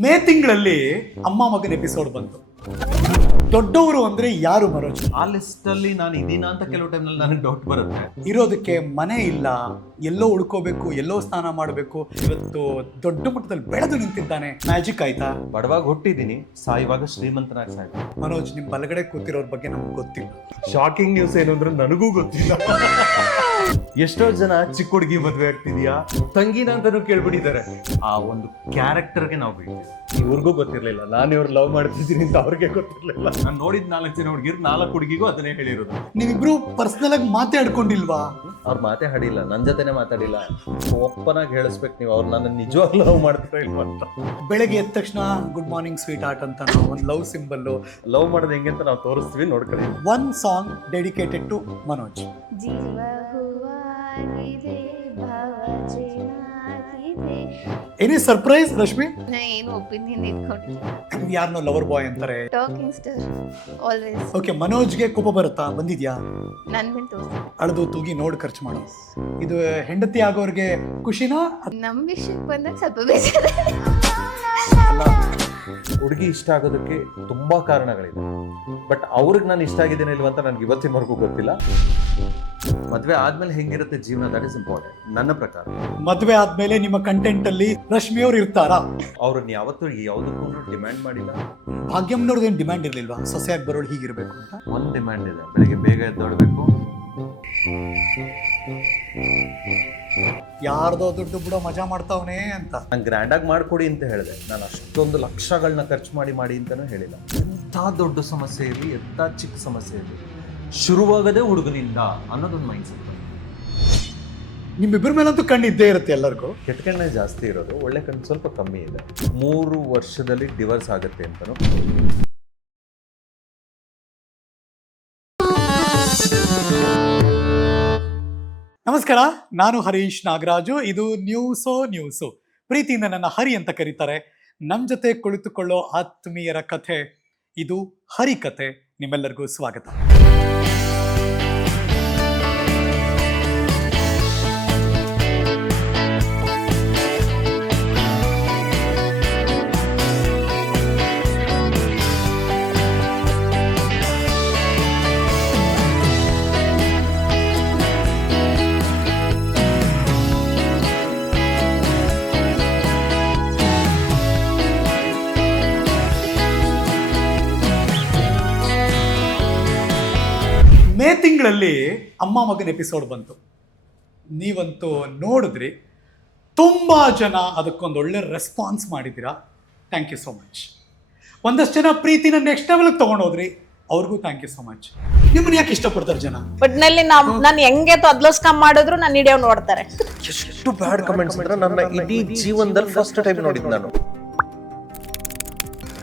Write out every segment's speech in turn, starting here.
ಮೇ ತಿಂಗಳಲ್ಲಿ ಅಮ್ಮ ಮಗನ ಎಪಿಸೋಡ್ ಬಂತು. ದೊಡ್ಡವರು ಅಂದ್ರೆ ಯಾರು ಮನೋಜ್? ಆ ಲಿಸ್ಟ್ ಅಲ್ಲಿ ನಾನು ಇದೀನ ಅಂತ ಕೆಲವು ಟೈಮ್ನಲ್ಲಿ ನನಗೆ ಡೌಟ್ ಬರುತ್ತೆ. ಇರೋದಕ್ಕೆ ಮನೆ ಇಲ್ಲ, ಎಲ್ಲೋ ಉಳ್ಕೋಬೇಕು, ಎಲ್ಲೋ ಸ್ನಾನ ಮಾಡಬೇಕು. ಇವತ್ತು ದೊಡ್ಡ ಮಟ್ಟದಲ್ಲಿ ಬೆಳೆದು ನಿಂತಿದ್ದಾನೆ. ಮ್ಯಾಜಿಕ್ ಆಯ್ತಾ? ಬಡವಾಗಿ ಹುಟ್ಟಿದ್ದೀನಿ, ಸಾಯುವಾಗ ಶ್ರೀಮಂತನಾಗಿ ಸಾಯ್ತೀನಿ. ಮನೋಜ್, ನಿಮ್ ಬಲಗಡೆ ಕೂತಿರೋರ್ ಬಗ್ಗೆ ನಮ್ಗೆ ಗೊತ್ತಿಲ್ಲ. ಶಾಕಿಂಗ್ ನ್ಯೂಸ್ ಏನು ಅಂದ್ರೆ ನನಗೂ ಗೊತ್ತಿಲ್ಲ. ಎಷ್ಟೋ ಜನ ಚಿಕ್ಕ ಹುಡುಗಿ ಮದುವೆ ಆಗ್ತಿದ್ಯಾ ತಂಗಿನ ಅಂತಾನು ಕೇಳ್ಬಿಟ್ಟಿದ್ದಾರೆ. ಆ ಒಂದು ಕ್ಯಾರೆಕ್ಟರ್ಗೆ ನಾವು ಬೀಳ್ತೀವಿ. ಇವ್ರಿಗೂ ಗೊತ್ತಿರ್ಲಿಲ್ಲ ನಾನು ಇವ್ರು ಲವ್ ಮಾಡ್ತಿದ್ದೀನಿ ಅಂತ ಅವ್ರಿಗೆ ಗೊತ್ತಿರ್ಲಿಲ್ಲ. ನಾನು ನೋಡಿದ 4 ಜನ ಹುಡುಗಿರು 4 ಹುಡುಗಿಗೂ ಅದನ್ನೇ ಹೇಳಿರೋದು. ನೀವಿಬ್ರು ಪರ್ಸನಲ್ ಆಗಿ ಮಾತಾಡ್ಕೊಂಡಿಲ್ವಾ? ಅವ್ರು ಮಾತೇ ಹಾಡಿಲ್ಲ, ನನ್ನ ಜೊತೆನೆ ಮಾತಾಡಿಲ್ಲ. ಓಪನ್ ಹೇಳಿಸ್ಬೇಕು ನೀವು ಅವ್ರು ನನ್ನ ನಿಜವಾಗ್ಲೂ ಲವ್ ಮಾಡ್ತಾರ ಇಲ್ವಾ ಅಂತ. ಬೆಳಗ್ಗೆ ಎದ್ದ ತಕ್ಷಣ ಗುಡ್ ಮಾರ್ನಿಂಗ್ ಸ್ವೀಟ್ ಆರ್ಟ್ ಅಂತ ಒಂದು ಲವ್ ಸಿಂಬಲ್. ಲವ್ ಮಾಡೋದು ಹೆಂಗೆ ಅಂತ ನಾವು ತೋರಿಸ್ತೀವಿ, ನೋಡ್ಕೊಳ್ಳಿ. One song dedicated to Manoj. ಜೀವ ಹೂವಾಗಿದೆ, ಭಾವಜನಾಗಿದೆ. Any surprise Rashmi? ನಾ ಏನು ಒಪಿನಿಯನ್ ಇಟ್ಕೊಂಡಿಲ್ಲ. ಯಾರನ್ನೋ ಲವರ್ ಬಾಯ್ ಅಂತಾರೆ. Talking star always. ಓಕೆ, ಮನೋಜ್ಗೆ ಕೋಪ ಬರುತ್ತಾ? ಬಂದಿದ್ಯಾ? ನನ್ ಮೇಲೆ ತೋರಿಸಿ. ಅಳದು ತೂಗಿ ನೋಡಿ ಖರ್ಚು ಮಾಡೋ ಇದು ಹೆಂಡತಿ ಆಗೋರ್ಗೆ ಖುಷಿನಾ? ನಮ್ ವಿಷಯಕ್ಕೆ ಬಂದಾಗ ಸ್ವಲ್ಪ ಬೇಜಾರ. ಹುಡುಗಿ ಇಷ್ಟ ಆಗೋದಕ್ಕೆ ತುಂಬಾ ಕಾರಣಗಳಿದೆ, ಬಟ್ ಅವ್ರಿಗೆ ನಾನು ಇಷ್ಟ ಆಗಿದ್ದೇನೆ ಇಲ್ವ ಅಂತ ನನ್ಗೆ ಇವತ್ತಿನವರೆಗೂ ಗೊತ್ತಿಲ್ಲ. ಮದ್ವೆ ಆದ್ಮೇಲೆ ಹೆಂಗಿರುತ್ತೆ ಜೀವನ, ದಟ್ ಇಸ್ ಇಂಪಾರ್ಟೆಂಟ್ ನನ್ನ ಪ್ರಕಾರ. ಮದ್ವೆ ಆದ್ಮೇಲೆ ನಿಮ್ಮ ಕಂಟೆಂಟ್ ಅಲ್ಲಿ ರಶ್ಮಿ ಅವ್ರು ಇರ್ತಾರಾ? ಅವ್ರನ್ನ ಯಾವತ್ತೂ ಯಾವುದಕ್ಕೂ ಡಿಮ್ಯಾಂಡ್ ಮಾಡಿಲ್ಲ. ಭಾಗ್ಯಮ್ನವ್ರದ್ದು ಏನು ಡಿಮ್ಯಾಂಡ್ ಇರ್ಲಿಲ್ವಾ ಸೊಸೆಯಾಗಿ ಬರೋಳು ಹೀಗಿರ್ಬೇಕು ಅಂತ? ಒಂದು ಡಿಮ್ಯಾಂಡ್ ಇದೆ, ಬೆಳಿಗ್ಗೆ ಬೇಗ ಎದ್ದೊಳ್ಬೇಕು. ಯಾರ್ದೋ ದುಡ್ಡು ಬಿಡೋ ಮಜಾ ಮಾಡ್ತಾವನೆ ಅಂತ. ನಂಗೆ ಗ್ರ್ಯಾಂಡ್ ಆಗಿ ಮಾಡ್ಕೊಡಿ ಅಂತ ಹೇಳಿದೆ, ನಾನು ಅಷ್ಟೊಂದು ಲಕ್ಷಗಳನ್ನ ಖರ್ಚು ಮಾಡಿ ಅಂತಾನೂ ಹೇಳಿಲ್ಲ. ಎಂಥ ದೊಡ್ಡ ಸಮಸ್ಯೆ ಇರಲಿ, ಎಂಥ ಚಿಕ್ಕ ಸಮಸ್ಯೆ ಇರಲಿ, ಶುರುವಾಗದೆ ಹುಡುಗನಿಂದ ಅನ್ನೋದೊಂದು ಮೈಂಡ್ ಸೆಟ್. ನಿಮ್ಮಿಬ್ಬರ ಮೇಲಂತೂ ಕಣ್ಣು ಇದ್ದೇ ಇರುತ್ತೆ ಎಲ್ಲರಿಗೂ. ಕೆಟ್ಟ ಕಣ್ಣೇ ಜಾಸ್ತಿ ಇರೋದು, ಒಳ್ಳೆ ಕಣ್ಣು ಸ್ವಲ್ಪ ಕಮ್ಮಿ ಇದೆ. 3 ವರ್ಷದಲ್ಲಿ ಡಿವೋರ್ಸ್ ಆಗುತ್ತೆ ಅಂತಲೂ. ನಮಸ್ಕಾರ, ನಾನು ಹರೀಶ್ ನಾಗರಾಜು. ಇದು ನ್ಯೂಸು. ಪ್ರೀತಿಯಿಂದ ನನ್ನ ಹರಿ ಅಂತ ಕರೀತಾರೆ. ನಮ್ಮ ಜೊತೆ ಕುಳಿತುಕೊಳ್ಳೋ ಆತ್ಮೀಯರ ಕಥೆ ಇದು ಹರಿ ಕಥೆ. ನಿಮ್ಮೆಲ್ಲರಿಗೂ ಸ್ವಾಗತ. ಮೇ ತಿಂಗಳಲ್ಲಿ ಅಮ್ಮ ಮಗನ ಎಪಿಸೋಡ್ ಬಂತು. ನೀವಂತೂ ನೋಡಿದ್ರಿ. ತುಂಬ ಜನ ಅದಕ್ಕೊಂದು ಒಳ್ಳೆ ರೆಸ್ಪಾನ್ಸ್ ಮಾಡಿದ್ದೀರಾ. Thank you so much. ಒಂದಷ್ಟು ಜನ ಪ್ರೀತಿನ ನೆಕ್ಸ್ಟ್ ಲೆವೆಲ್ಗೆ ತೊಗೊಂಡೋದ್ರಿ, ಅವ್ರಿಗೂ ಥ್ಯಾಂಕ್ ಯು ಸೋ ಮಚ್. ನಿಮ್ಮನ್ನ ಯಾಕೆ ಇಷ್ಟಪಡ್ತಾರೆ ಜನ? ಒಟ್ನಲ್ಲಿ ನಾನು ಹೆಂಗೆ ತೊದ್ಲಸ್ಕೊಂಡ್ ಮಾಡಿದ್ರು ನಾನು ವಿಡಿಯೋ ನೋಡ್ತಾರೆ. ಎಷ್ಟು ಬ್ಯಾಡ್ ಕಮೆಂಟ್ಸ್ ಮಾಡಿದ್ರೆ ನನ್ನ ಇಡೀ ಜೀವನದಲ್ಲಿ ಫಸ್ಟ್ ಟೈಮ್ ನೋಡಿದ್ದು ನಾನು.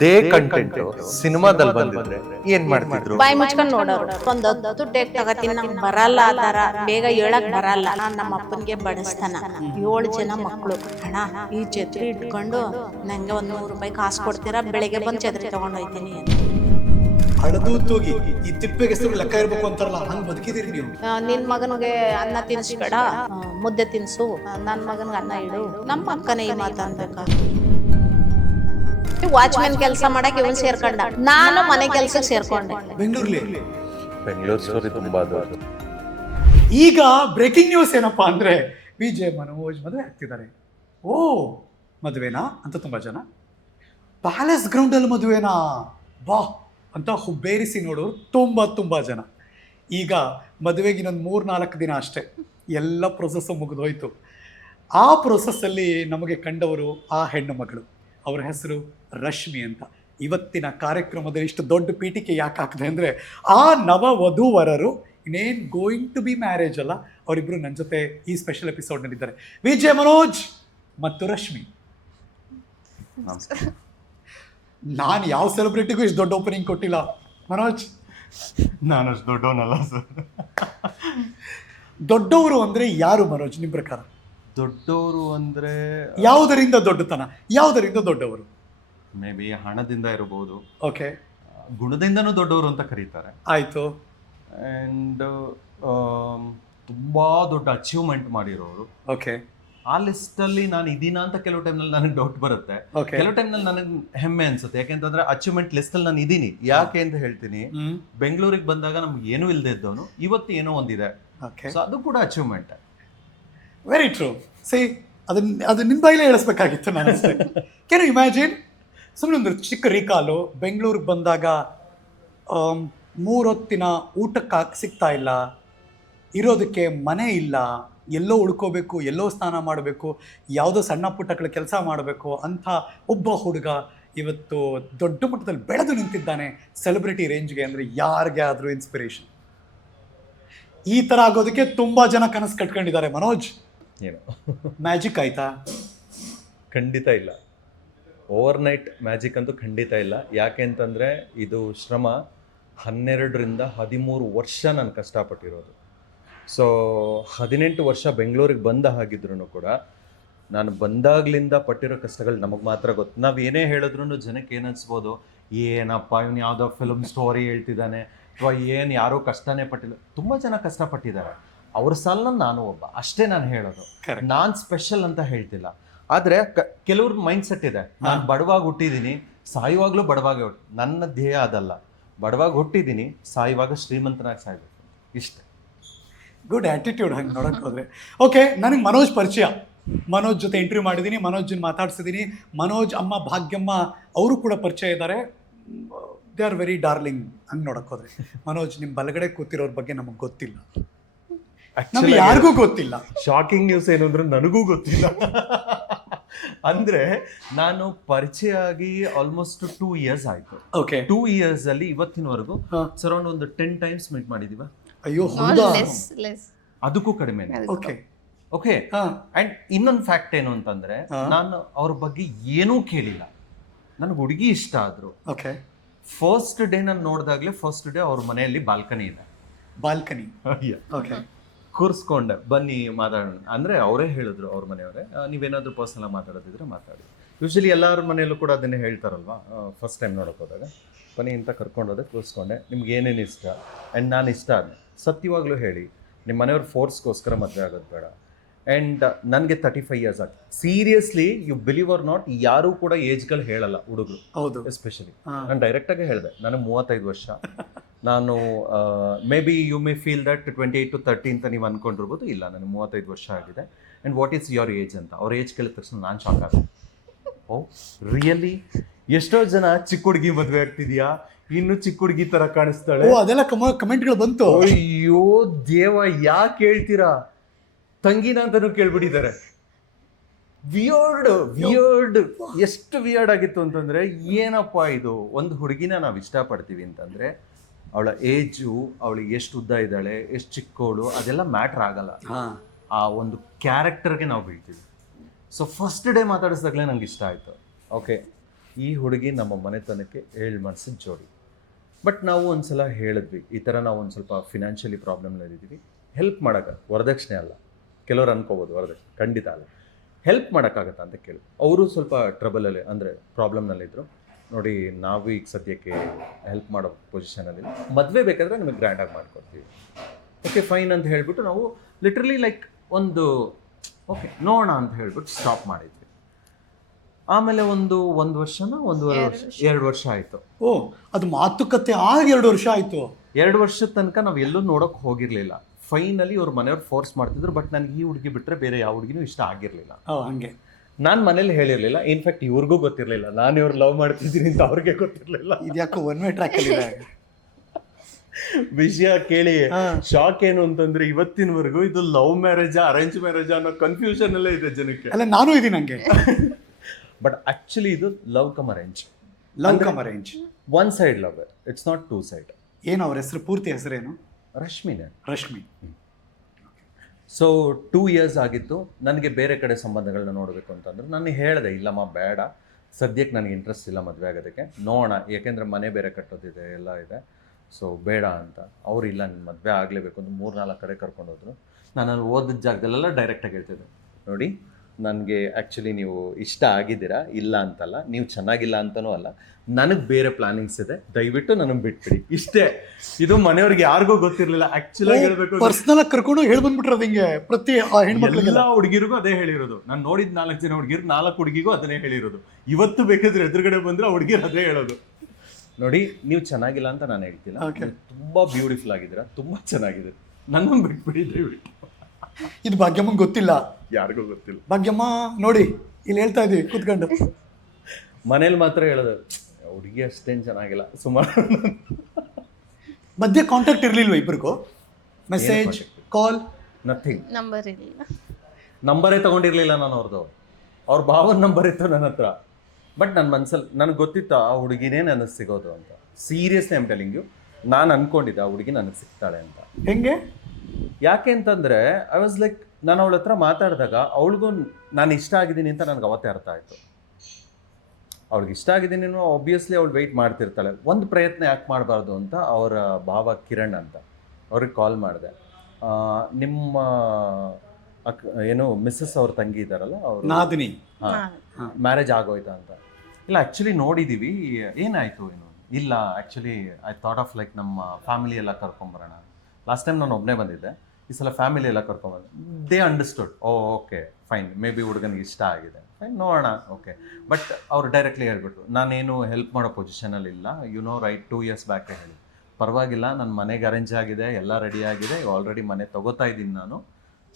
ದೇ ಕಂಟೆಂಟ್ ಸಿನಿಮಾದಲ್ಲಿ ಬಂದಿದ್ರೆ ಏನ್ ಮಾಡ್ತಿದ್ರು? ಬಾಯಿ ಮುಚ್ಕೊಂಡ್ ನೋಡೋರು. ಒಂದ್ 10 ಟೇಕ್ ತಗತೀನಿ, ನಂಗೆ ಬರಲ್ಲ ಆ ತರ ಬೇಗ ಹೇಳಕ್ ಬರಲ್ಲ. ನಾನ್ ನಮ್ಮ ಅಪ್ಪನ್ಗೆ ಬಡಿಸ್ತಾನ. 7 ಜನ ಮಕ್ಕಳು. ಅಣ್ಣ ಈ ಛತ್ರಿ ಇಟ್ಕೊಂಡು ನಂಗೆ 100 ರೂಪಾಯಿ ಕಾಸು ಕೊಡ್ತೀರಾ, ಬೆಳಿಗ್ಗೆ ಬಂದು ಛತ್ರಿ ತಗೊಂಡ್ ಹೋಯ್ತೀನಿ. ಅಳದು ತೂಗಿ ಈ ತಿಪ್ಪೆಗೆ ಹೆಸರು ಲೆಕ್ಕ ಇರ್ಬೇಕು ಅಂತಾರಲ್ಲ, ಹಂಗ್ ಬದುಕಿದಿರಿ ನೀವು. ನಿನ್ ಮಗನಿಗೆ ಅನ್ನ ತಿನ್ಸ್ಬೇಡ, ಮುದ್ದೆ ತಿನ್ಸು. ನನ್ ಮಗನ್ಗೆ ಅನ್ನ ಇಡು. ನಮ್ಮ ಅಕ್ಕನೇ ಈ ಮಾತಾಡ್ಬೇಕಾ? ವಾಚ್ಮನ್ ಕೆಲಸ ಮಾಡಕ್ ಇವನ್ ಸೇರ್ಕೊಂಡ, ನಾನು ಮನೆ ಕೆಲ್ಸಕ್ಕೆ ಸೇರ್ಕೊಂಡೆ ಬೆಂಗಳೂರು ತುಂಬಾ ದೊಡ್ಡ. ಈಗ ಬ್ರೇಕಿಂಗ್ ನ್ಯೂಸ್ ಏನಪ್ಪಾ ಅಂದ್ರೆ, ವಿಜಯ್ ಮನೋಜ್ ಮದುವೆ ಆಗ್ತಿದ್ದಾರೆ. ಓ, ಮದುವೆನಾ ಅಂತ ತುಂಬಾ ಜನ. ಪ್ಯಾಲೇಸ್ ಗ್ರೌಂಡ್ ಅಲ್ಲಿ ಮದುವೆನಾ ಬಾ ಅಂತ ಹುಬ್ಬೇರಿಸಿ ನೋಡೋರು ತುಂಬಾ ಜನ. ಈಗ ಮದುವೆಗೆ ಇನ್ನೊಂದು 3-4 ದಿನ ಅಷ್ಟೇ, ಎಲ್ಲ ಪ್ರೊಸೆಸ್ಸು ಮುಗಿದೋಯ್ತು. ಆ ಪ್ರೊಸೆಸ್ಸಲ್ಲಿ ನಮಗೆ ಕಂಡವರು ಆ ಹೆಣ್ಣು ಮಗಳು. ಅವರ ಹೆಸರು ರಶ್ಮಿ ಅಂತ. ಇವತ್ತಿನ ಕಾರ್ಯಕ್ರಮದಲ್ಲಿ ಇಷ್ಟು ದೊಡ್ಡ ಪೀಠಿಕೆ ಯಾಕೆ ಹಾಕಿದೆ ಅಂದರೆ, ಆ ನವ ವಧೂವರರು ಇನ್ನೇನು ಗೋಯಿಂಗ್ ಟು ಬಿ ಮ್ಯಾರೇಜ್ ಅಲ್ಲ, ಅವರಿಬ್ಬರು ನನ್ನ ಜೊತೆ ಈ ಸ್ಪೆಷಲ್ ಎಪಿಸೋಡ್ನಲ್ಲಿದ್ದಾರೆ. ವಿಜಯ್ ಮನೋಜ್ ಮತ್ತು ರಶ್ಮಿ. ನಾನು ಯಾವ ಸೆಲೆಬ್ರಿಟಿಗೂ ಇಷ್ಟು ದೊಡ್ಡ ಓಪನಿಂಗ್ ಕೊಟ್ಟಿಲ್ಲ. ಮನೋಜ್, ನಾನು ಅಷ್ಟು ದೊಡ್ಡವನಲ್ಲ ಸರ್. ದೊಡ್ಡವರು ಅಂದರೆ ಯಾರು ಮನೋಜ್ ನಿಮ್ಮ ಪ್ರಕಾರ? ದೊಡ್ಡವರು ಅಂದ್ರೆ ಯಾವುದರಿಂದ ದೊಡ್ಡತನ, ಯಾವುದರಿಂದ ದೊಡ್ಡವರು? ಮೇ ಬಿ ಹಣದಿಂದ ಇರಬಹುದು, ಓಕೆ, ಗುಣದಿಂದನೂ ದೊಡ್ಡವರು ಅಂತ ಕರೀತಾರೆ. ಆಯಿತು. ಆ್ಯಂಡ್ ತುಂಬಾ ದೊಡ್ಡ ಅಚೀವ್ಮೆಂಟ್ ಮಾಡಿರೋರು. ಓಕೆ, ಆ ಲಿಸ್ಟಲ್ಲಿ ನಾನು ಇದೀನಾ ಅಂತ ಕೆಲವು ಟೈಮ್ನಲ್ಲಿ ನನಗೆ ಡೌಟ್ ಬರುತ್ತೆ, Okay. ಕೆಲವು ಟೈಮ್ನಲ್ಲಿ ನನಗೆ ಹೆಮ್ಮೆ ಅನ್ಸುತ್ತೆ. ಯಾಕೆಂತಂದ್ರೆ ಅಚೀವ್ಮೆಂಟ್ ಲಿಸ್ಟಲ್ಲಿ ನಾನು ಇದೀನಿ. ಯಾಕೆ ಅಂತ ಹೇಳ್ತೀನಿ, ಬೆಂಗಳೂರಿಗೆ ಬಂದಾಗ ನಮ್ಗೆ ಏನೂ ಇಲ್ಲದೆ ಇದ್ದವನು ಇವತ್ತು ಏನೋ ಒಂದಿದೆ, ಓಕೆ, ಸೊ ಅದು ಕೂಡ ಅಚೀವ್ಮೆಂಟ್. Very true. ಸಿ ಅದು ನಿನ್ನ ಬಾಯಿಲೇ ಹೇಳಿಸ್ಬೇಕಾಗಿತ್ತು ನಾನು ಅಷ್ಟೇ. ಕ್ಯಾನ್ ಯು ಇಮ್ಯಾಜಿನ್, ಸುಮ್ಮನೆ ಒಂದು ಚಿಕ್ಕ ರೀಕಾಲು, ಬೆಂಗಳೂರಿಗೆ ಬಂದಾಗ 3 ಹೊತ್ತಿನ ಊಟಕ್ಕೆ ಸಿಗ್ತಾ ಇಲ್ಲ, ಇರೋದಕ್ಕೆ ಮನೆ ಇಲ್ಲ, ಎಲ್ಲೋ ಉಳ್ಕೋಬೇಕು, ಎಲ್ಲೋ ಸ್ನಾನ ಮಾಡಬೇಕು, ಯಾವುದೋ ಸಣ್ಣ ಪುಟ್ಟಗಳ ಕೆಲಸ ಮಾಡಬೇಕು ಅಂಥ ಒಬ್ಬ ಹುಡುಗ ಇವತ್ತು ದೊಡ್ಡ ಮಟ್ಟದಲ್ಲಿ ಬೆಳೆದು ನಿಂತಿದ್ದಾನೆ ಸೆಲೆಬ್ರಿಟಿ ರೇಂಜ್ಗೆ. ಅಂದರೆ ಯಾರಿಗೆ ಆದರೂ ಇನ್ಸ್ಪಿರೇಷನ್. ಈ ಥರ ಆಗೋದಕ್ಕೆ ತುಂಬ ಜನ ಕನಸು ಕಟ್ಕೊಂಡಿದ್ದಾರೆ. ಮನೋಜ್, ಏನೋ ಮ್ಯಾಜಿಕ್ ಆಯ್ತಾ? ಖಂಡಿತ ಇಲ್ಲ. ಓವರ್ನೈಟ್ ಮ್ಯಾಜಿಕ್ ಅಂತೂ ಖಂಡಿತ ಇಲ್ಲ. ಯಾಕೆ ಅಂತಂದರೆ ಇದು ಶ್ರಮ 12ರಿಂದ 13 ವರ್ಷ ನಾನು ಕಷ್ಟಪಟ್ಟಿರೋದು. ಸೊ 18 ವರ್ಷ ಬೆಂಗಳೂರಿಗೆ ಬಂದ ಹಾಗಿದ್ರು ಕೂಡ ನಾನು ಬಂದಾಗ್ಲಿಂದ ಪಟ್ಟಿರೋ ಕಷ್ಟಗಳು ನಮಗೆ ಮಾತ್ರ ಗೊತ್ತು. ನಾವು ಏನೇ ಹೇಳಿದ್ರು ಜನಕ್ಕೆ ಏನು ಅನ್ಸ್ಬೋದು, ಏನಪ್ಪ ಇವನು ಯಾವುದೋ ಫಿಲ್ಮ್ ಸ್ಟೋರಿ ಹೇಳ್ತಿದ್ದಾನೆ, ಅಥವಾ ಏನು ಯಾರೂ ಕಷ್ಟನೇ ಪಟ್ಟಿಲ್ಲ. ತುಂಬ ಜನ ಕಷ್ಟಪಟ್ಟಿದ್ದಾರೆ, ಅವ್ರ ಸಾಲ ನಾನು ಒಬ್ಬ, ಅಷ್ಟೇ ನಾನು ಹೇಳೋದು. ನಾನು ಸ್ಪೆಷಲ್ ಅಂತ ಹೇಳ್ತಿಲ್ಲ. ಆದರೆ ಕೆಲವ್ರ ಮೈಂಡ್ ಸೆಟ್ ಇದೆ, ನಾನು ಬಡವಾಗಿ ಹುಟ್ಟಿದ್ದೀನಿ, ಸಾಯುವಾಗಲೂ ಬಡವಾಗಿ ನನ್ನ ಧ್ಯೇಯ ಅದಲ್ಲ. ಬಡವಾಗಿ ಹುಟ್ಟಿದ್ದೀನಿ, ಸಾಯುವಾಗ ಶ್ರೀಮಂತನಾಗಿ ಸಾಯ್ಬೇಕು, ಇಷ್ಟೇ. ಗುಡ್ ಆ್ಯಟಿಟ್ಯೂಡ್ ಹಂಗೆ ನೋಡೋಕೆ ಹೋದರೆ. ಓಕೆ, ನನಗೆ ಮನೋಜ್ ಪರಿಚಯ, ಮನೋಜ್ ಜೊತೆ ಇಂಟರ್ವ್ಯೂ ಮಾಡಿದ್ದೀನಿ, ಮನೋಜನ್ನ ಮಾತಾಡ್ಸಿದ್ದೀನಿ. ಮನೋಜ್ ಅಮ್ಮ ಭಾಗ್ಯಮ್ಮ ಅವರು ಕೂಡ ಪರಿಚಯ ಇದ್ದಾರೆ. They are very darling. ಹಂಗೆ ನೋಡೋಕೆ ಹೋದರೆ ಮನೋಜ್ ನಿಮ್ಮ ಬಲಗಡೆ ಕೂತಿರೋರ ಬಗ್ಗೆ ನಮಗೆ ಗೊತ್ತಿಲ್ಲ, ನಮ್ಗೆ ಯಾರಿಗೂ ಗೊತ್ತಿಲ್ಲ. ಶಾಕಿಂಗ್ ನ್ಯೂಸ್ ಏನು ಅಂದ್ರೆ ನನಗೂ ಗೊತ್ತಿಲ್ಲ. ಅಂದ್ರೆ ನಾನು ಪರಿಚಯ ಆಗಿ ಆಲ್ಮೋಸ್ಟ್ 2 ಇಯರ್ಸ್ ಆಯ್ತು. ಓಕೆ, 2 ಇಯರ್ಸ್ ಅಲ್ಲಿ ಇವತ್ತಿನವರೆಗೂ ಸರೌಂಡ್ ಒಂದು 10 ಟೈಮ್ಸ್ ಮೀಟ್ ಮಾಡಿದೀವ. ಅಯ್ಯೋ ಹೌದಾ? ಲೆಸ್ ಅದಕ್ಕೂ ಕಡಿಮೆ. Okay okay. ಅಂಡ್ ಇನ್ನೊಂದು ಫ್ಯಾಕ್ಟ್ ಏನು ಅಂತಂದ್ರೆ, ನಾನು ಅವ್ರ ಬಗ್ಗೆ ಏನೂ ಕೇಳಿಲ್ಲ. ನನಗೆ ಹುಡುಗಿ ಇಷ್ಟ ಆದ್ರು. ಓಕೆ, ಫಸ್ಟ್ ಡೇ ನಾನು ನೋಡಿದಾಗ್ಲೇ ಫಸ್ಟ್ ಡೇ ಅವ್ರ ಮನೆಯಲ್ಲಿ ಬಾಲ್ಕನಿ ಇದೆ. ಬಾಲ್ಕನಿ. ಓಕೆ, ಕೂರಿಸ್ಕೊಂಡೆ, ಬನ್ನಿ ಮಾತಾಡೋಣ ಅಂದರೆ ಅವರೇ ಹೇಳಿದ್ರು, ಅವ್ರ ಮನೆಯವರೇ, ನೀವೇನಾದರೂ ಪರ್ಸನಲ್ ಮಾತಾಡೋದಿದ್ರೆ ಮಾತಾಡಿ. ಯೂಶಲಿ ಎಲ್ಲರ ಮನೆಯಲ್ಲೂ ಕೂಡ ಅದನ್ನೇ ಹೇಳ್ತಾರಲ್ವಾ, ಫಸ್ಟ್ ಟೈಮ್ ನೋಡೋಕೆ ಹೋದಾಗ ಬನ್ನಿ ಅಂತ ಕರ್ಕೊಂಡೋದೆ, ಕೂರಿಸ್ಕೊಂಡೆ. ನಿಮ್ಗೆ ಏನೇನು ಇಷ್ಟ ಆ್ಯಂಡ್ ನಾನು ಇಷ್ಟ ಆದ ಸತ್ಯವಾಗ್ಲೂ ಹೇಳಿ, ನಿಮ್ಮ ಮನೆಯವ್ರ ಫೋರ್ಸ್ಗೋಸ್ಕರ ಮದುವೆ ಆಗೋದು ಬೇಡ. ಆ್ಯಂಡ್ ನನಗೆ 35 ಇಯರ್ಸ್ ಆಗ್ತದೆ. Seriously, you believe or not, ಯಾರೂ ಕೂಡ ಏಜ್ಗಳು ಹೇಳಲ್ಲ ಹುಡುಗರು, ಹೌದು. ಎಸ್ಪೆಷಲಿ ನಾನು ಡೈರೆಕ್ಟಾಗಿ ಹೇಳಿದೆ, ನನಗೆ 35 ವರ್ಷ. ನಾನು maybe you may feel that 28 to 30 ಅಂತ ನೀವು ಅಂದ್ಕೊಂಡಿರ್ಬೋದು. ಇಲ್ಲ, ನನಗೆ 35 ವರ್ಷ ಆಗಿದೆ. And what is your age ಅಂತ ಅವ್ರ ಏಜ್ ಕೇಳಿದ ತಕ್ಷಣ ನಾನು ಶಾಕ್ ಆದೆ. Oh really? ಎಷ್ಟೋ ಜನ ಚಿಕ್ಕ ಹುಡುಗಿ ಮದುವೆ ಆಗ್ತಿದ್ಯಾ, ಇನ್ನು ಚಿಕ್ಕ ಹುಡುಗಿ ತರ ಕಾಣಿಸ್ತಾಳೆ. ಓ, ಅದೆಲ್ಲ ಕಮೆಂಟ್ಗಳು ಬಂತು. ಅಯ್ಯೋ ದೇವ, ಯಾಕೆ ಹೇಳ್ತೀರಾ? ತಂಗಿನ ಅಂತಾನು ಕೇಳ್ಬಿಟ್ಟಿದ್ದಾರೆ. ವಿಯರ್ಡ್ ಎಷ್ಟು ವಿಯರ್ಡ್ ಆಗಿತ್ತು ಅಂತಂದ್ರೆ, ಏನಪ್ಪ ಇದು, ಒಂದು ಹುಡುಗಿನ ನಾವು ಇಷ್ಟಪಡ್ತೀವಿ ಅಂತಂದ್ರೆ ಅವಳ ಏಜು, ಅವಳಿಗೆ ಎಷ್ಟು ಉದ್ದ ಇದ್ದಾಳೆ, ಎಷ್ಟು ಚಿಕ್ಕವಳು, ಅದೆಲ್ಲ ಮ್ಯಾಟ್ರ್ ಆಗಲ್ಲ. ಆ ಒಂದು ಕ್ಯಾರೆಕ್ಟರ್ಗೆ ನಾವು ಬೀಳ್ತೀವಿ. ಸೊ ಫಸ್ಟ್ ಡೇ ಮಾತಾಡಿಸಿದಾಗಲೇ ನಂಗೆ ಇಷ್ಟ ಆಯಿತು. ಓಕೆ, ಈ ಹುಡುಗಿ ನಮ್ಮ ಮನೆತನಕ್ಕೆ ಮಾಡಿಸಿದ ಜೋಡಿ. ಬಟ್ ನಾವು ಒಂದ್ಸಲ ಹೇಳಿದ್ವಿ, ಈ ಥರ ನಾವು ಒಂದು ಸ್ವಲ್ಪ ಫಿನಾನ್ಷಿಯಲಿ ಪ್ರಾಬ್ಲಮ್ನಲ್ಲಿದ್ದೀವಿ, ಹೆಲ್ಪ್ ಮಾಡೋಕ್ಕೆ, ವರದಕ್ಷಿಣೆ ಅಲ್ಲ. ಕೆಲವ್ರು ಅನ್ಕೋಬೋದು ವರದಕ್ಷಿಣೆ, ಖಂಡಿತ ಅಲ್ಲ. ಹೆಲ್ಪ್ ಮಾಡೋಕ್ಕಾಗತ್ತಾ ಅಂತ ಕೇಳಿ. ಅವರು ಸ್ವಲ್ಪ ಟ್ರಬಲಲ್ಲಿ ಅಂದರೆ ಪ್ರಾಬ್ಲಮ್ನಲ್ಲಿದ್ದರು. ನೋಡಿ, ನಾವು ಈಗ ಸದ್ಯಕ್ಕೆ ಹೆಲ್ಪ್ ಮಾಡೋ ಪೊಸಿಷನಲ್ಲಿ, ಮದುವೆ ಬೇಕಾದರೆ ನಮಗೆ ಗ್ರ್ಯಾಂಡಾಗಿ ಮಾಡ್ಕೊಡ್ತೀವಿ. ಓಕೆ ಫೈನ್ ಅಂತ ಹೇಳಿಬಿಟ್ಟು ನಾವು ಲಿಟ್ರಲಿ ಲೈಕ್ ಒಂದು ಓಕೆ ನೋಡೋಣ ಅಂತ ಹೇಳ್ಬಿಟ್ಟು ಸ್ಟಾಪ್ ಮಾಡಿದ್ವಿ. ಆಮೇಲೆ ಒಂದು ವರ್ಷನ 2 ವರ್ಷ ಆಯಿತು. ಓ, ಅದು ಮಾತುಕತೆ ಆಗಿ 2 ವರ್ಷ ಆಯಿತು. 2 ವರ್ಷದ ತನಕ ನಾವು ಎಲ್ಲೂ ನೋಡೋಕೆ ಹೋಗಿರಲಿಲ್ಲ. ಫೈನಲಿ ಅವ್ರ ಮನೆಯವ್ರು ಫೋರ್ಸ್ ಮಾಡ್ತಿದ್ರು. ಬಟ್ ನನಗೆ ಈ ಹುಡುಗಿ ಬಿಟ್ಟರೆ ಬೇರೆ ಯಾವ ಹುಡುಗಿನೂ ಇಷ್ಟ ಆಗಿರಲಿಲ್ಲ. ಹಂಗೆ ನಾನು ಮನೇಲಿ ಹೇಳಿರಲಿಲ್ಲ. ಇನ್ಫ್ಯಾಕ್ಟ್ ಇವ್ರಿಗೂ ಗೊತ್ತಿರಲಿಲ್ಲ ನಾನು ಇವ್ರು ಲವ್ ಮಾಡ್ತಿದ್ದೀನಿ ಅಂತ, ಅವ್ರಿಗೆ ಗೊತ್ತಿರಲಿಲ್ಲ. ಇದ್ಯಾಕೋ ಒನ್ ವೇ ಟ್ರ್ಯಾಕ್ ಅಲ್ಲಿ ಇದೆ. ವಿಷಯ ಕೇಳಿ ಶಾಕ್ ಏನು ಅಂತಂದ್ರೆ, ಇವತ್ತಿನವರೆಗೂ ಇದು ಲವ್ ಮ್ಯಾರೇಜಾ ಅರೇಂಜ್ ಮ್ಯಾರೇಜಾ ಅನ್ನೋ ಕನ್ಫ್ಯೂಷನ್ ಅಲ್ಲೇ ಇದೆ ಜನಕ್ಕೆ. ಅಲ್ಲ, ನಾನು ಇದೀನಿ ಹಂಗೆ. ಬಟ್ ಆಕ್ಚುಲಿ ಇದು love come arrange. One side love, it's not 2 side. ಏನು ಅವ್ರ ಹೆಸರು, ಪೂರ್ತಿ ಹೆಸರೇನು? ರಶ್ಮಿನೇ. ರಶ್ಮಿ. ಸೊ 2 ಇಯರ್ಸ್ ಆಗಿತ್ತು. ನನಗೆ ಬೇರೆ ಕಡೆ ಸಂಬಂಧಗಳನ್ನ ನೋಡಬೇಕು ಅಂತಂದ್ರೆ ನಾನು ಹೇಳಿದೆ, ಇಲ್ಲಮ್ಮ ಬೇಡ, ಸದ್ಯಕ್ಕೆ ನನಗೆ ಇಂಟ್ರೆಸ್ಟ್ ಇಲ್ಲ ಮದುವೆ ಆಗೋದಕ್ಕೆ, ನೋಡೋಣ, ಯಾಕೆಂದರೆ ಮನೆ ಬೇರೆ ಕಟ್ಟೋದಿದೆ, ಎಲ್ಲ ಇದೆ, ಸೊ ಬೇಡ ಅಂತ. ಅವ್ರು ಇಲ್ಲ, ನಿನ್ನ ಮದುವೆ ಆಗಲೇಬೇಕು ಅಂತ 3-4 ಕಡೆ ಕರ್ಕೊಂಡೋದ್ರು. ನಾನು ಅಲ್ಲಿ ಓದಿದ ಜಾಗದಲ್ಲೆಲ್ಲ ಡೈರೆಕ್ಟಾಗಿ ಹೇಳ್ತಿದ್ದೆ, ನೋಡಿ ನನಗೆ ಆ್ಯಕ್ಚುಲಿ ನೀವು ಇಷ್ಟ ಆಗಿದ್ದೀರಾ, ಇಲ್ಲ ಅಂತಲ್ಲ, ನೀವು ಚೆನ್ನಾಗಿಲ್ಲ ಅಂತನೂ ಅಲ್ಲ, ನನಗೆ ಬೇರೆ ಪ್ಲಾನಿಂಗ್ಸ್ ಇದೆ, ದಯವಿಟ್ಟು ನನಗೆ ಬಿಟ್ಬಿಡಿ. ಇಷ್ಟೇ. ಇದು ಮನೆಯವ್ರಿಗೆ ಯಾರಿಗೂ ಗೊತ್ತಿರಲಿಲ್ಲ ಆ್ಯಕ್ಚುಲಿ ಹೇಳ್ಬೇಕು. ಪರ್ಸನಲ್ ಆಗಿ ಕರ್ಕೊಂಡು ಹೇಳಿ ಬಂದ್ಬಿಟ್ರದು ಹಿಂಗೆ ಪ್ರತಿ ಹೆಣ್ಮಕ್ಳಿಗೆಲ್ಲ. ಎಲ್ಲ ಹುಡುಗಿರಿಗೂ ಅದೇ ಹೇಳಿರೋದು. ನಾನು ನೋಡಿದ 4 ಜನ ಹುಡುಗಿರು 4 ಹುಡುಗಿಗೂ ಅದನ್ನೇ ಹೇಳಿರೋದು. ಇವತ್ತು ಬೇಕಾದ್ರೆ ಎದುರುಗಡೆ ಬಂದ್ರೆ ಆ ಹುಡುಗಿರು ಅದೇ ಹೇಳೋದು. ನೋಡಿ, ನೀವು ಚೆನ್ನಾಗಿಲ್ಲ ಅಂತ ನಾನು ಹೇಳ್ತಿಲ್ಲ, ನೀವು ತುಂಬಾ ಬ್ಯೂಟಿಫುಲ್ ಆಗಿದ್ದೀರಾ, ತುಂಬಾ ಚೆನ್ನಾಗಿದೆ, ನನ್ನನ್ನು ಬಿಟ್ಬಿಡಿ ದಯವಿಟ್ಟು. ಇದು ಭಾಗ್ಯಮ್ಮಂಗೆ ಗೊತ್ತಿಲ್ಲ, ಯಾರಿಗೂ ಗೊತ್ತಿಲ್ಲ. ಭಾಗ್ಯಮ್ಮ ನೋಡಿ ಇಲ್ಲಿ ಹೇಳ್ತಾ ಇದೀವಿ ಕೂತ್ಕೊಂಡು. ಮನೇಲಿ ಮಾತ್ರ ಹೇಳೋದು, ಹುಡುಗಿ ಅಷ್ಟೇನು ಚೆನ್ನಾಗಿಲ್ಲ, ಸುಮಾರು. ಮಧ್ಯೆ ಕಾಂಟ್ಯಾಕ್ಟ್ ಇರ್ಲಿಲ್ವ ಇಬ್ರಿಗೂ? ಮೆಸೇಜ್, ಕಾಲ್, ನಥಿಂಗ್. ನಂಬರ್ ಇಲ್ಲ. ನಂಬರೇ ತಗೊಂಡಿರ್ಲಿಲ್ಲ ನಾನು ಅವ್ರದ್ದು. ಅವ್ರ ಭಾವನ ನಂಬರ್ ಇತ್ತು ನನ್ನ ಹತ್ರ. ಬಟ್ ನನ್ನ ಮನ್ಸಲ್ಲಿ ನನಗೆ ಗೊತ್ತಿತ್ತು ಆ ಹುಡುಗಿನೇ ನನಗೆ ಸಿಗೋದು ಅಂತ. ಸೀರಿಯಸ್ಲಿ ಐಮ್ ಟೆಲಿಂಗ್ ಯು, ನಾನು ಅನ್ಕೊಂಡಿದ್ದೆ ಆ ಹುಡುಗಿ ನನಗೆ ಸಿಗ್ತಾಳೆ ಅಂತ. ಹೆಂಗೆ? ಯಾಕೆ ಅಂತಂದರೆ ಐ ವಾಸ್ ಲೈಕ್, ನಾನು ಅವಳ ಹತ್ರ ಮಾತಾಡಿದಾಗ ಅವಳಿಗೂ ನಾನು ಇಷ್ಟ ಆಗಿದ್ದೀನಿ ಅಂತ ನನಗೆ ಅವತ್ತೇ ಅರ್ಥ ಆಯಿತು. ಅವ್ಳಿಗೆ ಇಷ್ಟ ಆಗಿದ್ದೀನಿ, ಆಬ್ವಿಯಸ್ಲಿ ಅವಳು ವೆಯ್ಟ್ ಮಾಡ್ತಿರ್ತಾಳೆ, ಒಂದು ಪ್ರಯತ್ನ ಯಾಕೆ ಮಾಡಬಾರ್ದು ಅಂತ ಅವರ ಭಾವ ಕಿರಣ್ ಅಂತ ಅವ್ರಿಗೆ ಕಾಲ್ ಮಾಡಿದೆ. ನಿಮ್ಮ ಏನು ಮಿಸ್ಸಸ್ ಅವ್ರ ತಂಗಿ ಇದ್ದಾರಲ್ಲ ಅವರು, ನಾದಿನಿ, ಮ್ಯಾರೇಜ್ ಆಗೋಯ್ತಾ ಅಂತ. ಇಲ್ಲ ಆ್ಯಕ್ಚುಲಿ ನೋಡಿದ್ದೀವಿ, ಏನಾಯಿತು ಏನು? ಇಲ್ಲ actually I thought of like ನಮ್ಮ ಫ್ಯಾಮಿಲಿ ಎಲ್ಲ ಕರ್ಕೊಂಬರೋಣ. ಲಾಸ್ಟ್ ಟೈಮ್ ನಾನು ಒಬ್ಬನೇ ಬಂದಿದ್ದೆ, ಈ ಸಲ ಫ್ಯಾಮಿಲಿ ಎಲ್ಲ ಕರ್ಕೊಂಬಂದು. They understood, okay fine, may be ಹುಡುಗನಿಗೆ ಇಷ್ಟ ಆಗಿದೆ, ಫೈನ್ ನೋಡೋಣ, ಓಕೆ. ಬಟ್ ಅವ್ರು ಡೈರೆಕ್ಟ್ಲಿ ಹೇಳ್ಬಿಟ್ರು, ನಾನೇನು ಹೆಲ್ಪ್ ಮಾಡೋ ಪೊಸಿಷನಲ್ಲಿ ಇಲ್ಲ, ಯು ನೋ ರೈಟ್, 2 years ಬ್ಯಾಕೆ ಹೇಳಿ, ಪರವಾಗಿಲ್ಲ, ನನ್ನ ಮನೆಗೆ ಅರೇಂಜ್ ಆಗಿದೆ, ಎಲ್ಲ ರೆಡಿ ಆಗಿದೆ, ಆಲ್ರೆಡಿ ಮನೆ ತೊಗೋತಾ ಇದ್ದೀನಿ ನಾನು,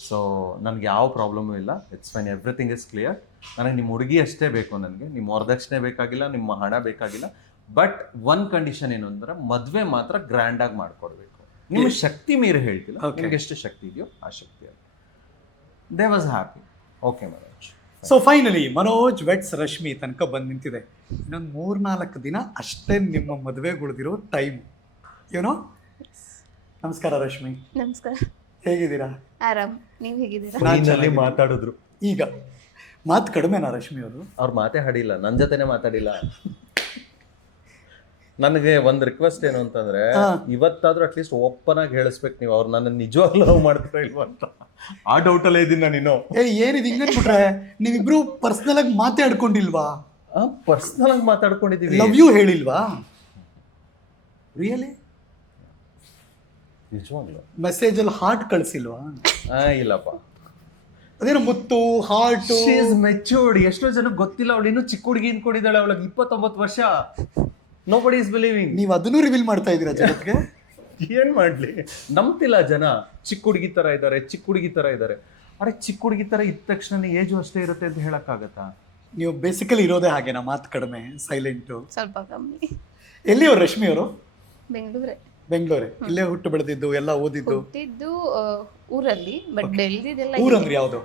ಸೊ ನನಗೆ ಯಾವ ಪ್ರಾಬ್ಲಮೂ ಇಲ್ಲ, it's fine, everything is clear. ನನಗೆ ನಿಮ್ಮ ಹುಡುಗಿ ಅಷ್ಟೇ ಬೇಕು, ನನಗೆ ನಿಮ್ಮ ವರದಕ್ಷಿಣೆ ಬೇಕಾಗಿಲ್ಲ, ನಿಮ್ಮ ಹಣ ಬೇಕಾಗಿಲ್ಲ. ಬಟ್ ಒಂದು ಕಂಡೀಷನ್ ಏನು ಅಂದರೆ, ಮದುವೆ ಮಾತ್ರ ಗ್ರ್ಯಾಂಡಾಗಿ ಮಾಡಿಕೊಡ್ಬೇಕು. ನಿಮ್ಮ ಶಕ್ತಿ ಮೀರಿ ಹೇಳ್ತಿಲ್ಲ, ನಿಮ್ಗೆ ಎಷ್ಟು ಶಕ್ತಿ ಇದೆಯೋ ಆ ಶಕ್ತಿ. They was happy. Okay Manoj. So finally Manoj waits Rashmi ತನಕ ಬಂದು ನಿಂತಿದೆ. ಇನ್ನೊಂದು 3-4 ದಿನ ಅಷ್ಟೇ ನಿಮ್ಮ ಮದುವೆಗುಳಿದಿರೋ ಟೈಮ್, ಏನೋ. ನಮಸ್ಕಾರ ರಶ್ಮಿ. ನಮಸ್ಕಾರ. ಹೇಗಿದ್ದೀರಾ? ಆರಾಮ್, ನೀವು ಹೇಗಿದ್ದೀರಾ? ಫೋನಲ್ಲಿ ಮಾತಾಡಿದ್ರು. ಈಗ ಮಾತು ಕಡಿಮೆನಾ ರಶ್ಮಿ ಅವರು? ಅವ್ರು ಮಾತೇ ಹಾಡಿಲ್ಲ, ನನ್ನ ಜೊತೆನೆ ಮಾತಾಡಿಲ್ಲ. ನನಗೆ ಒಂದು ರಿಕ್ವೆಸ್ಟ್ ಏನು ಅಂತಂದ್ರೆ, ಇವತ್ತಾದ್ರೂ ಅಟ್ಲೀಸ್ಟ್ ಓಪನ್ ಆಗಿ ಹೇಳಿಸ್ಬೇಕು ನೀವು, ಅವ್ರು ನನ್ನ ನಿಜವಾಗ್ಲೂ ಲವ್ ಮಾಡ್ತಾರ ಇಲ್ವಾ ಅಂತ. ಆ ಡೌಟಲ್ಲೇ ಇದ್ದೀನಿ ನಾನು ಇನ್ನೂ. ಏನಿದೆ ಹಿಂಗನ್ಬಿಟ್ರೆ, ನೀವಿಬ್ರು ಪರ್ಸನಲ್ ಆಗಿ ಮಾತಾಡ್ಕೊಂಡಿಲ್ವಾ? ಪರ್ಸನಲ್ ಆಗಿ ಮಾತಾಡ್ಕೊಂಡಿದೀವಿ. ಲವ್ ಯು ಹೇಳಿಲ್ವಾ? ರಿಯಲಿ? ನಿಜವಾಗ್ಲು ಮೆಸೇಜ್ ಅಲ್ಲಿ ಹಾರ್ಟ್ ಕಳಿಸಿಲ್ವಾ? ಇಲ್ಲಪ್ಪ. ಅದೇನೋ ಮುತ್ತು, ಹಾರ್ಟ್. She is matured. ಎಷ್ಟೋ ಜನಕ್ಕೆ ಗೊತ್ತಿಲ್ಲ, ಅವಳು ಇನ್ನೂ ಚಿಕ್ಕ ಹುಡುಗಿ ಅಂದ್ಕೊಂಡಿದ್ದಾಳೆ, ಅವಳಿಗೆ 29 ವರ್ಷ. Nobody is believing. ನೀವು ಅದನ್ನು ರಿವೀಲ್ ಮಾಡ್ತಾ ಇದ್ದೀರಾ ಜಗತ್ಗೆ? ಏನ್ ಮಾಡ್ಲಿ, ನಂಬ್ತಿಲ್ಲ ಜನ. ಚಿಕ್ಕ ಹುಡುಗಿ ತರ ಇದ್ದಾರೆ, ಚಿಕ್ಕ ಹುಡುಗಿ ತರ ಇದ್ದಾರೆ. ಅರೆ ಚಿಕ್ಕ ಹುಡುಗಿ ತರ ಇದ್ದ ತಕ್ಷಣ ಏಜು ಅಷ್ಟೇ ಇರುತ್ತೆ ಅಂತ ಹೇಳಕ್ಕಾಗತ್ತಾ? ನೀವು ಬೇಸಿಕಲಿ ಇರೋದೇ ಹಾಗೇನಾ? ಮಾತು ಕಡಿಮೆ, ಸೈಲೆಂಟು? ಸ್ವಲ್ಪ ಕಮ್ಮಿ. ಎಲ್ಲಿಯವರು ರಶ್ಮಿ ಅವರು? ಬೆಂಗಳೂರೇ. ಬೆಂಗಳೂರೇ. ಇಲ್ಲೇ ಹುಟ್ಟು ಬೆಳೆದಿದ್ದು, ಎಲ್ಲ ಓದಿದ್ದು? ಹುಟ್ಟಿದ್ದು ಊರಲ್ಲಿ, ಬಟ್ ಬೆಳೆದಿದ್ದೆಲ್ಲ ಊರಂದ್ರೆ ಯಾವುದು?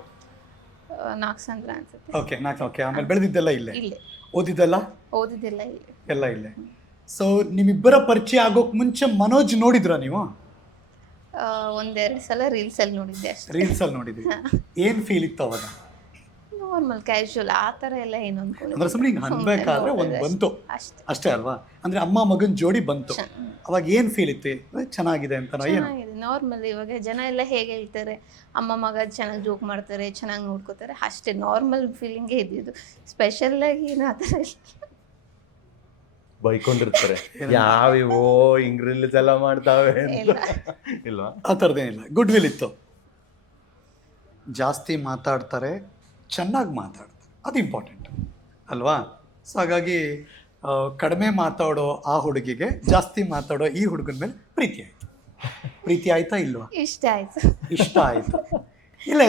ನಾಗಸಂದ್ರ ಅನ್ಸುತ್ತೆ. Okay, okay. ಆಮೇಲೆ ಬೆಳೆದಿದ್ದೆಲ್ಲ ಇಲ್ಲೇ? ಇಲ್ಲೇ. ಓದಿದ್ದೆಲ್ಲ? ಓದಿದ್ದೆಲ್ಲ ಇಲ್ಲೇ. ಎಲ್ಲ ಇಲ್ಲೇ. ಸೊ ನಿಮ್ಮಿಬ್ಬರ ಪರಿಚಯ ಆಗೋಕ್ ಮುಂಚೆ ಮನೋಜ್ ನೋಡಿದ್ರ ನೀವು? 1-2 ಸಲ ರೀಲ್ಸ್ ಅಲ್ಲಿ ನೋಡಿದ್ದೆ ಅಷ್ಟೇ. ರೀಲ್ಸ್ ಅಲ್ಲಿ ನೋಡಿದ್ರಿ? ಏನ್ ಫೀಲ್ ಇತ್ತು ಅವಾಗ? ನಾರ್ಮಲ್, ಕ್ಯಾಶುವಲ್, ಆ ಥರ ಎಲ್ಲ ಏನು ಅನ್ಕೊಳ್ಳಿ. ಅಂದ್ರೆ ಸುಮ್ಮನೆ ಹಿಂಗೆ ಅನ್ಬೇಕಾದ್ರೆ ಒಂದು ಬಂತು ಅಷ್ಟೇ ಅಲ್ವಾ? ಅಂದ್ರೆ ಅಮ್ಮ ಮಗನ ಜೋಡಿ ಬಂತು, ಅವಾಗ ಏನ್ ಫೀಲ್ ಇತ್ತು? ಚೆನ್ನಾಗಿದೆ ಅಂತ? ಚೆನ್ನಾಗಿದೆ, ನಾರ್ಮಲ್. ಇವಾಗ ಜನ ಎಲ್ಲ ಹೇಗೆ ಹೇಳ್ತಾರೆ, ಅಮ್ಮ ಮಗ ಚೆನ್ನಾಗಿ ಜೋಕ್ ಮಾಡ್ತಾರೆ, ಚೆನ್ನಾಗಿ ನೋಡ್ಕೋತಾರೆ, ಅಷ್ಟೇ. ನಾರ್ಮಲ್ ಫೀಲಿಂಗೇ ಇದ್ದಿದ್ದು, ಸ್ಪೆಷಲ್ ಆಗಿ ಏನು ಆ ಥರ ಬೈಕೊಂಡಿರ್ತಾರೆ, ಯಾವಿವೋ ಹಿಂಗ್ ರೀಲ್ಸ್ ಎಲ್ಲ ಮಾಡ್ತಾವೆ ಇಲ್ವಾ? ಆ ಥರದ್ದೇನಿಲ್ಲ, ಗುಡ್ ವಿಲ್ ಇತ್ತು. ಜಾಸ್ತಿ ಮಾತಾಡ್ತಾರೆ, ಚೆನ್ನಾಗಿ ಮಾತಾಡ್ತಾರೆ, ಅದು ಇಂಪಾರ್ಟೆಂಟ್ ಅಲ್ವಾ? ಸೊ ಹಾಗಾಗಿ ಕಡಿಮೆ ಮಾತಾಡೋ ಆ ಹುಡುಗಿಗೆ ಜಾಸ್ತಿ ಮಾತಾಡೋ ಈ ಹುಡುಗನ ಮೇಲೆ ಪ್ರೀತಿ ಆಯ್ತು. ಪ್ರೀತಿ ಆಯ್ತಾ ಇಲ್ವಾ? ಇಷ್ಟ ಆಯ್ತು. ಇಷ್ಟ ಆಯ್ತು. ಇಲ್ಲ,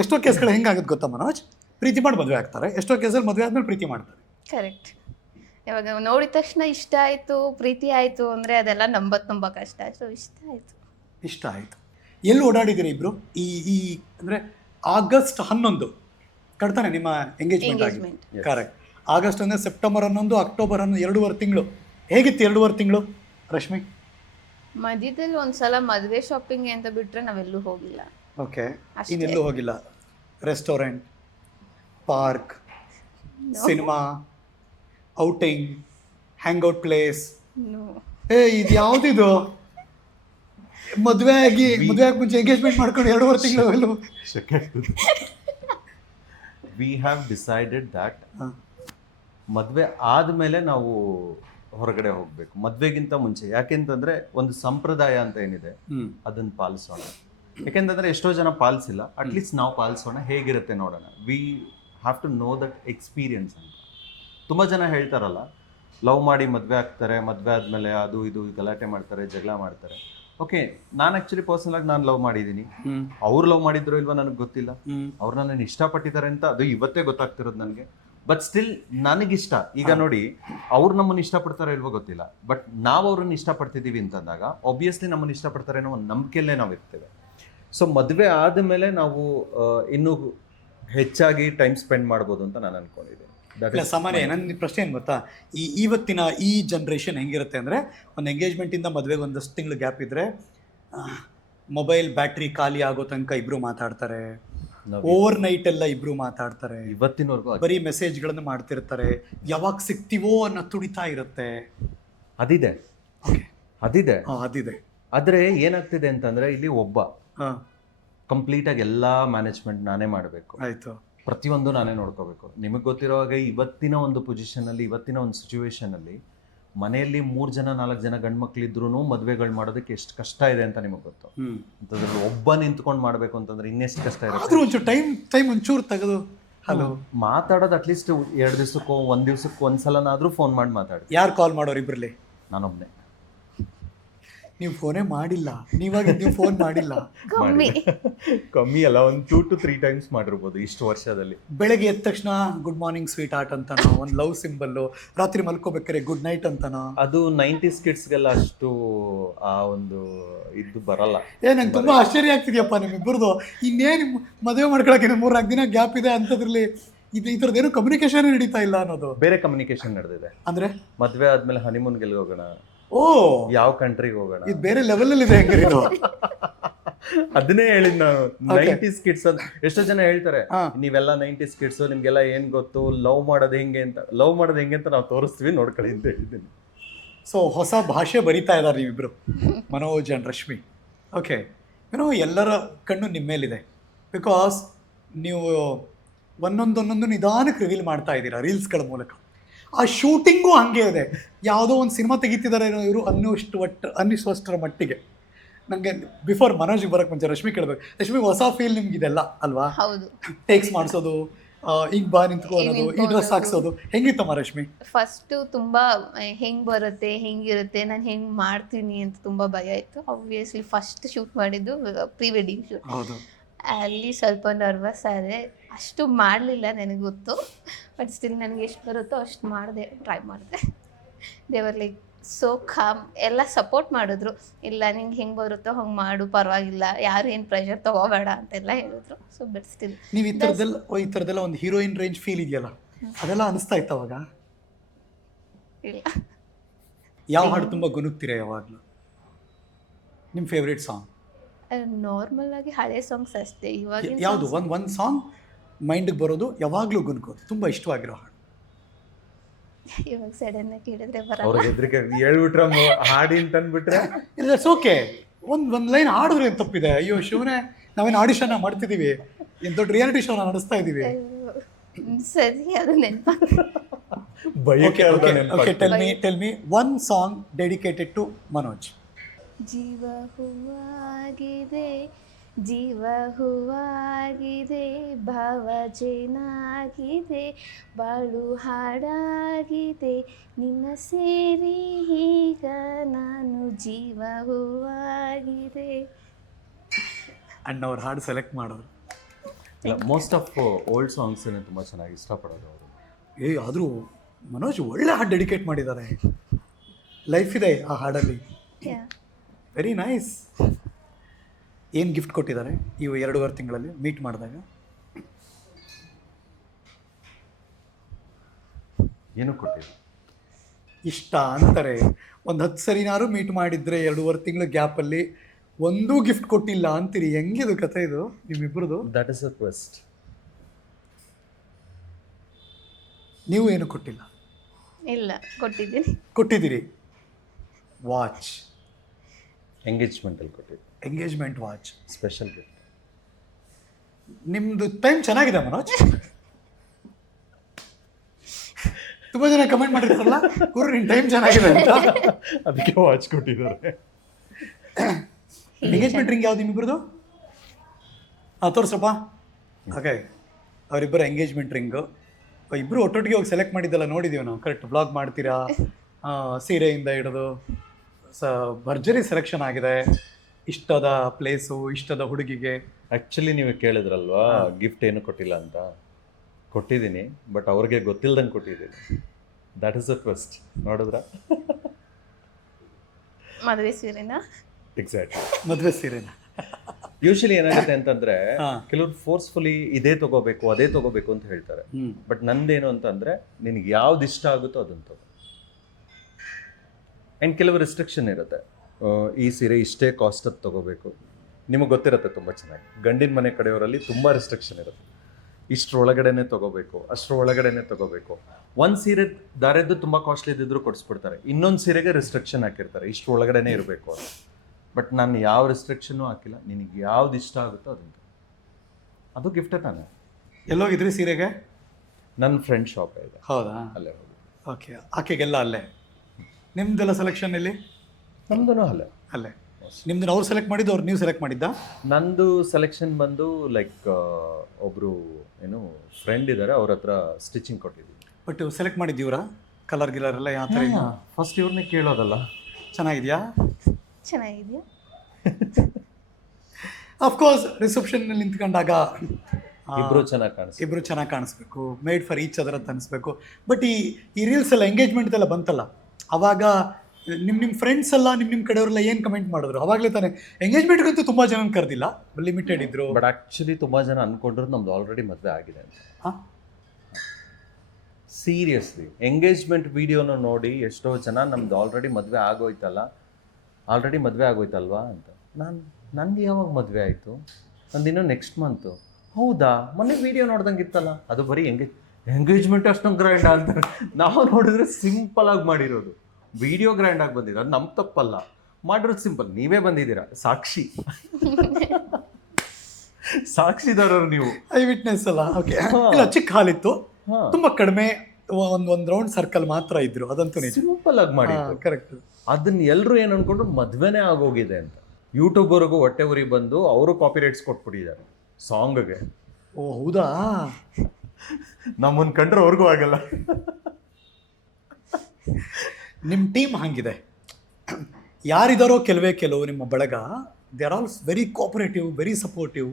ಎಷ್ಟೋ ಕೇಸ್ಗಳು ಹೆಂಗಾಗುತ್ತೆ ಗೊತ್ತಾ ಮನೋಜ್? ಪ್ರೀತಿ ಮಾಡಿ ಮದುವೆ ಆಗ್ತಾರೆ, ಎಷ್ಟೋ ಕೇಸಲ್ಲಿ ಮದುವೆ ಆದ್ಮೇಲೆ ಪ್ರೀತಿ ಮಾಡ್ತಾರೆ. ಕರೆಕ್ಟ್. ಇವಾಗ ನೋಡಿದ ತಕ್ಷಣ ಇಷ್ಟ ಆಯ್ತು, ಪ್ರೀತಿ ಆಯ್ತು ಅಂದ್ರೆ ಅದೆಲ್ಲ ನಂಬತ್ ತುಂಬ ಕಷ್ಟ. ಸೊ ಇಷ್ಟ ಆಯ್ತು. ಇಷ್ಟ ಆಯ್ತು. ಎಲ್ಲಿ ಓಡಾಡಿದ್ದೀರಿ ಇಬ್ರು? ಈ ಅಂದ್ರೆ ಆಗಸ್ಟ್ 11 ಕಡ್ತಾನೆ ನಿಮ್ಮ ಎಂಗೇಜ್ಮೆಂಟ್ ಆಗಿದೆ. ಕರೆಕ್ಟ್. ಆಗಸ್ಟ್ ಅಂದರೆ ಸೆಪ್ಟೆಂಬರ್ 11, ಅಕ್ಟೋಬರ್ 11, 2.5 ತಿಂಗಳು. ಹೇಗಿತ್ತು 2.5 ತಿಂಗಳು ರಶ್ಮಿ? ಮಧ್ಯದಲ್ಲಿ ಒಂದ್ಸಲ ಮದುವೆ ಶಾಪಿಂಗ್ ಅಂತ ಬಿಟ್ರೆ ನಾವೆಲ್ಲೂ ಹೋಗಿಲ್ಲ. ಓಕೆ. ಇನ್ನೆಲ್ಲೂ ಹೋಗಿಲ್ಲ? Restaurant, park, cinema, outing, hangout place? ಇದು ಯಾವುದಿದು? ಮದುವೆ ಆಗಿ ಮುಂಚೆ ಎಂಗೇಜ್ಮೆಂಟ್ ಮಾಡ್ಕೊಂಡು 2.5 ತಿಂಗಳು ಎಲ್ಲೂ? ವಿ ಹ್ಯಾವ್ ಡಿಸೈಡೆಡ್ ದ್ಯಾಟ್ ಹಾಂ ಮದುವೆ ಆದಮೇಲೆ ನಾವು ಹೊರಗಡೆ ಹೋಗಬೇಕು, ಮದುವೆಗಿಂತ ಮುಂಚೆ. ಯಾಕೆಂತಂದ್ರೆ ಒಂದು ಸಂಪ್ರದಾಯ ಅಂತ ಏನಿದೆ ಹ್ಞೂ ಅದನ್ನು ಪಾಲಿಸೋಣ. ಯಾಕೆಂತಂದ್ರೆ ಎಷ್ಟೋ ಜನ ಪಾಲಿಸಿಲ್ಲ, ಅಟ್ಲೀಸ್ಟ್ ನಾವು ಪಾಲಿಸೋಣ, ಹೇಗಿರುತ್ತೆ ನೋಡೋಣ. We have to know that experience ಅಂತ. ತುಂಬ ಜನ ಹೇಳ್ತಾರಲ್ಲ, ಲವ್ ಮಾಡಿ ಮದುವೆ ಆಗ್ತಾರೆ, ಮದುವೆ ಆದಮೇಲೆ ಅದು ಇದು ಗಲಾಟೆ ಮಾಡ್ತಾರೆ, ಜಗಳ ಮಾಡ್ತಾರೆ. ಓಕೆ, ನಾನು ಆ್ಯಕ್ಚುಲಿ ಪರ್ಸನಲಾಗಿ ನಾನು ಲವ್ ಮಾಡಿದ್ದೀನಿ. ಹ್ಞೂ ಅವ್ರು ಲವ್ ಮಾಡಿದ್ರು ಇಲ್ವಾ ನನಗೆ ಗೊತ್ತಿಲ್ಲ. ಹ್ಞೂ ಅವ್ರು ನನ್ನನ್ನು ಇಷ್ಟಪಟ್ಟಿದ್ದಾರೆ ಅಂತ ಅದು ಇವತ್ತೇ ಗೊತ್ತಾಗ್ತಿರೋದು ನನಗೆ. ಬಟ್ ಸ್ಟಿಲ್ ನನಗಿಷ್ಟ. ಈಗ ನೋಡಿ, ಅವ್ರು ನಮ್ಮನ್ನು ಇಷ್ಟಪಡ್ತಾರೆ ಇಲ್ವೋ ಗೊತ್ತಿಲ್ಲ, ಬಟ್ ನಾವು ಅವ್ರನ್ನ ಇಷ್ಟಪಡ್ತಿದ್ದೀವಿ ಅಂತಂದಾಗ ಆಬ್ವಿಯಸ್ಲಿ ನಮ್ಮನ್ನು ಇಷ್ಟಪಡ್ತಾರೆ ಅನ್ನೋ ಒಂದು ನಂಬಿಕೆಯಲ್ಲೇ ನಾವು ಇರ್ತೇವೆ. ಸೊ ಮದುವೆ ಆದಮೇಲೆ ನಾವು ಇನ್ನೂ ಹೆಚ್ಚಾಗಿ ಟೈಮ್ ಸ್ಪೆಂಡ್ ಮಾಡ್ಬೋದು ಅಂತ ನಾನು ಅನ್ಕೊಂಡಿದ್ದೀನಿ. ಇಲ್ಲ ಸಾಮಾನ್ಯ. ನನ್ನ ಪ್ರಶ್ನೆ ಏನು ಗೊತ್ತಾ, ಇವತ್ತಿನ ಈ ಜನ್ರೇಷನ್ ಹೆಂಗಿರುತ್ತೆ ಅಂದರೆ, ಒಂದು ಎಂಗೇಜ್ಮೆಂಟಿಂದ ಮದುವೆಗೆ ಒಂದಷ್ಟು ತಿಂಗಳು ಗ್ಯಾಪ್ ಇದ್ದರೆ ಮೊಬೈಲ್ ಬ್ಯಾಟ್ರಿ ಖಾಲಿ ಆಗೋ ತನಕ ಇಬ್ಬರು ಮಾತಾಡ್ತಾರೆ, ಓವರ್ ನೈಟ್ ಎಲ್ಲ ಇಬ್ಬರು ಮಾತಾಡ್ತಾರೆ, ಇವತ್ತಿನವರೆಗೂ ಬರೀ ಮೆಸೇಜ್ಗಳನ್ನು ಮಾಡ್ತಿರ್ತಾರೆ, ಯಾವಾಗ ಸಿಗ್ತೀವೋ ಅನ್ನೋ ತುಡಿತಾ ಇರುತ್ತೆ. ಅದಿದೆ ಅದಿದೆ ಹಾಂ ಅದಿದೆ. ಆದರೆ ಏನಾಗ್ತಿದೆ ಅಂತಂದರೆ, ಇಲ್ಲಿ ಒಬ್ಬ ಹಾಂ ಕಂಪ್ಲೀಟಾಗಿ ಎಲ್ಲ ಮ್ಯಾನೇಜ್ಮೆಂಟ್ ನಾನೇ ಮಾಡಬೇಕು, ಆಯಿತು. ಪ್ರತಿಯೊಂದು ನಾನೇ ನೋಡ್ಕೋಬೇಕು. ನಿಮಗೆ ಗೊತ್ತಿರೋ ಹಾಗೆ ಇವತ್ತಿನ ಒಂದು ಪೊಸಿಷನಲ್ಲಿ, ಇವತ್ತಿನ ಒಂದು ಸಿಚುವೇಶನಲ್ಲಿ ಮನೆಯಲ್ಲಿ 3 ಜನ 4 ಜನ ಗಂಡು ಮಕ್ಳಿದ್ರೂ ಮದುವೆಗಳು ಮಾಡೋದಕ್ಕೆ ಎಷ್ಟು ಕಷ್ಟ ಇದೆ ಅಂತ ನಿಮಗೆ ಗೊತ್ತು. ಅಂತಂದ್ರೆ ಒಬ್ಬ ನಿಂತ್ಕೊಂಡು ಮಾಡಬೇಕು ಅಂತಂದ್ರೆ ಇನ್ನೆಷ್ಟು ಕಷ್ಟ ಇರುತ್ತೆ. ಆದರೂ ಒಂಚೂರು ಟೈಮ್ ಒಂಚೂರು ತೆಗೆದು ಹಲೋ ಮಾತಾಡೋದು ಅಟ್ಲೀಸ್ಟ್ 2 ದಿವಸಕ್ಕೋ 1 ದಿವಸಕ್ಕೋ ಒಂದ್ಸಲನಾದ್ರೂ ಫೋನ್ ಮಾಡಿ ಮಾತಾಡಿ. ಯಾರು ಕಾಲ್ ಮಾಡೋರು ಇಬ್ಬರಲ್ಲಿ? ನಾನೊಬ್ಬನೇ. ನೀವು ಫೋನೇ ಮಾಡಿಲ್ಲ, ನೀವು ಫೋನ್ ಮಾಡಿಲ್ಲ. ಕಮ್ಮಿ ಅಲ್ಲ, ಒಂದು 2 to 3 ಟೈಮ್ಸ್ ಮಾಡಿರ್ಬೋದು ಇಷ್ಟು ವರ್ಷದಲ್ಲಿ. ಬೆಳಗ್ಗೆ ಎದ್ದ ತಕ್ಷಣ ಗುಡ್ ಮಾರ್ನಿಂಗ್ ಸ್ವೀಟ್ ಆರ್ಟ್ ಅಂತಾನೋ, ಒಂದು ಲವ್ ಸಿಂಬಲ್ಲು, ರಾತ್ರಿ ಮಲ್ಕೋಬೇಕಾರೆ ಗುಡ್ ನೈಟ್ ಅಂತಾನೋ. ಅದು 90s ಕಿಡ್ಸ್ಗೆಲ್ಲ ಅಷ್ಟು ಆ ಒಂದು ಇದು ಬರಲ್ಲ. ನಂಗೆ ತುಂಬ ಆಶ್ಚರ್ಯ ಆಗ್ತಿದ್ಯಪ್ಪ ನಿಮ್ಮಿಬ್ಬರದು. ಇನ್ನೇನು ಮದುವೆ ಮಾಡ್ಕೊಳಕ್ಕೆ 3-4 ದಿನ ಗ್ಯಾಪ್ ಇದೆ ಅಂಥದ್ರಲ್ಲಿ ಈ ಥರದ್ದೇನು ಕಮ್ಯುನಿಕೇಶನ್ ನಡೀತಾ ಇಲ್ಲ ಅನ್ನೋದು. ಬೇರೆ ಕಮ್ಯುನಿಕೇಶನ್ ನಡೆದಿದೆ. ಅಂದರೆ ಮದುವೆ ಆದ್ಮೇಲೆ ಹನಿಮೂನ್ಗೆ ಹೋಗೋಣ, ಓ ಯಾವ ಕಂಟ್ರಿಗೆ ಹೋಗೋಣ, ಇದು ಬೇರೆ ಲೆವೆಲಲ್ಲಿ ಇದೆ ಹೆಂಗೆ ಇದು. ಅದನ್ನೇ ಹೇಳಿದ್ ನಾನು. 90s ಕಿಡ್ಸ್ ಅಂತ ಎಷ್ಟೋ ಜನ ಹೇಳ್ತಾರೆ, ನೀವೆಲ್ಲ 90s ಕಿಡ್ಸ್, ನಿಮ್ಗೆಲ್ಲ ಏನ್ ಗೊತ್ತು, ಲವ್ ಮಾಡೋದು ಹೆಂಗೆ ಅಂತ ನಾವು ತೋರಿಸ್ತೀವಿ, ನೋಡ್ಕೊಳ್ಳಿ ಅಂತ ಹೇಳಿದ್ದೀನಿ. ಸೊ ಹೊಸ ಭಾಷೆ ಬರಿತಾ ಇದ್ದಾರೆ ನೀವಿಬ್ರು, ಮನೋಜ್ ಅಂಡ್ ರಶ್ಮಿ. ಓಕೆ, ಎಲ್ಲರ ಕಣ್ಣು ನಿಮ್ಮ ಮೇಲಿದೆ. ಬಿಕಾಸ್ ನೀವು ಒಂದೊಂದು ನಿಧಾನಕ್ಕೆ ರಿವೀಲ್ ಮಾಡ್ತಾ ಇದ್ದೀರಾ ರೀಲ್ಸ್ಗಳ ಮೂಲಕ. ಆ ಶೂಟಿಂಗು ಹಂಗೆ ಇದೆ, ಯಾವುದೋ ಒಂದು ಸಿನಿಮಾ ತೆಗಿತಿದ್ದಾರೆ ಇವರು ಅನ್ನಿಸುವಷ್ಟರ ಮಟ್ಟಿಗೆ. ನನಗೆ ಬಿಫೋರ್ ಮನೋಜಿಗೆ ಬರೋಕ್ಕೆ ಮುಂಚೆ ರಶ್ಮಿ ಕೇಳಬೇಕು. ರಶ್ಮಿ, ಹೊಸ ಫೀಲ್ ನಿಮ್ಗಿದೆಲ್ಲ ಅಲ್ವಾ? ಹೌದು. ಟೇಕ್ಸ್ ಮಾಡಿಸೋದು, ಈಗ ಬಾ ನಿಂತ್ಕೊ ಅನ್ನೋದು, ಈ ಡ್ರೆಸ್ ಹಾಕ್ಸೋದು ಹೆಂಗಿತ್ತಮ್ಮ ರಶ್ಮಿ? ಫಸ್ಟು ತುಂಬ ಹೆಂಗೆ ಬರುತ್ತೆ, ಹೆಂಗಿರುತ್ತೆ, ನಾನು ಹೆಂಗೆ ಮಾಡ್ತೀನಿ ಅಂತ ತುಂಬ ಭಯ ಇತ್ತು. ಆಬ್ವಿಯಸ್ಲಿ ಫಸ್ಟ್ ಶೂಟ್ ಮಾಡಿದ್ದು ಪ್ರೀ ವೆಡ್ಡಿಂಗ್ ಶೂಟ್. ಹೌದು. ಅಲ್ಲಿ ಸ್ವಲ್ಪ ನರ್ವಸ್ ಆದರೆ ಅಷ್ಟು ಮಾಡಲಿಲ್ಲ, ನನಗೆ ಗೊತ್ತು. ಬಟ್ ಸ್ಟಿಲ್ ನನಗೆ ಎಷ್ಟು ಬರುತ್ತೋ ಅಷ್ಟು ಮಾಡಿದೆ, ಟ್ರೈ ಮಾಡಿದೆ. ದೇವರ್ ಲೈಕ್ ಸೋ ಕಾಮ್. ಎಲ್ಲ ಸಪೋರ್ಟ್ ಮಾಡಿದ್ರು, ಇಲ್ಲ ನಿಂಗೆ ಹೆಂಗೆ ಬರುತ್ತೋ ಹಂಗೆ ಮಾಡು, ಪರವಾಗಿಲ್ಲ, ಯಾರು ಏನು ಪ್ರೆಷರ್ ತೊಗೋಬೇಡ ಅಂತೆಲ್ಲ ಹೇಳಿದ್ರು. ಸೊ ಬಟ್ ಸ್ಟಿಲ್ ನೀವು ಈ ಥರದ್ದೆಲ್ಲ ಒಂದು ಹೀರೋಯಿನ್ ರೇಂಜ್ ಫೀಲ್ ಇದೆಯಲ್ಲ, ಅದೆಲ್ಲ ಅನಿಸ್ತಾ ಇತ್ತು ಅವಾಗ? ಇಲ್ಲ. ಯಾವ ಹಾಡು ತುಂಬ ಗುನುಗ್ತೀರಾ ಯಾವಾಗಲೂ? ನಿಮ್ಮ ಫೇವ್ರೇಟ್ ಸಾಂಗ್ ನಾರ್ಮಲ್ ಆಗಿ ಹಳೆ ಸಾಂಗ್ಸ್ ಅಷ್ಟೇ. ಇವಾಗ ಯಾವುದು ಒಂದು ಸಾಂಗ್ ಮೈಂಡಿಗೆ ಬರೋದು, ಯಾವಾಗಲೂ ಗುನುಗೋದು, ತುಂಬ ಇಷ್ಟವಾಗಿರೋ ಹಾಡು? ಇವಾಗ ಸಡನ್ ಆಗಿ ಹೇಳಿದ್ರೆ ಬರಲ್ಲ. ಅವ್ರಿಗೆ ಹೆದರಿಕೆ ಹೇಳ್ಬಿಟ್ರೆ ಹಾಡಿ ಅಂತ ಅಂದ್ಬಿಟ್ರೆ ಇಟ್ಸ್ ಓಕೆ. ಒಂದು ಲೈನ್ ಹಾಡಿದ್ರೆ ಏನು ತಪ್ಪಿದೆ? ಅಯ್ಯೋ ಶಿವನೇ, ನಾವೇನು ಆಡಿಷನ್ನ ಮಾಡ್ತಿದ್ದೀವಿ, ಏನು ದೊಡ್ಡ ರಿಯಾಲಿಟಿ ಶೋನ ನಡೆಸ್ತಾ ಇದ್ದೀವಿ. ಸರಿ, ಅದು ನೆನಪ. Tell me one song dedicated to Manoj. ಜೀವ ಹೂವಾಗಿದೆ, ಜೀವ ಹೂವಾಗಿದೆ, ಭಾವ ಜೇನಾಗಿದೆ, ಬಾಳು ಹಾಡಾಗಿದೆ, ನಿನ್ನ ಸೇರಿ ಈಗ ನಾನು ಜೀವ ಹೂವಾಗಿದೆ. ಅಣ್ಣವ್ರು ಹಾಡು ಸೆಲೆಕ್ಟ್ ಮಾಡೋರು. ಇಲ್ಲ, ಮೋಸ್ಟ್ ಆಫ್ ಓಲ್ಡ್ ಸಾಂಗ್ಸ್ ತುಂಬ ಚೆನ್ನಾಗಿ ಇಷ್ಟಪಡೋದು ಅವರು. ಆದರೂ ಮನೋಜ್ ಒಳ್ಳೆ ಹಾಡು ಡೆಡಿಕೇಟ್ ಮಾಡಿದ್ದಾರೆ. ಲೈಫ್ ಇದೆ ಆ ಹಾಡಲ್ಲಿ. Very nice. ಏನು ಗಿಫ್ಟ್ ಕೊಟ್ಟಿದ್ದಾರೆ ಇವು 2.5 ತಿಂಗಳಲ್ಲಿ ಮೀಟ್ ಮಾಡಿದಾಗ? ಏನು ಕೊಟ್ಟಿಲ್ಲ, ಇಷ್ಟ ಅಂತಾರೆ. ಒಂದು 10 ಸರಿನಾರು ಮೀಟ್ ಮಾಡಿದ್ರೆ 2.5 ತಿಂಗಳ ಗ್ಯಾಪಲ್ಲಿ ಒಂದೂ ಗಿಫ್ಟ್ ಕೊಟ್ಟಿಲ್ಲ ಅಂತೀರಿ. ಹೆಂಗಿದು ಕಥೆ ಇದು ನಿಮ್ಮಿಬ್ಬರದು? That is a twist. ನೀವು ಏನು ಕೊಟ್ಟಿಲ್ಲ? ಇಲ್ಲ, ಕೊಟ್ಟಿದ್ದೀರಿ. ವಾಚ್, ಎಂಗೇಜ್ಮೆಂಟಲ್ಲಿ ಕೊಟ್ಟಿದ್ದೆ. Engagement watch, special gift. ನಿಮ್ಮದು ಟೈಮ್ ಚೆನ್ನಾಗಿದೆ ಮನೋಜ್. ತುಂಬ ಜನ ಕಮೆಂಟ್ ಮಾಡಿರ್ತಾರಲ್ಲ ಗುರು ನಿನ್ನ ಟೈಮ್ ಚೆನ್ನಾಗಿದೆ ಅಂತ. ಅದಕ್ಕೆ ವಾಚ್ ಕೊಟ್ಟಿದ್ದಾರೆ. ಎಂಗೇಜ್ಮೆಂಟ್ ರಿಂಗ್ ಯಾವ್ದು ನಿಮ್ಮಿಬ್ರದ್ದು? ತೋರ್ಸಪ್ಪ. ಓಕೆ, ಅವರಿಬ್ಬರ ಎಂಗೇಜ್ಮೆಂಟ್ ರಿಂಗು ಇಬ್ಬರು ಒಟ್ಟೊಟ್ಟಿಗೆ ಹೋಗಿ ಸೆಲೆಕ್ಟ್ ಮಾಡಿದ್ದೆಲ್ಲ ನೋಡಿದ್ದೀವಿ ನಾವು. ಕರೆಕ್ಟ್ ಬ್ಲಾಗ್ ಮಾಡ್ತೀರಾ, ಸೀರೆಯಿಂದ ಹಿಡಿದು ಭರ್ಜರಿ ಸೆಲೆಕ್ಷನ್ ಆಗಿದೆ. ಇಷ್ಟದ ಪ್ಲೇಸು, ಇಷ್ಟದ ಹುಡುಗಿಗೆ. ಆ್ಯಕ್ಚುಲಿ ನೀವು ಕೇಳಿದ್ರಲ್ವಾ ಗಿಫ್ಟ್ ಏನು ಕೊಟ್ಟಿಲ್ಲ ಅಂತ. ಕೊಟ್ಟಿದ್ದೀನಿ, ಬಟ್ ಅವ್ರಿಗೆ ಗೊತ್ತಿಲ್ದಂಗೆ ಕೊಟ್ಟಿದ್ದೀನಿ. That is the twist. ನೋಡಿದ್ರ? ಮದುವೆ ಸೀರೆನಾ? ಎಕ್ಸಾಕ್ಟ್. ಮದುವೆ ಸೀರೆನ. ಯೂಶಲಿ ಏನಾಗುತ್ತೆ ಅಂತಂದ್ರೆ ಹಾ. ಕೆಲವ್ರು ಫೋರ್ಸ್ಫುಲಿ ಇದೇ ತಗೋಬೇಕು ಅದೇ ತಗೋಬೇಕು ಅಂತ ಹೇಳ್ತಾರೆ. ಬಟ್ ನಂದೇನು ಅಂತಂದ್ರೆ ನಿನಗೆ ಯಾವ್ದು ಇಷ್ಟ ಆಗುತ್ತೋ ಅದನ್ನ ತಗೋ. ಆ್ಯಂಡ್ ಕೆಲವು ರಿಸ್ಟ್ರಿಕ್ಷನ್ ಇರುತ್ತೆ. ಈ ಸೀರೆ ಇಷ್ಟೇ ಕಾಸ್ಟ್ ಅದು ತಗೋಬೇಕು. ನಿಮಗೆ ಗೊತ್ತಿರುತ್ತೆ ತುಂಬ ಚೆನ್ನಾಗಿ. ಗಂಡಿನ ಮನೆ ಕಡೆಯವರಲ್ಲಿ ತುಂಬ ರಿಸ್ಟ್ರಿಕ್ಷನ್ ಇರುತ್ತೆ. ಇಷ್ಟರೊಳಗಡೆನೆ ತಗೋಬೇಕು, ಅಷ್ಟರೊಳಗಡೆನೆ ತಗೋಬೇಕು. ಒಂದು ಸೀರೆ ದಾರದ್ದು ತುಂಬ ಕಾಸ್ಟ್ಲಿ ಇದ್ದಿದ್ರು ಕೊಡಿಸ್ಬಿಡ್ತಾರೆ. ಇನ್ನೊಂದು ಸೀರೆಗೆ ರಿಸ್ಟ್ರಿಕ್ಷನ್ ಹಾಕಿರ್ತಾರೆ, ಇಷ್ಟರೊಳಗಡೆನೆ ಇರಬೇಕು ಅಂತ. ಬಟ್ ನಾನು ಯಾವ ರಿಸ್ಟ್ರಿಕ್ಷನ್ನು ಹಾಕಿಲ್ಲ. ನಿನಗೆ ಯಾವ್ದು ಇಷ್ಟ ಆಗುತ್ತೋ ಅದನ್ನು ಅದು ಗಿಫ್ಟೇ ತಾನೆ. ಎಲ್ಲೋಗಿದ್ರಿ ಸೀರೆಗೆ? ನನ್ನ ಫ್ರೆಂಡ್ ಶಾಪ್ ಇದೆ, ಹೌದಾ? ಅಲ್ಲೇ ಹೋಗಿ. ಓಕೆ, ಆಕೆಗೆಲ್ಲ ಅಲ್ಲೇ. ನಿಮ್ದೆಲ್ಲ ಸೆಲೆಕ್ಷನ್ ಎಲ್ಲಿ? ನಮ್ದು ಅಲ್ಲೇ. ಅಲ್ಲೇ. ನಿಮ್ದನ್ನ ಅವ್ರು ಸೆಲೆಕ್ಟ್ ಮಾಡಿದ್ದು, ಅವ್ರು ನೀವು ಸೆಲೆಕ್ಟ್ ಮಾಡಿದ್ದ? ನಂದು ಸೆಲೆಕ್ಷನ್ ಬಂದು ಲೈಕ್ ಒಬ್ಬರು ಏನು ಫ್ರೆಂಡ್ ಇದ್ದಾರೆ, ಅವ್ರ ಹತ್ರ ಸ್ಟಿಚಿಂಗ್ ಕೊಟ್ಟಿದ್ದೀವಿ. ಬಟ್ ಸೆಲೆಕ್ಟ್ ಮಾಡಿದ್ದೀವ್ರಾ? ಕಲರ್ ಗಿಲರ್ ಎಲ್ಲ ಯಾವ ಥರ? ಫಸ್ಟ್ ಇವ್ರನ್ನೇ ಕೇಳೋದಲ್ಲ. ಚೆನ್ನಾಗಿದೆಯಾ? ಚೆನ್ನಾಗಿದೆಯಾ? ಅಫ್ಕೋರ್ಸ್ ರಿಸೆಪ್ಷನ್ನಲ್ಲಿ ನಿಂತ್ಕೊಂಡಾಗ ಇಬ್ರು ಚೆನ್ನಾಗಿ ಕಾಣಿಸ್ತು. ಇಬ್ಬರು ಚೆನ್ನಾಗಿ ಕಾಣಿಸ್ಬೇಕು, ಮೇಡ್ ಫಾರ್ ಈಚ್ ಅದರ್ ಅಂತ ಅನಿಸ್ಬೇಕು. ಬಟ್ ಈ ರೀಲ್ಸ್ ಎಲ್ಲ ಎಂಗೇಜ್ಮೆಂಟ್ ಎಲ್ಲ ಬಂತಲ್ಲ, ಅವಾಗ ನಿಮ್ಮ ಫ್ರೆಂಡ್ಸ್ ಎಲ್ಲ ನಿಮ್ಮ ಕಡೆಯವರೆಲ್ಲ ಏನು ಕಮೆಂಟ್ ಮಾಡಿದ್ರು? ಅವಾಗಲೇ ತಾನೇ ಎಂಗೇಜ್ಮೆಂಟ್ಗಂತೂ ತುಂಬ ಜನ ಕರೆದಿಲ್ಲ, ಲಿಮಿಟೆಡ್ ಇದ್ರು. ಬಟ್ ಆ್ಯಕ್ಚುಲಿ ತುಂಬ ಜನ ಅನ್ಕೊಂಡ್ರು ನಮ್ದು ಆಲ್ರೆಡಿ ಮದುವೆ ಆಗಿದೆ ಅಂತ. ಸೀರಿಯಸ್ಲಿ ಎಂಗೇಜ್ಮೆಂಟ್ ವಿಡಿಯೋನ ನೋಡಿ ಎಷ್ಟೋ ಜನ ನಮ್ದು ಆಲ್ರೆಡಿ ಮದುವೆ ಆಗೋಯ್ತಲ್ವಾ ಅಂತ. ನಂದು ಯಾವಾಗ ಮದುವೆ ಆಯಿತು? ನಂದಿನ್ನೂ ನೆಕ್ಸ್ಟ್ ಮಂತು. ಹೌದಾ? ಮೊನ್ನೆ ವಿಡಿಯೋ ನೋಡ್ದಂಗೆ ಇತ್ತಲ್ಲ. ಅದು ಬರೀ ಎಂಗೇಜ್ಮೆಂಟ್ ಅಷ್ಟೊಂದು ಗ್ರ್ಯಾಂಡ್ ಅಂತಾರೆ. ನಾವು ನೋಡಿದ್ರೆ ಸಿಂಪಲ್ ಆಗಿ ಮಾಡಿರೋದು. ವಿಡಿಯೋ ಗ್ರ್ಯಾಂಡ್ ಆಗಿ ಬಂದಿದೆ, ಅದು ನಮ್ಮ ತಪ್ಪಲ್ಲ. ಮಾಡಿರೋದು ಸಿಂಪಲ್. ನೀವೇ ಬಂದಿದ್ದೀರಾ, ಸಾಕ್ಷಿದಾರರು ನೀವು. ಐ ವಿಟ್ನೆಸ್ ಅಲ್ಲ. ಓಕೆ, ಇಲ್ಲ ಚಿಕ್ಕ ಹಾಲಿತ್ತು, ತುಂಬ ಕಡಿಮೆ, ಒಂದು ರೌಂಡ್ ಸರ್ಕಲ್ ಮಾತ್ರ ಇದ್ರು. ಅದಂತೂ ಸಿಂಪಲ್ ಆಗಿ ಮಾಡಿ. ಕರೆಕ್ಟ್. ಅದನ್ನ ಎಲ್ಲರೂ ಏನು ಅನ್ಕೊಂಡ್ರು ಮದ್ವೆನೇ ಆಗೋಗಿದೆ ಅಂತ. ಯೂಟ್ಯೂಬರ್ಗೂ ಹೊಟ್ಟೆ ಉರಿ ಬಂದು ಅವರು ಕಾಪಿ ರೈಟ್ಸ್ ಕೊಟ್ಬಿಟ್ಟಿದ್ದಾರೆ ಸಾಂಗ್ಗೆ. ಓ ಹೌದಾ? ನಮ್ಮನ್ನು ಕಂಡ್ರೆ ಅವ್ರಿಗೂ ಆಗಲ್ಲ. ನಿಮ್ಮ ಟೀಮ್ ಹಾಗಿದೆ. ಯಾರಿದಾರೋ ಕೆಲವು ನಿಮ್ಮ ಬಳಗ, they are all very cooperative, very supportive.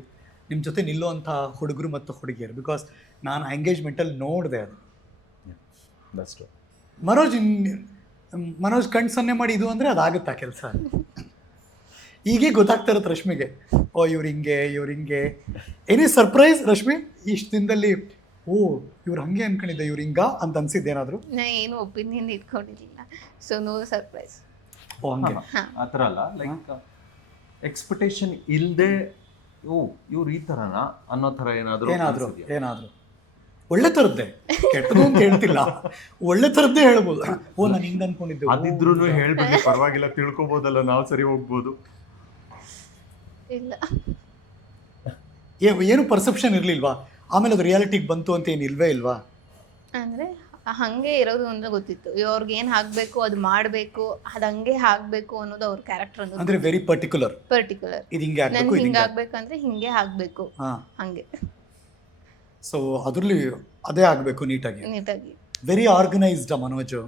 ನಿಮ್ಮ ಜೊತೆ ನಿಲ್ಲುವಂಥ ಹುಡುಗರು ಮತ್ತು ಹುಡುಗಿಯರು. ಬಿಕಾಸ್ ನಾನು ಎಂಗೇಜ್ಮೆಂಟಲ್ಲಿ ನೋಡಿದೆ ಅದು. ಮನೋಜ್ ಕಣ್ಣು ಸನ್ನೆ ಮಾಡಿ ಇದು ಅಂದರೆ ಅದಾಗುತ್ತಾ ಕೆಲಸ? ಹೀಗೆ ಗೊತ್ತಾಗ್ತಾ ಇರುತ್ತೆ ರಶ್ಮಿಗೆ, ಓ ಇವ್ರು ಹಿಂಗೆ. ಎನಿ ಸರ್ಪ್ರೈಸ್ ರಶ್ಮಿ ಇಷ್ಟು ದಿನದಲ್ಲಿ? ಓ ಇವ್ರು ಹಂಗೆ ಅನ್ಕೊಂಡಿದ್ದೆ, ಇವ್ರು ಹಿಂಗ ಅಂತ ಅನ್ಸಿದ್ದೇನಾದ್ರು? ನಾ ಏನು ಒಪಿನಿಯನ್ ಇಟ್ಕೊಂಡಿರಲಿಲ್ಲ, ಸೊ ನೋ ಸರ್ಪ್ರೈಸ್. ಓ ಹಂಗೆ. ಆ ಥರ ಅಲ್ಲ, ಲೈಕ್ ಎಕ್ಸ್ಪೆಕ್ಟೇಷನ್ ಇಲ್ಲದೆ ಓ ಇವ್ರು ಈ ಥರನಾ ಅನ್ನೋ ಥರ ಏನಾದರೂ ಒಳ್ಳೆ ಥರದ್ದೇ, ಕೆಟ್ಟದು ಅಂತ ಹೇಳ್ತಿಲ್ಲ, ಒಳ್ಳೆ ಥರದ್ದೇ ಹೇಳ್ಬೋದು. ಓ ನಾನು ಹಿಂಗೆ ಅನ್ಕೊಂಡಿದ್ದೆ. ಅದಿದ್ರು ಹೇಳ್ಬಿಟ್ಟು ಪರವಾಗಿಲ್ಲ, ತಿಳ್ಕೊಬೋದಲ್ಲ, ನಾವು ಸರಿ ಹೋಗ್ಬೋದು. ಇಲ್ಲ, ಏನು ಪರ್ಸೆಪ್ಷನ್ ಇರಲಿಲ್ವಾ? ಆಮೇಲೆ ಅದು ರಿಯಾಲಿಟಿಗೆ ಬಂತು ಅಂತ ಏನು ಇಲ್ವಾ? ಅಂದರೆ ಹಾಗೆ ಇರೋದು ಅಂತ ಗೊತ್ತಿತ್ತು. ಅವ್ರಿಗೆ ಏನು ಹಾಕಬೇಕು ಅದು ಮಾಡಬೇಕು, ಅದು ಹಂಗೆ ಹಾಕಬೇಕು ಅನ್ನೋದು ಅವ್ರ ಕ್ಯಾರೆಕ್ಟರ್ ಅನ್ನೋದು. ಅಂದರೆ ವೆರಿ ಪರ್ಟಿಕ್ಯುಲರ್. ಇದು ಹಿಂಗೆ ಆಗ್ಬೇಕಂದ್ರೆ ಹಿಂಗೆ ಹಾಕಬೇಕು, ಹಂಗೆ. ಸೊ ಅದರಲ್ಲಿ ಅದೇ ಆಗಬೇಕು ನೀಟಾಗಿ. Very organised Manoj.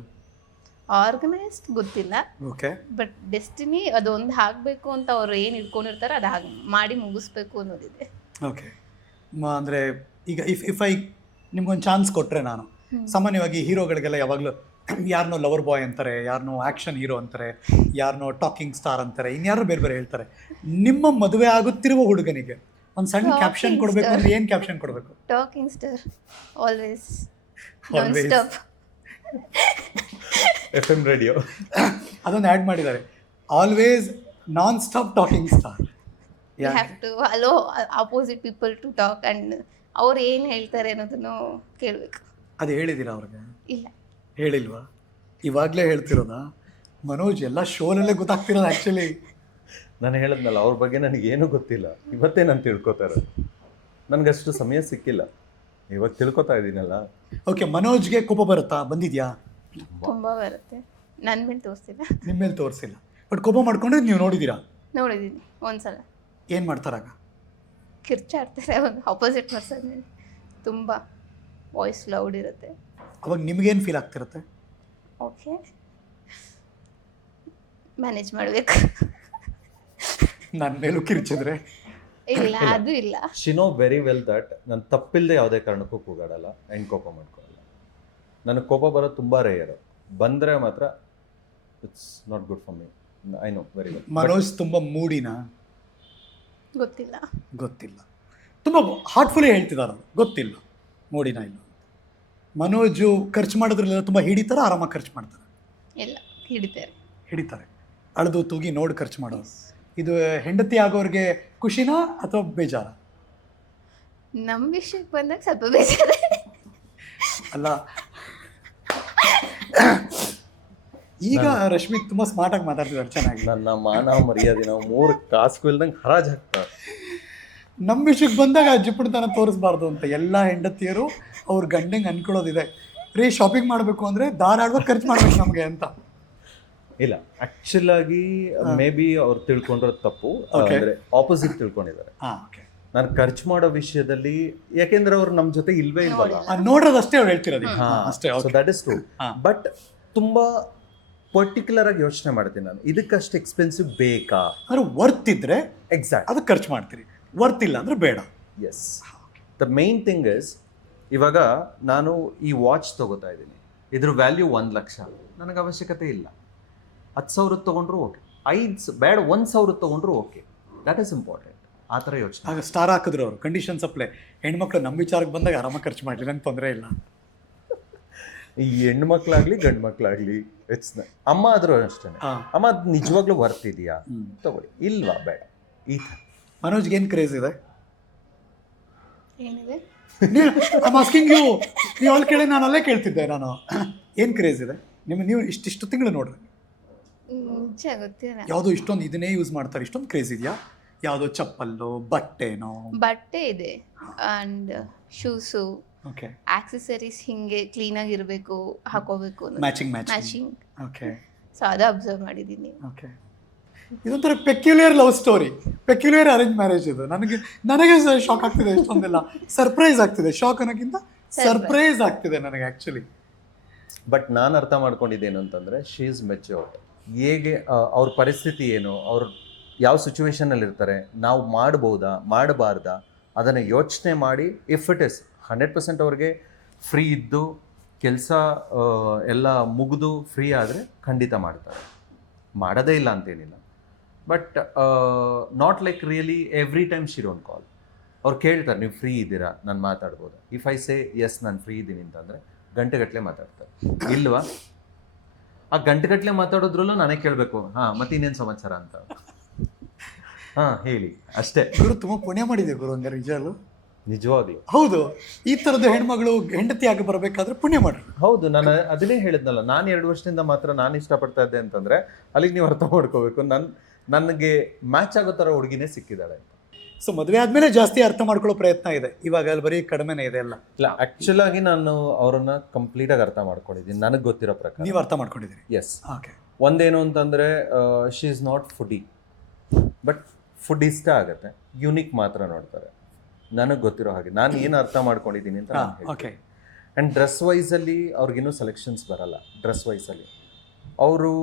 ಆರ್ಗನೈಸ್ಡ್ ಗೊತ್ತಿಲ್ಲ, ಓಕೆ. ಬಟ್ ಡೆಸ್ಟಿನಿ ಅದೊಂದು ಹಾಕಬೇಕು ಅಂತ ಅವ್ರು ಏನು ಇಟ್ಕೊಂಡಿರ್ತಾರೆ ಅದು ಹಾಗೆ ಮಾಡಿ ಮುಗಿಸ್ಬೇಕು ಅನ್ನೋದಿದೆ. ಓಕೆ. ಅಂದರೆ ಈಗ ಇಫ್ ಐ ನಿಮ್ಗೊಂದು ಚಾನ್ಸ್ ಕೊಟ್ಟರೆ, ನಾನು ಸಾಮಾನ್ಯವಾಗಿ ಹೀರೋಗಳಿಗೆಲ್ಲ ಯಾವಾಗಲೂ ಯಾರನ್ನೋ ಲವರ್ ಬಾಯ್ ಅಂತಾರೆ, ಯಾರನ್ನೋ ಆ್ಯಕ್ಷನ್ ಹೀರೋ ಅಂತಾರೆ, ಯಾರನ್ನೋ ಟಾಕಿಂಗ್ ಸ್ಟಾರ್ ಅಂತಾರೆ, ಇನ್ಯಾರು ಬೇರೆ ಹೇಳ್ತಾರೆ. ನಿಮ್ಮ ಮದುವೆ ಆಗುತ್ತಿರುವ ಹುಡುಗನಿಗೆ ಒಂದು ಸಣ್ಣ ಕ್ಯಾಪ್ಷನ್ ಕೊಡಬೇಕು ಅಂದ್ರೆ ಏನು ಕ್ಯಾಪ್ಷನ್ ಕೊಡಬೇಕು? Talking star, always non stop. FM radio ಅದೊಂದು ಆ್ಯಡ್ ಮಾಡಿದ್ದಾರೆ, always non stop talking star. You have to allow opposite people to talk and ಅವ್ರು ಏನು ಹೇಳ್ತಾರೆ ಅನ್ನೋದನ್ನು ಕೇಳಬೇಕು. ಅದು ಹೇಳಿದ್ದೀರಾ ಅವ್ರಿಗೆ? ಇಲ್ಲ, ಹೇಳಿಲ್ವಾ? ಇವಾಗಲೇ ಹೇಳ್ತಿರೋದಾ? ಮನೋಜ್ ಎಲ್ಲ ಶೋನಲ್ಲೇ ಗೊತ್ತಾಗ್ತಿರೋದು ಆ್ಯಕ್ಚುಲಿ. ನಾನು ಹೇಳಿದ್ನಲ್ಲ, ಅವ್ರ ಬಗ್ಗೆ ನನಗೇನು ಗೊತ್ತಿಲ್ಲ, ಇವತ್ತೇ ನಾನು ತಿಳ್ಕೊತಾರೆ. ನನಗಷ್ಟು ಸಮಯ ಸಿಕ್ಕಿಲ್ಲ. ಇವಾಗ ತಿಳ್ಕೊತಾ ಇದ್ದೀನಲ್ಲ. ಓಕೆ, ಮನೋಜ್ಗೆ ಕೋಪ ಬರುತ್ತಾ? ಬಂದಿದ್ಯಾ? ತುಂಬ ಬರುತ್ತೆ. ನನ್ನ ಮೇಲೆ ತೋರಿಸ್ತಿಲ್ಲ, ನಿಮ್ಮ ಮೇಲೆ ತೋರಿಸಿಲ್ಲ, ಬಟ್ ಕೋಪ ಮಾಡ್ಕೊಂಡ್ರೆ ನೀವು ನೋಡಿದ್ದೀರಾ? ನೋಡಿದ್ದೀನಿ ಒಂದ್ಸಲ. ಏನು ಮಾಡ್ತಾರಾಗ? ಕಿರ್ಚಾಡ್ತಾರೆ ಒಂದು ಆಪೋಸಿಟ್ ಪರ್ಸನ್ ಮೇಲೆ. ತುಂಬ ವಾಯ್ಸ್ ಲೌಡ್ ಇರುತ್ತೆ. ಅವಾಗ ನಿಮ್ಗೇನು ಫೀಲ್ ಆಗ್ತಿರುತ್ತೆ? ಓಕೆ, ಮ್ಯಾನೇಜ್ ಮಾಡಬೇಕು. ನನ್ನ ಮೇಲೂ ಕಿರ್ಚಿದ್ರೆ? ಇಲ್ಲ, ಅದು ಇಲ್ಲ. She no very well that ನಾನು ತಪ್ಪಿಲ್ಲದೆ ಯಾವುದೇ ಕಾರಣಕ್ಕೂ ಕೂಗಾಡಲ್ಲ ಆ್ಯಂಡ್ ಕೋಪ ಮಾಡ್ಕೊಳ್ಳಲ್ಲ. ನನಗೆ ಕೋಪ ಬರೋದು ತುಂಬ ರೇಯರು. ಬಂದರೆ ಮಾತ್ರ it's not good for me. I know very well. Manoj ತುಂಬ ಮೂಡಿನಾ? ಗೊತ್ತಿಲ್ಲ. ಗೊತ್ತಿಲ್ಲ. ತುಂಬ ಹಾರ್ಟ್ಫುಲ್ಲೇ ಹೇಳ್ತಿದ್ದಾರೆ, ಗೊತ್ತಿಲ್ಲ ಮೂಡಿನಾ ಇಲ್ಲ. ಮನೋಜು ಖರ್ಚು ಮಾಡೋದ್ರಲ್ಲೆಲ್ಲ ತುಂಬ ಹಿಡಿತಾರ, ಆರಾಮಾಗಿ ಖರ್ಚು ಮಾಡ್ತಾರೆ? ಇಲ್ಲ, ಹಿಡಿತಾರೆ. ಅಳದು ತೂಗಿ ನೋಡಿ ಖರ್ಚು ಮಾಡೋದು. ಇದು ಹೆಂಡತಿ ಆಗೋರಿಗೆ ಖುಷಿನಾ ಅಥವಾ ಬೇಜಾರ? ನಮ್ಮ ವಿಷಯಕ್ಕೆ ಬಂದಾಗ ಸ್ವಲ್ಪ ಬೇಜಾರು. ಅಲ್ಲ, ಈಗ ರಶ್ಮಿ ತುಂಬ ಸ್ಮಾರ್ಟಾಗಿ ಮಾತಾಡ್ತಿದ್ದಾರೆ, ಚೆನ್ನಾಗಿ. ನನ್ನ ಮಾನ ಮರ್ಯಾದೆ ನಾವು 3 ಕಾಸು ಇಲ್ದಂಗೆ ಹರಾಜ್ ಹಾಕ್ತಾರೆ. ನಮ್ಮ ವಿಷಯಕ್ಕೆ ಬಂದಾಗ ಅಜ್ಜಿಪುಡ್ತನ ತೋರಿಸ್ಬಾರ್ದು ಅಂತ ಎಲ್ಲ ಹೆಂಡತಿಯರು ಅವ್ರ ಗಂಡಂಗೆ ಅನ್ಕೊಳ್ಳೋದಿದೆ. ರೀ ಶಾಪಿಂಗ್ ಮಾಡಬೇಕು ಅಂದರೆ ಧಾರಾಳವಾಗಿ ಖರ್ಚು ಮಾಡ್ಬೇಕು ನಮಗೆ ಅಂತ. ಇಲ್ಲ, ಆಕ್ಚುಲ್ ಆಗಿ ಮೇ ಬಿ ಅವ್ರು ತಿಳ್ಕೊಂಡಿರೋದು ತಪ್ಪು. ಅಂದ್ರೆ ಆಪೋಸಿಟ್ ತಿಳ್ಕೊಂಡಿದ್ದಾರೆ. ನಾನು ಖರ್ಚು ಮಾಡೋ ವಿಷಯದಲ್ಲಿ, ಯಾಕೆಂದ್ರೆ ಅವ್ರು ನಮ್ಮ ಜೊತೆ ಇಲ್ವೇ ಇಲ್ವಲ್ಲ, ನೋಡೋದಷ್ಟೇ ಅವ್ರು ಹೇಳ್ತಿರೋದು ಅಷ್ಟೇ. So that is true. But ತುಂಬಾ ಪರ್ಟಿಕ್ಯುಲರ್ ಆಗಿ ಯೋಚನೆ ಮಾಡ್ತೀನಿ ನಾನು, ಇದಕ್ಕಷ್ಟು ಎಕ್ಸ್ಪೆನ್ಸಿವ್ ಬೇಕಾ? ಅಂದ್ರೆ ವರ್ತ್ ಇದ್ರೆ ಎಕ್ಸಾಕ್ಟ್ ಅದಕ್ಕೆ ಖರ್ಚು ಮಾಡ್ತೀರಿ, ವರ್ತ್ ಇಲ್ಲ ಅಂದ್ರೆ ಬೇಡ. Yes, the main thing is, ಇವಾಗ ನಾನು ಈ ವಾಚ್ ತಗೋತಾ ಇದ್ದೀನಿ, ಇದ್ರ ವ್ಯಾಲ್ಯೂ 1 ಲಕ್ಷ, ನನಗೆ ಅವಶ್ಯಕತೆ ಇಲ್ಲ. 10,000 ತೊಗೊಂಡ್ರು ಓಕೆ, 5 ಬೇಡ 1,000 ತೊಗೊಂಡ್ರು ಓಕೆ. That is important. ಆ ಥರ ಯೋಚನೆ. ಆಗ ಸ್ಟಾರ್ ಹಾಕಿದ್ರು ಅವರು, ಕಂಡೀಷನ್ ಸಪ್ಲೈ. ಹೆಣ್ಮಕ್ಳು ನಮ್ಮ ವಿಚಾರಕ್ಕೆ ಬಂದಾಗ ಆರಾಮಾಗಿ ಖರ್ಚು ಮಾಡಲಿ, ನಂಗೆ ತೊಂದರೆ ಇಲ್ಲ. ಈ ಹೆಣ್ಮಕ್ಳಾಗ್ಲಿ ಗಂಡು ಮಕ್ಳಾಗ್ಲಿ, ಇಟ್ಸ್ ಅಮ್ಮ ಆದರೂ ಅಷ್ಟೇ. ಅಮ್ಮ ಅದು ನಿಜವಾಗ್ಲೂ ವರ್ತ್ ಇದೆಯಾ ತಗೊಳ್ಳಿ, ಇಲ್ವಾ ಬೇಡ, ಈ ಥರ. ಮನೋಜ್ಗೆ ಏನು ಕ್ರೇಜ್ ಇದೆ? ಏನಿದೆ? ಆಸ್ಕಿಂಗ್ ಯು, ನೀವು ಅಲ್ಲಿ ಕೇಳಿ ನಾನು ಅಲ್ಲೇ ಕೇಳ್ತಿದ್ದೆ. ನಾನು ಏನು ಕ್ರೇಜ್ ಇದೆ ನೀವು ಇಷ್ಟು ತಿಂಗಳು ನೋಡ್ರಿ? ನಿಜ ಗೊತ್ತಿಲ್ಲ. ಯಾವುದೋ ಇಷ್ಟೊಂದು ಇದನ್ನೇ ಯೂಸ್ ಮಾಡ್ತಾರೆ, ಇಷ್ಟೊಂದು ಕ್ರೇಜ್ ಇದೆಯಾ? ಯಾವುದೋ ಚಪ್ಪಲ್ಲು, ಬಟ್ಟೆನೋ? ಬಟ್ಟೆ ಇದೆ, ಆ್ಯಂಡ್ ಶೂಸು, ಓಕೆ, ಆಕ್ಸೆಸರೀಸ್ ಹಿಂಗೆ ಕ್ಲೀನಾಗಿ ಇರಬೇಕು, ಹಾಕೋಬೇಕು, ಮ್ಯಾಚಿಂಗ್. ಓಕೆ, ಸೊ ಅದು ಅಬ್ಸರ್ವ್ ಮಾಡಿದ್ದೀನಿ. ಓಕೆ, ಇದೊಂಥರ peculiar love story, peculiar arrange marriage ಇದು. ನನಗೆ ಶಾಕ್ ಆಗ್ತಿದೆ, ಇಷ್ಟೊಂದೆಲ್ಲ ಸರ್ಪ್ರೈಸ್ ಆಗ್ತಿದೆ. ಶಾಕ್ ಅನ್ನೋಕ್ಕಿಂತ ಸರ್ಪ್ರೈಸ್ ಆಗ್ತಿದೆ ನನಗೆ ಆ್ಯಕ್ಚುಲಿ. ಬಟ್ ನಾನು ಅರ್ಥ ಮಾಡ್ಕೊಂಡಿದ್ದೇನು ಅಂತಂದರೆ, ಶಿ ಈಸ್ ಮೆಚ್ಯೂರ್ಡ್. ಹೇಗೆ ಅವ್ರ ಪರಿಸ್ಥಿತಿ ಏನು, ಅವ್ರು ಯಾವ ಸಿಚುವೇಶನಲ್ಲಿ ಇರ್ತಾರೆ, ನಾವು ಮಾಡ್ಬೋದಾ ಮಾಡಬಾರ್ದಾ ಅದನ್ನು ಯೋಚನೆ ಮಾಡಿ, ಇಫ್ ಇಟ್ ಇಸ್ 100% ಅವ್ರಿಗೆ ಫ್ರೀ ಇದ್ದು ಕೆಲಸ ಎಲ್ಲ ಮುಗಿದು ಫ್ರೀ ಆದರೆ ಖಂಡಿತ ಮಾಡ್ತಾರೆ, ಮಾಡೋದೇ ಇಲ್ಲ ಅಂತೇನಿಲ್ಲ. But not like really every time she don't call. ಅವ್ರು ಕೇಳ್ತಾರೆ, ನೀವು ಫ್ರೀ ಇದ್ದೀರಾ, ನಾನು ಮಾತಾಡ್ಬೋದಾ? ಇಫ್ ಐ ಸೇ ಎಸ್ ನಾನು ಫ್ರೀ ಇದ್ದೀನಿ ಅಂತಂದರೆ ಗಂಟೆಗಟ್ಟಲೆ ಮಾತಾಡ್ತಾರೆ. ಇಲ್ವಾ, ಆ ಗಂಟೆಗಟ್ಟಲೆ ಮಾತಾಡೋದ್ರಲ್ಲೂ ನಾನೇ ಕೇಳಬೇಕು, ಹಾಂ ಮತ್ತೆ ಇನ್ನೇನು ಸಮಾಚಾರ ಅಂತ. ಹಾಂ ಹೇಳಿ ಅಷ್ಟೇ. ಗುರು ತುಂಬ ಪುಣ್ಯ ಮಾಡಿದೆ ಗುರು, ಹಂಗಾರೆ ನಿಜವಾಗ್ಲೂ ಹೌದು. ಈ ಥರದ ಹೆಣ್ಮಗಳು ಹೆಂಡತಿ ಆಗಿ ಬರಬೇಕಾದ್ರೆ ಪುಣ್ಯ ಮಾಡ್ರಿ. ಹೌದು, ನಾನು ಅದನ್ನೇ ಹೇಳಿದ್ನಲ್ಲ, ನಾನು 2 ವರ್ಷದಿಂದ ಮಾತ್ರ ನಾನು ಇಷ್ಟಪಡ್ತಾ ಇದ್ದೆ ಅಂತಂದರೆ ಅಲ್ಲಿಗೆ ನೀವು ಅರ್ಥ ಮಾಡ್ಕೋಬೇಕು, ನನಗೆ ಮ್ಯಾಚ್ ಆಗೋ ಥರ ಹುಡುಗಿನೇ ಸಿಕ್ಕಿದ್ದಾಳೆ ಅಂತ. ಸೊ ಮದುವೆ ಆದಮೇಲೆ ಜಾಸ್ತಿ ಅರ್ಥ ಮಾಡ್ಕೊಳ್ಳೋ ಪ್ರಯತ್ನ ಇದೆ, ಇವಾಗ ಅಲ್ಲಿ ಬರೀ ಕಡಿಮೆನೇ ಇದೆ ಎಲ್ಲ. ಇಲ್ಲ, ಆ್ಯಕ್ಚುಲ್ ಆಗಿ ನಾನು ಅವರನ್ನು ಕಂಪ್ಲೀಟಾಗಿ ಅರ್ಥ ಮಾಡ್ಕೊಂಡಿದ್ದೀನಿ, ನನಗೆ ಗೊತ್ತಿರೋ ಪ್ರಕಾರ. ನೀವು ಅರ್ಥ ಮಾಡ್ಕೊಂಡಿದ್ದೀರಿ? ಎಸ್. ಓಕೆ. ಒಂದೇನು ಅಂತಂದರೆ, she is not foodie, but food ಇಷ್ಟ ಆಗುತ್ತೆ, ಯೂನಿಕ್ ಮಾತ್ರ ನೋಡ್ತಾರೆ. ನನಗೆ ಗೊತ್ತಿರೋ ಹಾಗೆ ನಾನು ಏನು ಅರ್ಥ ಮಾಡ್ಕೊಂಡಿದ್ದೀನಿ ಅಂತ. ಓಕೆ. ಆ್ಯಂಡ್ ಡ್ರೆಸ್ ವೈಸಲ್ಲಿ ಅವ್ರಿಗಿನ್ನೂ ಸೆಲೆಕ್ಷನ್ಸ್ ಬರಲ್ಲ. ಡ್ರೆಸ್ ವೈಸಲ್ಲಿ ಅವರು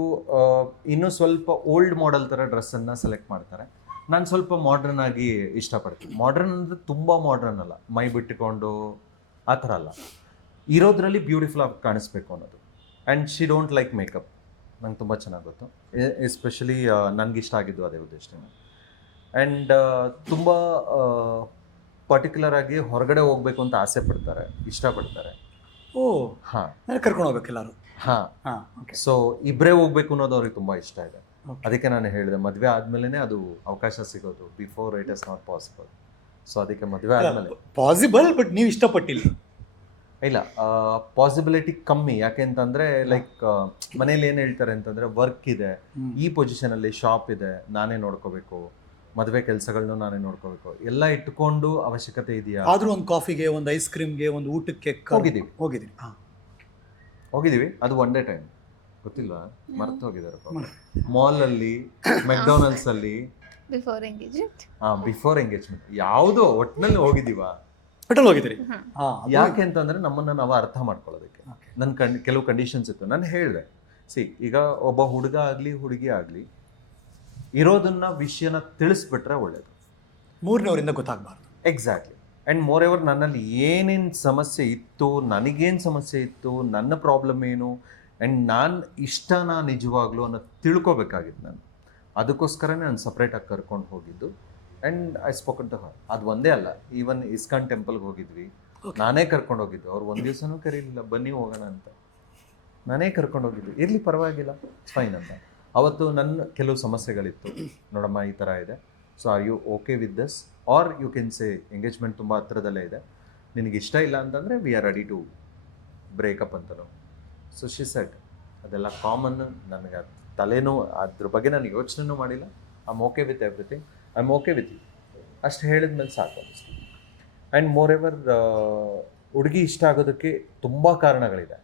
ಇನ್ನೂ ಸ್ವಲ್ಪ ಓಲ್ಡ್ ಮಾಡೆಲ್ ಥರ ಡ್ರೆಸ್ಸನ್ನು ಸೆಲೆಕ್ಟ್ ಮಾಡ್ತಾರೆ. ನಾನು ಸ್ವಲ್ಪ ಮಾಡ್ರನ್ ಆಗಿ ಇಷ್ಟಪಡ್ತೀನಿ. ಮಾಡ್ರನ್ ಅಂದರೆ ತುಂಬ ಮಾಡ್ರನ್ ಅಲ್ಲ, ಮೈ ಬಿಟ್ಟುಕೊಂಡು ಆ ಥರ ಅಲ್ಲ, ಇರೋದ್ರಲ್ಲಿ ಬ್ಯೂಟಿಫುಲ್ ಆಗಿ ಕಾಣಿಸ್ಬೇಕು ಅನ್ನೋದು. And she don't like makeup, ನಂಗೆ ತುಂಬ ಚೆನ್ನಾಗಿ ಗೊತ್ತು. ಎಸ್ಪೆಷಲಿ ನನಗಿಷ್ಟ ಆಗಿದ್ದು ಅದೇ ಉದ್ದೇಶದಿಂದ. ಆ್ಯಂಡ್ ತುಂಬ ಪರ್ಟಿಕ್ಯುಲರ್ ಆಗಿ ಹೊರಗಡೆ ಹೋಗಬೇಕು ಅಂತ ಆಸೆ ಪಡ್ತಾರೆ, ಇಷ್ಟಪಡ್ತಾರೆ. ಓ ಹಾಂ, ಕರ್ಕೊಂಡು ಹೋಗ್ಬೇಕು ಎಲ್ಲರೂ. ಹಾಂ, ಸೊ ಇಬ್ಬರೇ ಹೋಗ್ಬೇಕು ಅನ್ನೋದು ಅವ್ರಿಗೆ ತುಂಬ ಇಷ್ಟ ಇದೆ. ಅದಕ್ಕೆ ನಾನು ಹೇಳಿದೆ, ಮದುವೆ ಆದಮೇಲೆ ಅದು ಅವಕಾಶ ಸಿಗೋದು, before it is not possible. So ಅದಕ್ಕೆ ಮದುವೆ ಆದಮೇಲೆ ಪಾಸಿಬಲ್, ಬಟ್ ನೀವು ಇಷ್ಟಪಟ್ಟಿಲ್ಲ. ಇಲ್ಲ, ಪಾಸಿಬಿಲಿಟಿ ಕಮ್ಮಿ. ಯಾಕೆ ಅಂತಂದರೆ ಲೈಕ್ ಮನೇಲಿ ಏನು ಹೇಳ್ತಾರೆ ಅಂತಂದರೆ, ವರ್ಕ್ ಇದೆ, ಈ ಪೊಸಿಷನಲ್ಲಿ ಶಾಪ್ ಇದೆ, ನಾನೇ ನೋಡ್ಕೋಬೇಕು, ಮದುವೆ ಕೆಲಸಗಳನ್ನೂ ನಾನೇ ನೋಡ್ಕೋಬೇಕು, ಎಲ್ಲ ಇಟ್ಕೊಂಡು ಅವಶ್ಯಕತೆ ಇದೆಯಾ? ಆದ್ರೂ ಒಂದು ಕಾಫಿಗೆ, ಒಂದು ಐಸ್ ಕ್ರೀಮ್ಗೆ, ಒಂದು ಊಟಕ್ಕೆ ಹೋಗಿದ್ದೀನಿ. ಹೋಗಿದ್ದೀವಿ. ಅದು ಒನ್ ಡೇ ಟೈಮ್, ಗೊತ್ತಿಲ್ವಾ? ಮರ್ತು ಹೋಗಿದ್ದಾರೆ ಮಾಲಲ್ಲಿ, ಮೆಕ್ಡೊನಾಲ್ಡ್ಸ್ ಅಲ್ಲಿ. Before engagement. ಬಿಫೋರ್ ಎಂಗೇಜ್ಮೆಂಟ್ ಯಾವುದೋ ಒಟ್ಟಿನಲ್ಲಿ ಹೋಗಿದ್ದೀವ. ಹೋಟೆಲ್ ಹೋಗಿದ್ದೀರಿ? ಯಾಕೆ ಅಂತಂದ್ರೆ ನಮ್ಮನ್ನ ನಾವು ಅರ್ಥ ಮಾಡ್ಕೊಳ್ಳೋದಕ್ಕೆ. ನನ್ನ ಕೆಲವು ಕಂಡೀಷನ್ಸ್ ಇತ್ತು. ನಾನು ಹೇಳಿದೆ, ಈಗ ಒಬ್ಬ ಹುಡುಗ ಆಗಲಿ ಹುಡುಗಿ ಆಗಲಿ ಇರೋದನ್ನ ವಿಷಯನ ತಿಳಿಸ್ಬಿಟ್ರೆ ಒಳ್ಳೇದು, ಮೂರನೇವರಿಂದ ಗೊತ್ತಾಗಬಾರ್ದು. ಎಕ್ಸಾಕ್ಟ್ಲಿ. ಆ್ಯಂಡ್ ಮೋರ್ ಎವರ್ ನನ್ನಲ್ಲಿ ಏನೇನು ಸಮಸ್ಯೆ ಇತ್ತು, ನನಗೇನು ಸಮಸ್ಯೆ ಇತ್ತು, ನನ್ನ ಪ್ರಾಬ್ಲಮ್ ಏನು, ಆ್ಯಂಡ್ ನಾನು ಇಷ್ಟನಾ ನಿಜವಾಗ್ಲೂ ಅನ್ನೋ ತಿಳ್ಕೊಬೇಕಾಗಿತ್ತು. ನಾನು ಅದಕ್ಕೋಸ್ಕರನೇ ನಾನು ಸಪ್ರೇಟಾಗಿ ಕರ್ಕೊಂಡು ಹೋಗಿದ್ದು. And I spoken to her. ಅದು ಒಂದೇ ಅಲ್ಲ, ಈವನ್ ಇಸ್ಕಾನ್ ಟೆಂಪಲ್ಗೆ ಹೋಗಿದ್ವಿ, ನಾನೇ ಕರ್ಕೊಂಡು ಹೋಗಿದ್ದು. ಅವ್ರು ಒಂದು ದಿವಸನೂ ಕರೀಲಿಲ್ಲ, ಬನ್ನಿ ಹೋಗೋಣ ಅಂತ, ನಾನೇ ಕರ್ಕೊಂಡು ಹೋಗಿದ್ದು. ಇರಲಿ ಪರವಾಗಿಲ್ಲ, ಫೈನ್ ಅಂತ. ಅವತ್ತು ನನ್ನ ಕೆಲವು ಸಮಸ್ಯೆಗಳಿತ್ತು, ನೋಡಮ್ಮ ಈ ಥರ ಇದೆ, so are you okay with this, are you can say engagement ತುಂಬ ಹತ್ರದಲ್ಲೇ ಇದೆ, ನಿನಗೆ ಇಷ್ಟ ಇಲ್ಲ ಅಂತಂದರೆ we are ready to breakup ಅಂತಲೂ. ಸೊ ಶಿ ಸೆಡ್ ಅದೆಲ್ಲ ಕಾಮನ್, ನನಗೆ ತಲೆನೂ ಅದ್ರ ಬಗ್ಗೆ ನಾನು ಯೋಚನೆನೂ ಮಾಡಿಲ್ಲ. I am okay with everything, I am okay with you ಅಷ್ಟು ಹೇಳಿದ್ಮೇಲೆ ಸಾಕು ಅನ್ನಿಸ್ತು. ಆ್ಯಂಡ್ ಮೋರ್ ಎವರ್ ಹುಡುಗಿ ಇಷ್ಟ ಆಗೋದಕ್ಕೆ ತುಂಬ ಕಾರಣಗಳಿದೆ,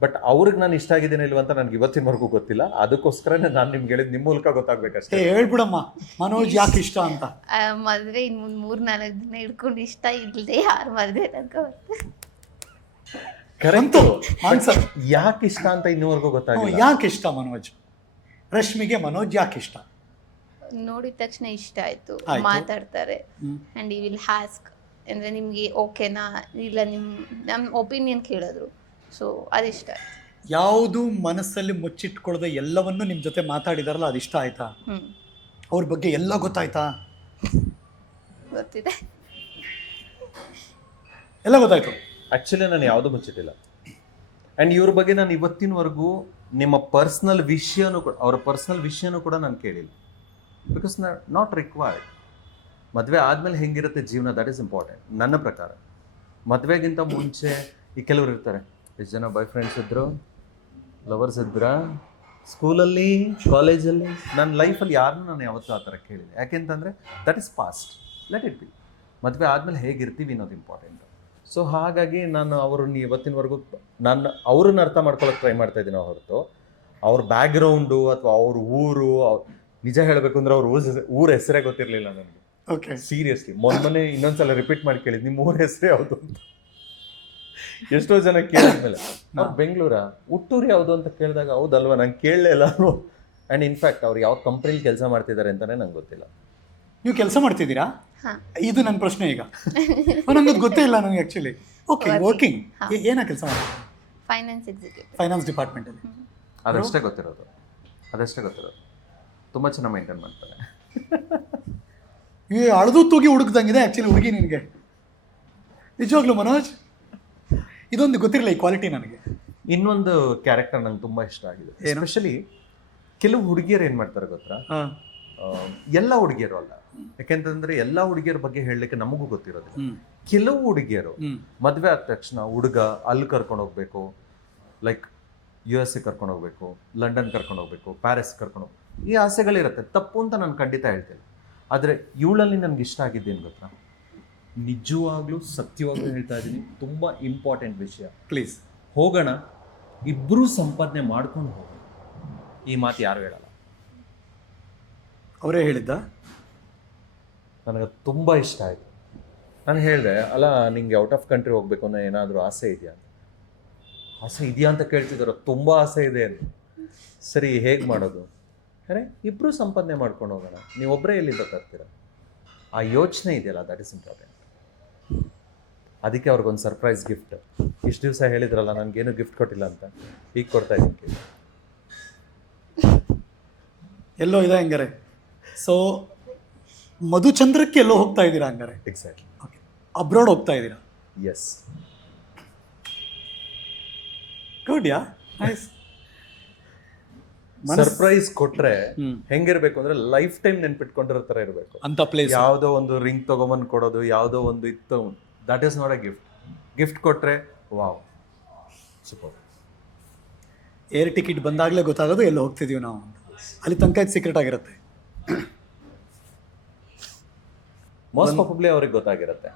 ಬಟ್ ಅವ್ರಿಗೆ ನಾನು ಇಷ್ಟ ಆಗಿದ್ದೇನೆ ಇಲ್ವ ಅಂತ ನನಗೆ ಇವತ್ತಿನವರೆಗೂ ಗೊತ್ತಿಲ್ಲ. ಅದಕ್ಕೋಸ್ಕರನೇ ನಾನು ನಿಮ್ಗೆ ಹೇಳಿದ್ದು, ನಿಮ್ಮ ಮೂಲಕ ಗೊತ್ತಾಗಬೇಕಷ್ಟೇ. ಹೇಳ್ಬಿಡಮ್ಮ ಮನೋಜ್ ಯಾಕೆ ಇಷ್ಟ ಅಂತ. ಮದುವೆ ಇನ್ನು 3-4 ದಿನ ಹಿಡ್ಕೊಂಡು ಇಷ್ಟ ಇಲ್ಲದೆ ಯಾರು ಮದುವೆ ತನಕ ಕರೆಂತು ಆನ್ಸರ್. ಯಾಕೆ ಇಷ್ಟ ಅಂತ ಇನ್ನೂವರೆಗೂ ಗೊತ್ತಾಗಿಲ್ಲ. ಯಾಕೆ ಇಷ್ಟ ಮನೋಜ್? ರಶ್ಮಿಗೆ ಮನೋಜ್ ಯಾಕೆ ಇಷ್ಟ? ನೋಡಿದ ತಕ್ಷಣ ಇಷ್ಟ ಆಯ್ತು, ಮಾತಾಡ್ತಾರೆ. ಆ್ಯಂಡ್ ಈ ವಿಲ್ ಹಾಸ್ಕ್ ಅಂದರೆ ನಿಮಗೆ ಓಕೆನಾ ಇಲ್ಲ, ನಮ್ಮ ಒಪಿನಿಯನ್ ಕೇಳಿದ್ರು, ಸೊ ಅದಿಷ್ಟ ಆಯ್ತು. ಯಾವುದು ಮನಸ್ಸಲ್ಲಿ ಮುಚ್ಚಿಟ್ಕೊಳ್ಳದೆ ಎಲ್ಲವನ್ನೂ ನಿಮ್ಮ ಜೊತೆ ಮಾತಾಡಿದಾರಲ್ಲ, ಅದು ಇಷ್ಟ ಆಯ್ತಾ? ಅವ್ರ ಬಗ್ಗೆ ಎಲ್ಲ ಗೊತ್ತಾಯ್ತಾ? ಗೊತ್ತಿದೆ, ಎಲ್ಲ ಗೊತ್ತಾಯ್ತು. ಆ್ಯಕ್ಚುಲಿ ನಾನು ಯಾವುದೂ ಮುಚ್ಚಿಟ್ಟಿಲ್ಲ. ಆ್ಯಂಡ್ ಇವ್ರ ಬಗ್ಗೆ ನಾನು ಇವತ್ತಿನವರೆಗೂ ನಿಮ್ಮ ಪರ್ಸ್ನಲ್ ವಿಷಯನೂ ಕೂಡ, ಅವರ ಪರ್ಸ್ನಲ್ ವಿಷಯನೂ ಕೂಡ ನಾನು ಕೇಳಿಲ್ಲ. Because not required. ಮದುವೆ ಆದಮೇಲೆ ಹೆಂಗಿರುತ್ತೆ ಜೀವನ, ದಟ್ ಈಸ್ ಇಂಪಾರ್ಟೆಂಟ್ ನನ್ನ ಪ್ರಕಾರ. ಮದುವೆಗಿಂತ ಮುಂಚೆ ಈ ಕೆಲವರು ಇರ್ತಾರೆ, ಎಷ್ಟು ಜನ ಬಾಯ್ ಫ್ರೆಂಡ್ಸ್ ಇದ್ರು, ಲವರ್ಸ್ ಇದ್ರಾ, ಸ್ಕೂಲಲ್ಲಿ, ಕಾಲೇಜಲ್ಲಿ. ನನ್ನ ಲೈಫಲ್ಲಿ ಯಾರನ್ನೂ ನಾನು ಯಾವತ್ತೂ ಆ ಥರ ಕೇಳಿದೆ. ಯಾಕೆಂತಂದರೆ that is past, let it be. ಮದುವೆ ಆದಮೇಲೆ ಹೇಗಿರ್ತೀವಿ ಅನ್ನೋದು ಇಂಪಾರ್ಟೆಂಟ್. ಸೊ ಹಾಗಾಗಿ ನಾನು ಅವ್ರನ್ನ ಇವತ್ತಿನವರೆಗೂ ನಾನು ಅವ್ರನ್ನ ಅರ್ಥ ಮಾಡ್ಕೊಳ್ಳೋಕೆ ಟ್ರೈ ಮಾಡ್ತಾ ಇದ್ದೀನಿ ಹೊರತು ಅವ್ರ ಬ್ಯಾಕ್ಗ್ರೌಂಡು ಅಥವಾ ಅವ್ರ ಊರು, ನಿಜ ಹೇಳಬೇಕು ಅಂದರೆ ಅವ್ರ ಊರ ಹೆಸರೇ ಗೊತ್ತಿರಲಿಲ್ಲ ನನಗೆ. Okay, seriously. ಮೊನ್ನೆ ಇನ್ನೊಂದ್ಸಲ ರಿಪೀಟ್ ಮಾಡಿ ಕೇಳಿದ್, ನಿಮ್ಮ ಊರ ಹೆಸರು ಯಾವುದು ಅಂತ. ಎಷ್ಟೋ ಜನ ಕೇಳಿದ್ಮೇಲೆ ಅವ್ರು ಬೆಂಗಳೂರಾ, ಹುಟ್ಟೂರು ಯಾವುದು ಅಂತ ಕೇಳಿದಾಗ ಹೌದಲ್ವಾ ನಂಗೆ ಕೇಳಲೇ ಇಲ್ಲ. ಆ್ಯಂಡ್ ಇನ್ಫ್ಯಾಕ್ಟ್ ಅವ್ರು ಯಾವ ಕಂಪ್ನಿಲಿ ಕೆಲಸ ಮಾಡ್ತಿದ್ದಾರೆ ಅಂತಲೇ ನಂಗೆ ಗೊತ್ತಿಲ್ಲ. ನೀವು ಕೆಲಸ ಮಾಡ್ತಿದ್ದೀರಾ? ಇದು ನನ್ನ ಪ್ರಶ್ನೆ ಈಗ. ನನಗೆ ಗೊತ್ತೇ ಇಲ್ಲ ನನಗೆ ಆ್ಯಕ್ಚುಲಿ. Okay, working. ಏನ ಕೆಲಸ ಮಾಡ್ತೀವಿ? ಫೈನಾನ್ಸ್ ಎಕ್ಸಿಕ್ಯೂಟಿವ್, ಫೈನಾನ್ಸ್ ಡಿಪಾರ್ಟ್ಮೆಂಟಲ್ಲಿ. ಅದಷ್ಟೇ ಗೊತ್ತಿರೋದು. ತುಂಬ ಚೆನ್ನಾಗಿ ಮೇಂಟೈನ್ ಮಾಡ್ತಾರೆ. ಈ ಅಳದು ತೂಗಿ ಹುಡುಕ್ದಂಗಿದೆ ಆ್ಯಕ್ಚುಲಿ ಹುಡುಗಿ ನಿನಗೆ. ನಿಜವಾಗ್ಲೂ ಮನೋಜ್, ಇದೊಂದು ಗೊತ್ತಿರಲಿಲ್ಲ ಈ ಕ್ವಾಲಿಟಿ ನನಗೆ. ಇನ್ನೊಂದು ಕ್ಯಾರೆಕ್ಟರ್ ನಂಗೆ ತುಂಬ ಇಷ್ಟ ಆಗಿದೆ. ಎಸ್ಪೆಷಲಿ ಕೆಲವು ಹುಡುಗಿಯರು ಏನು ಮಾಡ್ತಾರೆ ಗೊತ್ತಾ, ಎಲ್ಲ ಹುಡುಗಿಯರು ಅಲ್ಲ, ಯಾಕೆಂತಂದ್ರೆ ಎಲ್ಲ ಹುಡುಗಿಯರ ಬಗ್ಗೆ ಹೇಳಲಿಕ್ಕೆ ನಮಗೂ ಗೊತ್ತಿರೋದಿಲ್ಲ. ಕೆಲವು ಹುಡುಗಿಯರು ಮದುವೆ ಆದ ತಕ್ಷಣ ಹುಡುಗ ಅಲ್ಲಿ ಕರ್ಕೊಂಡು ಹೋಗ್ಬೇಕು, ಲೈಕ್ US ಕರ್ಕೊಂಡು ಹೋಗ್ಬೇಕು, ಲಂಡನ್ ಕರ್ಕೊಂಡು ಹೋಗ್ಬೇಕು, ಪ್ಯಾರಿಸ್ ಕರ್ಕೊಂಡು ಹೋಗ್ಬೇಕು, ಈ ಆಸೆಗಳಿರುತ್ತೆ. ತಪ್ಪು ಅಂತ ನಾನು ಖಂಡಿತ ಹೇಳ್ತೇನೆ. ಆದರೆ ಇವಳಲ್ಲಿ ನನಗೆ ಇಷ್ಟ ಆಗಿದ್ದೇನು ಗೊತ್ತಾ, ನಿಜವಾಗ್ಲೂ ಸತ್ಯವಾಗ್ಲೂ ಹೇಳ್ತಾ ಇದ್ದೀನಿ, ತುಂಬ ಇಂಪಾರ್ಟೆಂಟ್ ವಿಷಯ. ಪ್ಲೀಸ್ ಹೋಗೋಣ, ಇಬ್ಬರೂ ಸಂಪಾದನೆ ಮಾಡ್ಕೊಂಡು ಹೋಗೋಣ. ಈ ಮಾತು ಯಾರು ಹೇಳಲ್ಲ. ಅವರೇ ಹೇಳಿದ್ದ. ನನಗೆ ತುಂಬ ಇಷ್ಟ ಆಯಿತು. ನಾನು ಹೇಳಿದೆ, ಅಲ್ಲ ನಿಂಗೆ ಔಟ್ ಆಫ್ ಕಂಟ್ರಿ ಹೋಗ್ಬೇಕು ಅನ್ನೋ ಏನಾದರೂ ಆಸೆ ಇದೆಯಾ ಅಂತ. ಆಸೆ ಇದೆಯಾ ಅಂತ ಕೇಳ್ತಿದ್ದಾರೋ, ತುಂಬ ಆಸೆ ಇದೆ ಅಂತ. ಸರಿ, ಹೇಗೆ ಮಾಡೋದು? ಅರೆ, ಇಬ್ಬರೂ ಸಂಪಾದನೆ ಮಾಡ್ಕೊಂಡು ಹೋಗೋಣ, ನೀವೊಬ್ಬರೇ ಎಲ್ಲಿಂದ ತರ್ತೀರ? ಆ ಯೋಚನೆ ಇದೆಯಲ್ಲ, ದಟ್ ಇಸ್ ಇಂಪಾರ್ಟೆಂಟ್. ಅದಕ್ಕೆ ಅವ್ರಿಗೊಂದು ಸರ್ಪ್ರೈಸ್ ಗಿಫ್ಟ್. ಇಷ್ಟು ದಿವಸ ಹೇಳಿದ್ರಲ್ಲ ನನಗೇನು ಗಿಫ್ಟ್ ಕೊಟ್ಟಿಲ್ಲ ಅಂತ, ಈಗ ಕೊಡ್ತಾ ಇದ್ದೀನಿ. ಎಲ್ಲೋ ಇದೆ ಹಂಗಾರೆ. ಸೊ ಮಧುಚಂದ್ರಕ್ಕೆ ಎಲ್ಲೋ ಹೋಗ್ತಾ ಇದ್ದೀರಾ ಹಂಗಾರೆ? ಎಕ್ಸಾಕ್ಟ್ಲಿ. ಓಕೆ, ಅಬ್ರಾಡ್ ಹೋಗ್ತಾ ಇದ್ದೀರಾ? ಎಸ್. ಗುಡ್, ಯಾ, ನೈಸ್. ಸರ್ಪ್ರೈಸ್ ಕೊಟ್ರೆ ಹೆಂಗಿರ್ಬೇಕು ಅಂದ್ರೆ ಲೈಫ್ ಟೈಮ್ ನೆನ್ಪಿಟ್ಕೊಂಡಿರೋ ಥರ ಇರಬೇಕು ಅಂತ ಪ್ಲೇಸ್. ಯಾವುದೋ ಒಂದು ರಿಂಗ್ ತಗೊಂಬಂದು ಕೊಡೋದು, ಯಾವುದೋ ಒಂದು ಇತ್ತು, that is not a gift. Gift ಕೊಟ್ರೆ ವಾವ್, ಸೂಪರ್. ಏರ್ ಟಿಕೆಟ್ ಬಂದಾಗಲೇ ಗೊತ್ತಾಗೋದು ಎಲ್ಲೋ ಹೋಗ್ತಿದೀವಿ ನಾವು. ಅಲ್ಲಿ ತನಕ ಇದು ಸೀಕ್ರೆಟ್ ಆಗಿರುತ್ತೆ. ಮೋಸ್ಟ್ ಪ್ರಾಬಬ್ಲಿ ಅವ್ರಿಗೆ ಗೊತ್ತಾಗಿರುತ್ತೆ,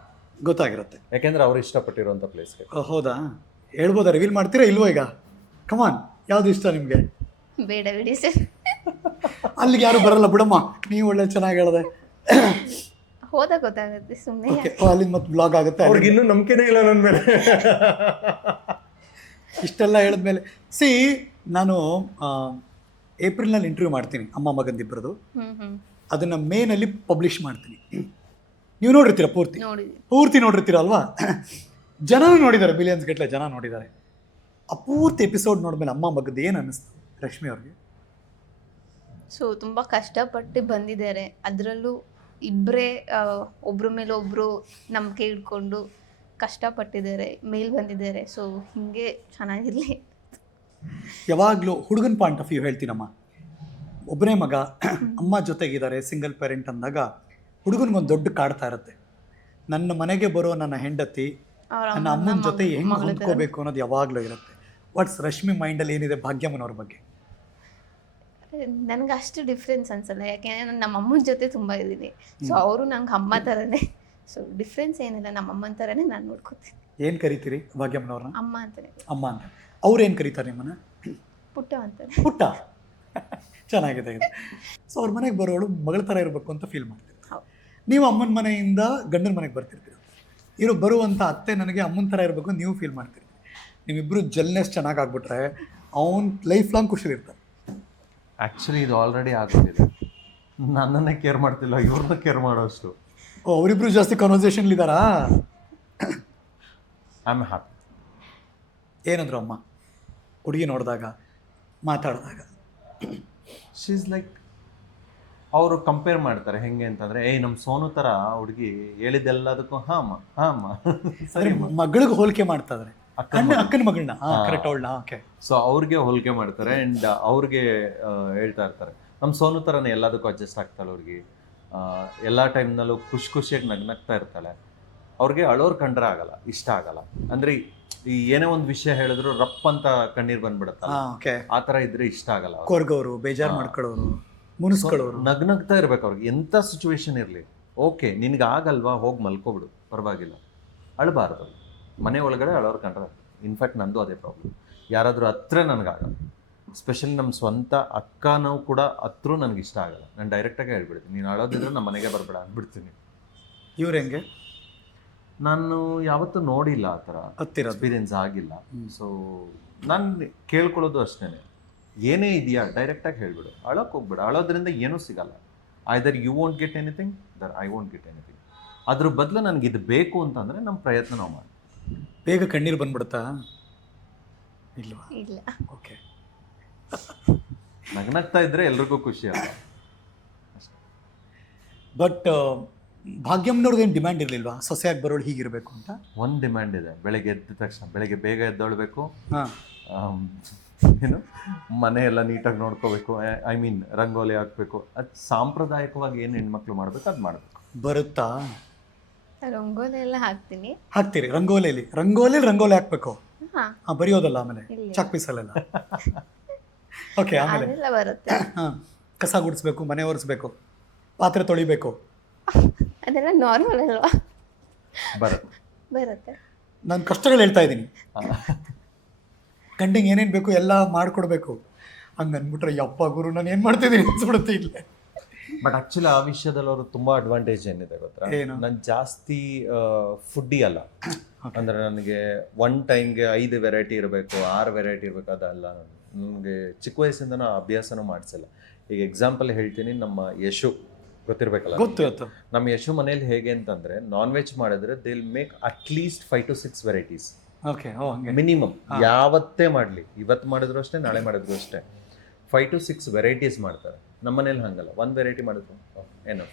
ಗೊತ್ತಾಗಿರುತ್ತೆ. ಯಾಕೆಂದ್ರೆ ಅವ್ರು ಇಷ್ಟಪಟ್ಟಿರುವಂಥ ಪ್ಲೇಸ್ಗೆ. ಹೌದಾ, ಹೇಳ್ಬೋದಾ? ರಿವೀಲ್ ಮಾಡ್ತೀರಾ ಇಲ್ವೋ ಈಗ? ಕಮಾನ್, ಯಾವ್ದು ಇಷ್ಟ ನಿಮಗೆ? ಬೇಡ ಬಿಡಿ ಸರ್. ಅಲ್ಲಿಗೆ ಯಾರು ಬರಲ್ಲ ಬಿಡಮ್ಮ, ನೀವು ಒಳ್ಳೆ ಚೆನ್ನಾಗಿ ಹೇಳಿದೆ. ಹೋದಾಗ ಗೊತ್ತಾಗುತ್ತೆ ಸುಮ್ಮನೆ. ಓಕೆ, ಅಲ್ಲಿಂದ ಮತ್ತೆ ಬ್ಲಾಗ್ ಆಗುತ್ತೆ. ಅವ್ರಿಗೆ ಇನ್ನೂ ನಂಬಿಕೆನೇ ಇಲ್ಲ ನನ್ನ ಮೇಲೆ. ಇಷ್ಟೆಲ್ಲ ಹೇಳಿದ್ಮೇಲೆ ನಾನು ಏಪ್ರಿಲ್ನಲ್ಲಿ ಇಂಟರ್ವ್ಯೂ ಮಾಡ್ತೀನಿ ಅಮ್ಮ ಮಗಂದಿಬ್ಬರದು. ಅದನ್ನು ಮೇನಲ್ಲಿ ಪಬ್ಲಿಷ್ ಮಾಡ್ತೀನಿ. ನೀವು ನೋಡಿರ್ತೀರ ಪೂರ್ತಿ ನೋಡಿರ್ತೀರ ಅಲ್ವಾ? ಜನನೂ ನೋಡಿದ್ದಾರೆ, ಬಿಲಿಯನ್ಸ್ ಗಟ್ಟಲೆ ಜನ ನೋಡಿದ್ದಾರೆ. ಆ ಪೂರ್ತಿ ಎಪಿಸೋಡ್ ನೋಡಿದ್ಮೇಲೆ ಅಮ್ಮ ಮಗದ್ದು ಏನು ಅನ್ನಿಸ್ತು ರಶ್ಮಿ ಅವ್ರಿಗೆ? ಸೊ ತುಂಬ ಕಷ್ಟಪಟ್ಟು ಬಂದಿದ್ದಾರೆ. ಅದರಲ್ಲೂ ಇಬ್ಬರೇ ಒಬ್ರ ಮೇಲೆ ಒಬ್ಬರು ನಂಬಿಕೆ ಇಟ್ಕೊಂಡು ಕಷ್ಟಪಟ್ಟಿದ್ದಾರೆ, ಮೇಲ್ ಬಂದಿದ್ದಾರೆ. ಸೊ ಹೀಗೆ ಚೆನ್ನಾಗಿರಲಿ. ಯಾವಾಗಲೂ ಹುಡುಗನ ಪಾಯಿಂಟ್ ಆಫ್ ವ್ಯೂ ಹೇಳ್ತೀನಮ್ಮ. ಒಬ್ಬನೇ ಮಗ, ಅಮ್ಮ ಜೊತೆಗಿದ್ದಾರೆ, ಸಿಂಗಲ್ ಪೇರೆಂಟ್ ಅಂದಾಗ ಹುಡುಗನಿಗೊಂದು ದೊಡ್ಡ ಕಾಡ್ತಾ ಇರುತ್ತೆ. ನನ್ನ ಮನೆಗೆ ಬರೋ ನನ್ನ ಹೆಂಡತಿ ನನ್ನ ಅಮ್ಮನ ಜೊತೆ ಹೆಂಗೆ ಹೊಂದ್ಕೋಬೇಕು ಅನ್ನೋದು ಯಾವಾಗಲೂ ಇರುತ್ತೆ. ವಾಟ್ಸ್ ರಶ್ಮಿ ಮೈಂಡಲ್ಲಿ ಏನಿದೆ ಭಾಗ್ಯಮ್ಮನವ್ರ ಬಗ್ಗೆ? ನನಗೆ ಅಷ್ಟು ಡಿಫ್ರೆನ್ಸ್ ಅನ್ಸಲ್ಲ, ಯಾಕೆಂದರೆ ನಾನು ನಮ್ಮ ಅಮ್ಮನ ಜೊತೆ ತುಂಬ ಇದ್ದೀನಿ. ಸೊ ಅವರು ನಂಗೆ ಅಮ್ಮ ಥರನೇ. ಸೊ ಡಿಫ್ರೆನ್ಸ್ ಏನಿಲ್ಲ, ನಮ್ಮ ಅಮ್ಮನ ಥರನೇ ನಾನು ನೋಡ್ಕೋತೀನಿ. ಏನು ಕರಿತೀರಿ ಭಾಗ್ಯಮ್ಮನವ್ರನ್ನ? ಅಮ್ಮ ಅಂತಾನೆ. ಅಮ್ಮ ಅಂತ. ಅವ್ರೇನು ಕರೀತಾರೆ ನಿಮ್ಮನ್ನ? ಪುಟ್ಟ ಅಂತಾನೆ. ಪುಟ್ಟ. ಚೆನ್ನಾಗಿದೆ ಇದು. ಸೊ ಅವ್ರ ಮನೆಗೆ ಬರೋಳು ಮಗಳ ಥರ ಇರಬೇಕು ಅಂತ ಫೀಲ್ ಮಾಡ್ತೀರಿ. ನೀವು ಅಮ್ಮನ ಮನೆಯಿಂದ ಗಂಡನ ಮನೆಗೆ ಬರ್ತಿರ್ತೀರಿ. ಇವರು ಬರುವಂಥ ಅತ್ತೆ ನನಗೆ ಅಮ್ಮನ ಥರ ಇರಬೇಕು ನೀವು ಫೀಲ್ ಮಾಡ್ತೀರಿ. ನಿಮ್ಮಿಬ್ಬರು ಜಲ್ನೆಸ್ ಚೆನ್ನಾಗಿ ಆಗ್ಬಿಟ್ರೆ ಅವ್ನು ಲೈಫ್ ಲಾಂಗ್ ಖುಷಿಲಿರ್ತಾರೆ. ಆ್ಯಕ್ಚುಲಿ ಇದು ಆಲ್ರೆಡಿ ಆಗೋದಿದೆ. ನನ್ನನ್ನೇ ಕೇರ್ ಮಾಡ್ತಿಲ್ಲ, ಇವ್ರನ್ನ ಕೇರ್ ಮಾಡೋಷ್ಟು. ಅವರಿಬ್ರು ಜಾಸ್ತಿ ಕಾನ್ವರ್ಸೇಷನ್ಲಿದ್ದಾರಾ? I am happy. ಏನಂದ್ರು ಅಮ್ಮ ಹುಡುಗಿ ನೋಡಿದಾಗ, ಮಾತಾಡಿದಾಗ? ಶಿ ಇಸ್ ಲೈಕ್, ಅವರು ಕಂಪೇರ್ ಮಾಡ್ತಾರೆ ಹೆಂಗೆ ಅಂತಂದರೆ, ನಮ್ಮ ಸೋನು ಥರ ಹುಡುಗಿ ಹೇಳಿದ್ದೆಲ್ಲದಕ್ಕೂ ಹಾಂ ಅಮ್ಮ ಸರಿ, ಮಗಳಿಗೆ ಹೋಲಿಕೆ ಮಾಡ್ತಾ ಇದ್ದಾರೆ. ಅಕ್ಕನ ಮಗಳನ್ನ ಕರೆಕ್ಟ್ ಅವಳನ್ನ. ಓಕೆ. ಸೊ ಅವ್ರಿಗೆ ಹೋಲಿಕೆ ಮಾಡ್ತಾರೆ ಆ್ಯಂಡ್ ಅವ್ರಿಗೆ ಹೇಳ್ತಾ ಇರ್ತಾರೆ, ನಮ್ಮ ಸೋನು ಥರನೇ ಎಲ್ಲದಕ್ಕೂ ಅಡ್ಜಸ್ಟ್ ಆಗ್ತಾಳೆ ಹುಡುಗಿ, ಎಲ್ಲ ಟೈಮ್ನಲ್ಲೂ ಖುಷಿಯಾಗಿ ನಗ್ನಗ್ತಾ ಇರ್ತಾಳೆ. ಅವ್ರಿಗೆ ಅಳೋರು ಕಂಡ್ರೆ ಆಗಲ್ಲ, ಇಷ್ಟ ಆಗಲ್ಲ. ಅಂದರೆ ಈ ಏನೇ ಒಂದು ವಿಷಯ ಹೇಳಿದ್ರು ರಪ್ ಅಂತ ಕಣ್ಣೀರು ಬಂದ್ಬಿಡುತ್ತಲ್ಲ, ಆ ಥರ ಇದ್ರೆ ಇಷ್ಟ ಆಗಲ್ಲ. ಕೊರ್ಗೋರು, ಬೇಜಾರು ಮಾಡ್ಕೊಳ್ಳೋರು, ಮುನಿಸ್ಕೊಳ್ಳೋರು, ನಗ್ನಗ್ತಾ ಇರ್ಬೇಕು ಅವ್ರಿಗೆ. ಎಂಥ ಸಿಚುವೇಶನ್ ಇರಲಿ, ಓಕೆ ನಿನಗೆ ಆಗಲ್ವಾ, ಹೋಗಿ ಮಲ್ಕೊಬಿಡು, ಪರವಾಗಿಲ್ಲ, ಅಳಬಾರ್ದು. ಮನೆ ಒಳಗಡೆ ಅಳೋರು ಕಂಡ್ರೆ, ಇನ್ಫ್ಯಾಕ್ಟ್ ನಂದು ಅದೇ ಪ್ರಾಬ್ಲಮ್. ಯಾರಾದರೂ ಹತ್ರ ನನಗಾಗಲ್ಲ, ಸ್ಪೆಷಲಿ ನಮ್ಮ ಸ್ವಂತ ಅಕ್ಕನೂ ಕೂಡ ಹತ್ರ ನನಗೆ ಇಷ್ಟ ಆಗಲ್ಲ. ನಾನು ಡೈರೆಕ್ಟಾಗಿ ಹೇಳ್ಬಿಡ್ತೀನಿ, ನೀನು ಅಳೋದಿದ್ರೆ ನಮ್ಮ ಮನೆಗೆ ಬರಬೇಡ ಅಂದ್ಬಿಡ್ತೀನಿ. ಇವ್ರು ಹೆಂಗೆ? ನಾನು ಯಾವತ್ತೂ ನೋಡಿಲ್ಲ ಆ ಥರ, ಎಕ್ಸ್ಪೀರಿಯನ್ಸ್ ಆಗಿಲ್ಲ. ಸೊ ನಾನು ಕೇಳ್ಕೊಳ್ಳೋದು ಅಷ್ಟೇ, ಏನೇ ಇದೆಯಾ ಡೈರೆಕ್ಟಾಗಿ ಹೇಳ್ಬಿಡು, ಅಳೋಕ್ಕೆ ಹೋಗ್ಬೇಡ. ಅಳೋದ್ರಿಂದ ಏನೂ ಸಿಗಲ್ಲ. Either you won't get anything, there I won't get anything. ಅದ್ರ ಬದಲು ನನಗೆ ಇದು ಬೇಕು ಅಂತಂದರೆ ನಮ್ಮ ಪ್ರಯತ್ನ ನಾವು ಮಾಡಿ. ಬೇಗ ಕಣ್ಣೀರು ಬಂದ್ಬಿಡುತ್ತಾ? ಇಲ್ವಾ? ಇಲ್ಲ. ಓಕೆ. ನಗ್ನಗ್ತಾ ಇದ್ರೆ ಎಲ್ರಿಗೂ ಖುಷಿ ಅಲ್ಲ. ಬಟ್ ಭಾಗ್ಯಮ್ಮನವ್ರದ್ದು ಏನು ಡಿಮ್ಯಾಂಡ್ ಇರಲಿಲ್ವಾ ಸೊಸೆಯಾಗಿ ಬರೋಳು ಹೀಗಿರಬೇಕು ಅಂತ? ಒಂದು ಡಿಮ್ಯಾಂಡ್ ಇದೆ, ಬೆಳಗ್ಗೆ ಎದ್ದ ತಕ್ಷಣ ಬೆಳಗ್ಗೆ ಬೇಗ ಎದ್ದೊಳ್ಬೇಕು, ಹಾಂ, ಏನು ಮನೆ ಎಲ್ಲ ನೀಟಾಗಿ ನೋಡ್ಕೋಬೇಕು, ಐ ಮೀನ್ ರಂಗೋಲಿ ಹಾಕಬೇಕು. ಅದು ಸಾಂಪ್ರದಾಯಿಕವಾಗಿ ಏನು ಹೆಣ್ಮಕ್ಳು ಮಾಡಬೇಕು ಅದು ಮಾಡಬೇಕು. ಬರುತ್ತಾ? ರಂಗೋಲಿ ಎಲ್ಲ ಹಾಕ್ತೀನಿ. ಹಾಕ್ತೀರಿ? ರಂಗೋಲಿ ಹಾಕ್ಬೇಕು? ಹಾಂ, ಬರೆಯೋದಲ್ಲ ಆಮೇಲೆ ಚಾಕ್ ಪೀಸಲ್ಲೆಲ್ಲ? ಓಕೆ. ಆಮೇಲೆ ಬರುತ್ತೆ. ಹಾಂ, ಕಸ ಗುಡಿಸ್ಬೇಕು, ಮನೆ ಒರೆಸ್ಬೇಕು, ಪಾತ್ರೆ ತೊಳಿಬೇಕು, ಅದೆಲ್ಲ ನಾರ್ಮಲ್ ಅಲ್ವಾ? ಬರುತ್ತೆ. ನಾನು ಕಷ್ಟಗಳು ಹೇಳ್ತಾ ಇದ್ದೀನಿ. ಗಂಡಿಗೆ ಏನೇನು ಬೇಕು ಎಲ್ಲ ಮಾಡಿಕೊಡ್ಬೇಕು. ಹಂಗೆ ಅಂದ್ಬಿಟ್ರೆ ಯಪ್ಪ ಗುರು ನಾನು ಏನು ಮಾಡ್ತಿದ್ದೀನಿ ಅನ್ಸ್ಬಿಡುತ್ತೆ ಇಲ್ಲೇ. ಬಟ್ ಆ್ಯಕ್ಚುಲಿ ಆ ವಿಷಯದಲ್ಲಿ ಅವರು ತುಂಬ ಅಡ್ವಾಂಟೇಜ್ ಏನಿದೆ ಗೊತ್ತಾ? ನಾನು ಜಾಸ್ತಿ ಫುಡ್ಡಿ ಅಲ್ಲ. ಅಂದರೆ ನನಗೆ ಒನ್ ಟೈಮ್ಗೆ 5 ವೆರೈಟಿ ಇರಬೇಕು, 6 ವೆರೈಟಿ ಇರಬೇಕು, ಅದಲ್ಲ. ನನಗೆ ಚಿಕ್ಕ ವಯಸ್ಸಿಂದನೂ ಅಭ್ಯಾಸನೂ ಮಾಡಿಸಿಲ್ಲ. ಈಗ ಎಕ್ಸಾಂಪಲ್ ಹೇಳ್ತೀನಿ, ನಮ್ಮ ಯಶು ಗೊತ್ತಿರಬೇಕಲ್ಲ? ಗೊತ್ತು. ನಮ್ಮ ಯಶು ಮನೇಲಿ ಹೇಗೆ ಅಂತಂದರೆ, ನಾನ್ ವೆಜ್ ಮಾಡಿದ್ರೆ they will make at least 5 to 6 varieties. Okay. Minimum. ಯಾವತ್ತೇ ಮಾಡಲಿ, ಇವತ್ತು ಮಾಡಿದ್ರು ಅಷ್ಟೇ, ನಾಳೆ ಮಾಡಿದ್ರು ಅಷ್ಟೇ, 5 to 6 ವೆರೈಟೀಸ್ ಮಾಡ್ತಾರೆ. ನಮ್ಮ ಮನೇಲಿ ಹಂಗಲ್ಲ, 1 ವೆರೈಟಿ ಮಾಡಿದ್ರು ಏನೋ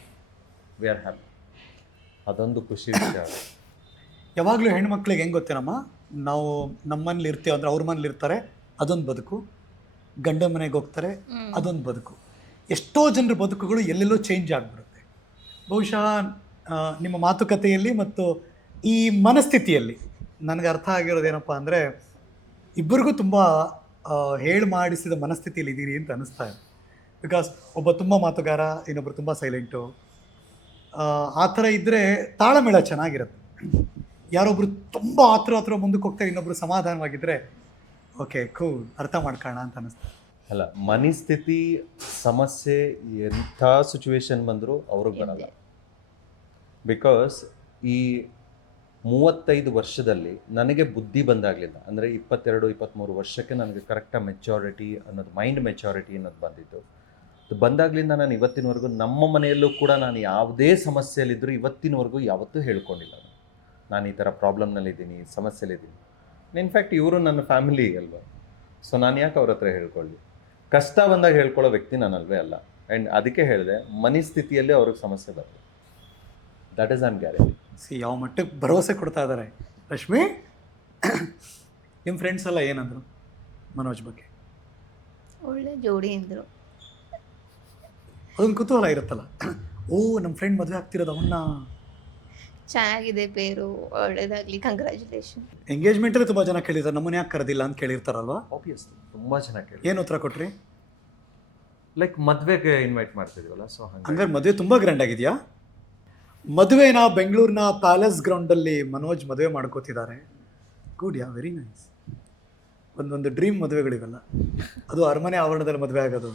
ವಿ ಆರ್ ಹ್ಯಾಪಿ. ಅದೊಂದು ಖುಷಿ ವಿಷಯ. ಯಾವಾಗಲೂ ಹೆಣ್ಮಕ್ಳಿಗೆ ಹೆಂಗೆ ಗೊತ್ತೇನಮ್ಮ, ನಾವು ನಮ್ಮನೇಲಿ ಇರ್ತೀವಿ ಅಂದರೆ ಅವ್ರ ಮನೇಲಿ ಇರ್ತಾರೆ, ಅದೊಂದು ಬದುಕು. ಗಂಡ ಮನೆಗೆ ಹೋಗ್ತಾರೆ, ಅದೊಂದು ಬದುಕು. ಎಷ್ಟೋ ಜನರ ಬದುಕುಗಳು ಎಲ್ಲೆಲ್ಲೋ ಚೇಂಜ್ ಆಗಿಬಿಡುತ್ತೆ. ಬಹುಶಃ ನಿಮ್ಮ ಮಾತುಕತೆಯಲ್ಲಿ ಮತ್ತು ಈ ಮನಸ್ಥಿತಿಯಲ್ಲಿ ನನಗೆ ಅರ್ಥ ಆಗಿರೋದೇನಪ್ಪ ಅಂದರೆ, ಇಬ್ಬರಿಗೂ ತುಂಬ ಹೇಳಿ ಮಾಡಿಸಿದ ಮನಸ್ಥಿತಿಯಲ್ಲಿ ಇದ್ದೀರಿ ಅಂತ ಅನ್ನಿಸ್ತಾ ಇದೆ. ಬಿಕಾಸ್ ಒಬ್ಬ ತುಂಬ ಮಾತುಗಾರ, ಇನ್ನೊಬ್ಬರು ತುಂಬ ಸೈಲೆಂಟು. ಆ ಥರ ಇದ್ದರೆ ತಾಳಮೇಳ ಚೆನ್ನಾಗಿರುತ್ತೆ. ಯಾರೊಬ್ರು ತುಂಬ ಹತ್ರ ಮುಂದಕ್ಕೆ ಹೋಗ್ತಾರೆ, ಇನ್ನೊಬ್ರು ಸಮಾಧಾನವಾಗಿದ್ದರೆ ಓಕೆ ಕೂಲ್, ಅರ್ಥ ಮಾಡ್ಕೊಳ್ಳೋಣ ಅಂತ ಅನ್ನಿಸ್ತಾರೆ. ಅಲ್ಲ, ಮನಿ ಸ್ಥಿತಿ ಸಮಸ್ಯೆ ಎಂಥ ಸಿಚುವೇಶನ್ ಬಂದರೂ ಅವ್ರಿಗೆ ಬರಲ್ಲ. ಬಿಕಾಸ್ ಈ 35 ವರ್ಷದಲ್ಲಿ ನನಗೆ ಬುದ್ಧಿ ಬಂದಾಗಲಿಲ್ಲ. ಅಂದರೆ 22-23 ವರ್ಷಕ್ಕೆ ನನಗೆ ಕರೆಕ್ಟಾಗಿ ಮೆಚ್ಯೂರಿಟಿ ಅನ್ನೋದು, ಮೈಂಡ್ ಮೆಚ್ಯೂರಿಟಿ ಅನ್ನೋದು ಬಂದಿತ್ತು. ಅದು ಬಂದಾಗಲಿಂದ ನಾನು ಇವತ್ತಿನವರೆಗೂ ನಮ್ಮ ಮನೆಯಲ್ಲೂ ಕೂಡ ನಾನು ಯಾವುದೇ ಸಮಸ್ಯೆಯಲ್ಲಿದ್ದರೂ ಇವತ್ತಿನವರೆಗೂ ಯಾವತ್ತೂ ಹೇಳ್ಕೊಂಡಿಲ್ಲ. ನಾನು ಈ ಥರ ಪ್ರಾಬ್ಲಮ್ನಲ್ಲಿದ್ದೀನಿ, ಸಮಸ್ಯೆಲಿದ್ದೀನಿ. ಇನ್ಫ್ಯಾಕ್ಟ್ ಇವರು ನನ್ನ ಫ್ಯಾಮಿಲಿ ಅಲ್ವಾ, ಸೊ ನಾನು ಯಾಕೆ ಅವ್ರ ಹತ್ರ ಹೇಳ್ಕೊಳ್ಳಿ. ಕಷ್ಟ ಬಂದಾಗ ಹೇಳ್ಕೊಳ್ಳೋ ವ್ಯಕ್ತಿ ನಾನಲ್ವೇ ಅಲ್ಲ. ಆ್ಯಂಡ್ ಅದಕ್ಕೆ ಹೇಳಿದೆ, ಮನಿ ಸ್ಥಿತಿಯಲ್ಲೇ ಅವ್ರಿಗೆ ಸಮಸ್ಯೆ ಬರ್ತದೆ. That is on guarantee. ಯಾವ ಮಟ್ಟಕ್ಕೆ ಭರವಸೆ ಕೊಡ್ತಾ ಇದ್ದಾರೆ. ರಶ್ಮಿ, ನಿಮ್ಮ ಫ್ರೆಂಡ್ಸ್ ಎಲ್ಲ ಏನಂದರು ಮನೋಜ್ ಬಗ್ಗೆ? ಒಳ್ಳೆ ಜೋಡಿ ಅಂದರು. ಅದೊಂದು ಕುತೂಹಲ ಇರುತ್ತಲ್ಲ, ಓ ನಮ್ಮ ಫ್ರೆಂಡ್ ಮದುವೆ ಆಗ್ತಿರೋದು ಅವನ್ನ. ಚೆನ್ನಾಗಿದೆ ಪೇರು, ಒಳ್ಳೇದಾಗಲಿ, ಕಂಗ್ರ್ಯಾಚುಲೇಷನ್. ಎಂಗೇಜ್ಮೆಂಟಲ್ಲಿ ತುಂಬ ಜನ ಕೇಳಿದ್ದಾರೆ, ನಮ್ಮನ್ನ ಯಾಕೆ ಕರೆದಿಲ್ಲ ಅಂತ ಕೇಳಿರ್ತಾರಲ್ವಾ? ಆಬ್ವಿಯಸ್ಲಿ ತುಂಬ ಚೆನ್ನಾಗಿ ಕೇಳಿ. ಏನು ಉತ್ತರ ಕೊಟ್ರಿ? ಲೈಕ್ ಮದುವೆಗೆ ಇನ್ವೈಟ್ ಮಾಡ್ತಿದ್ದೀವಲ್ಲ, ಸೊ ಹಂಗಾರೆ ಮದುವೆ ತುಂಬ ಗ್ರ್ಯಾಂಡ್ ಆಗಿದೆಯಾ? ಮದುವೆನ ಬೆಂಗಳೂರಿನ ಪ್ಯಾಲೇಸ್ ಗ್ರೌಂಡಲ್ಲಿ ಮನೋಜ್ ಮದುವೆ ಮಾಡ್ಕೋತಿದ್ದಾರೆ. ಗುಡ್, ಯಾ, ವೆರಿ ನೈಸ್. ಒಂದೊಂದು ಡ್ರೀಮ್ ಮದುವೆಗಳಿವೆಲ್ಲ, ಅದು ಅರಮನೆ ಆವರಣದಲ್ಲಿ ಮದುವೆ ಆಗೋದು.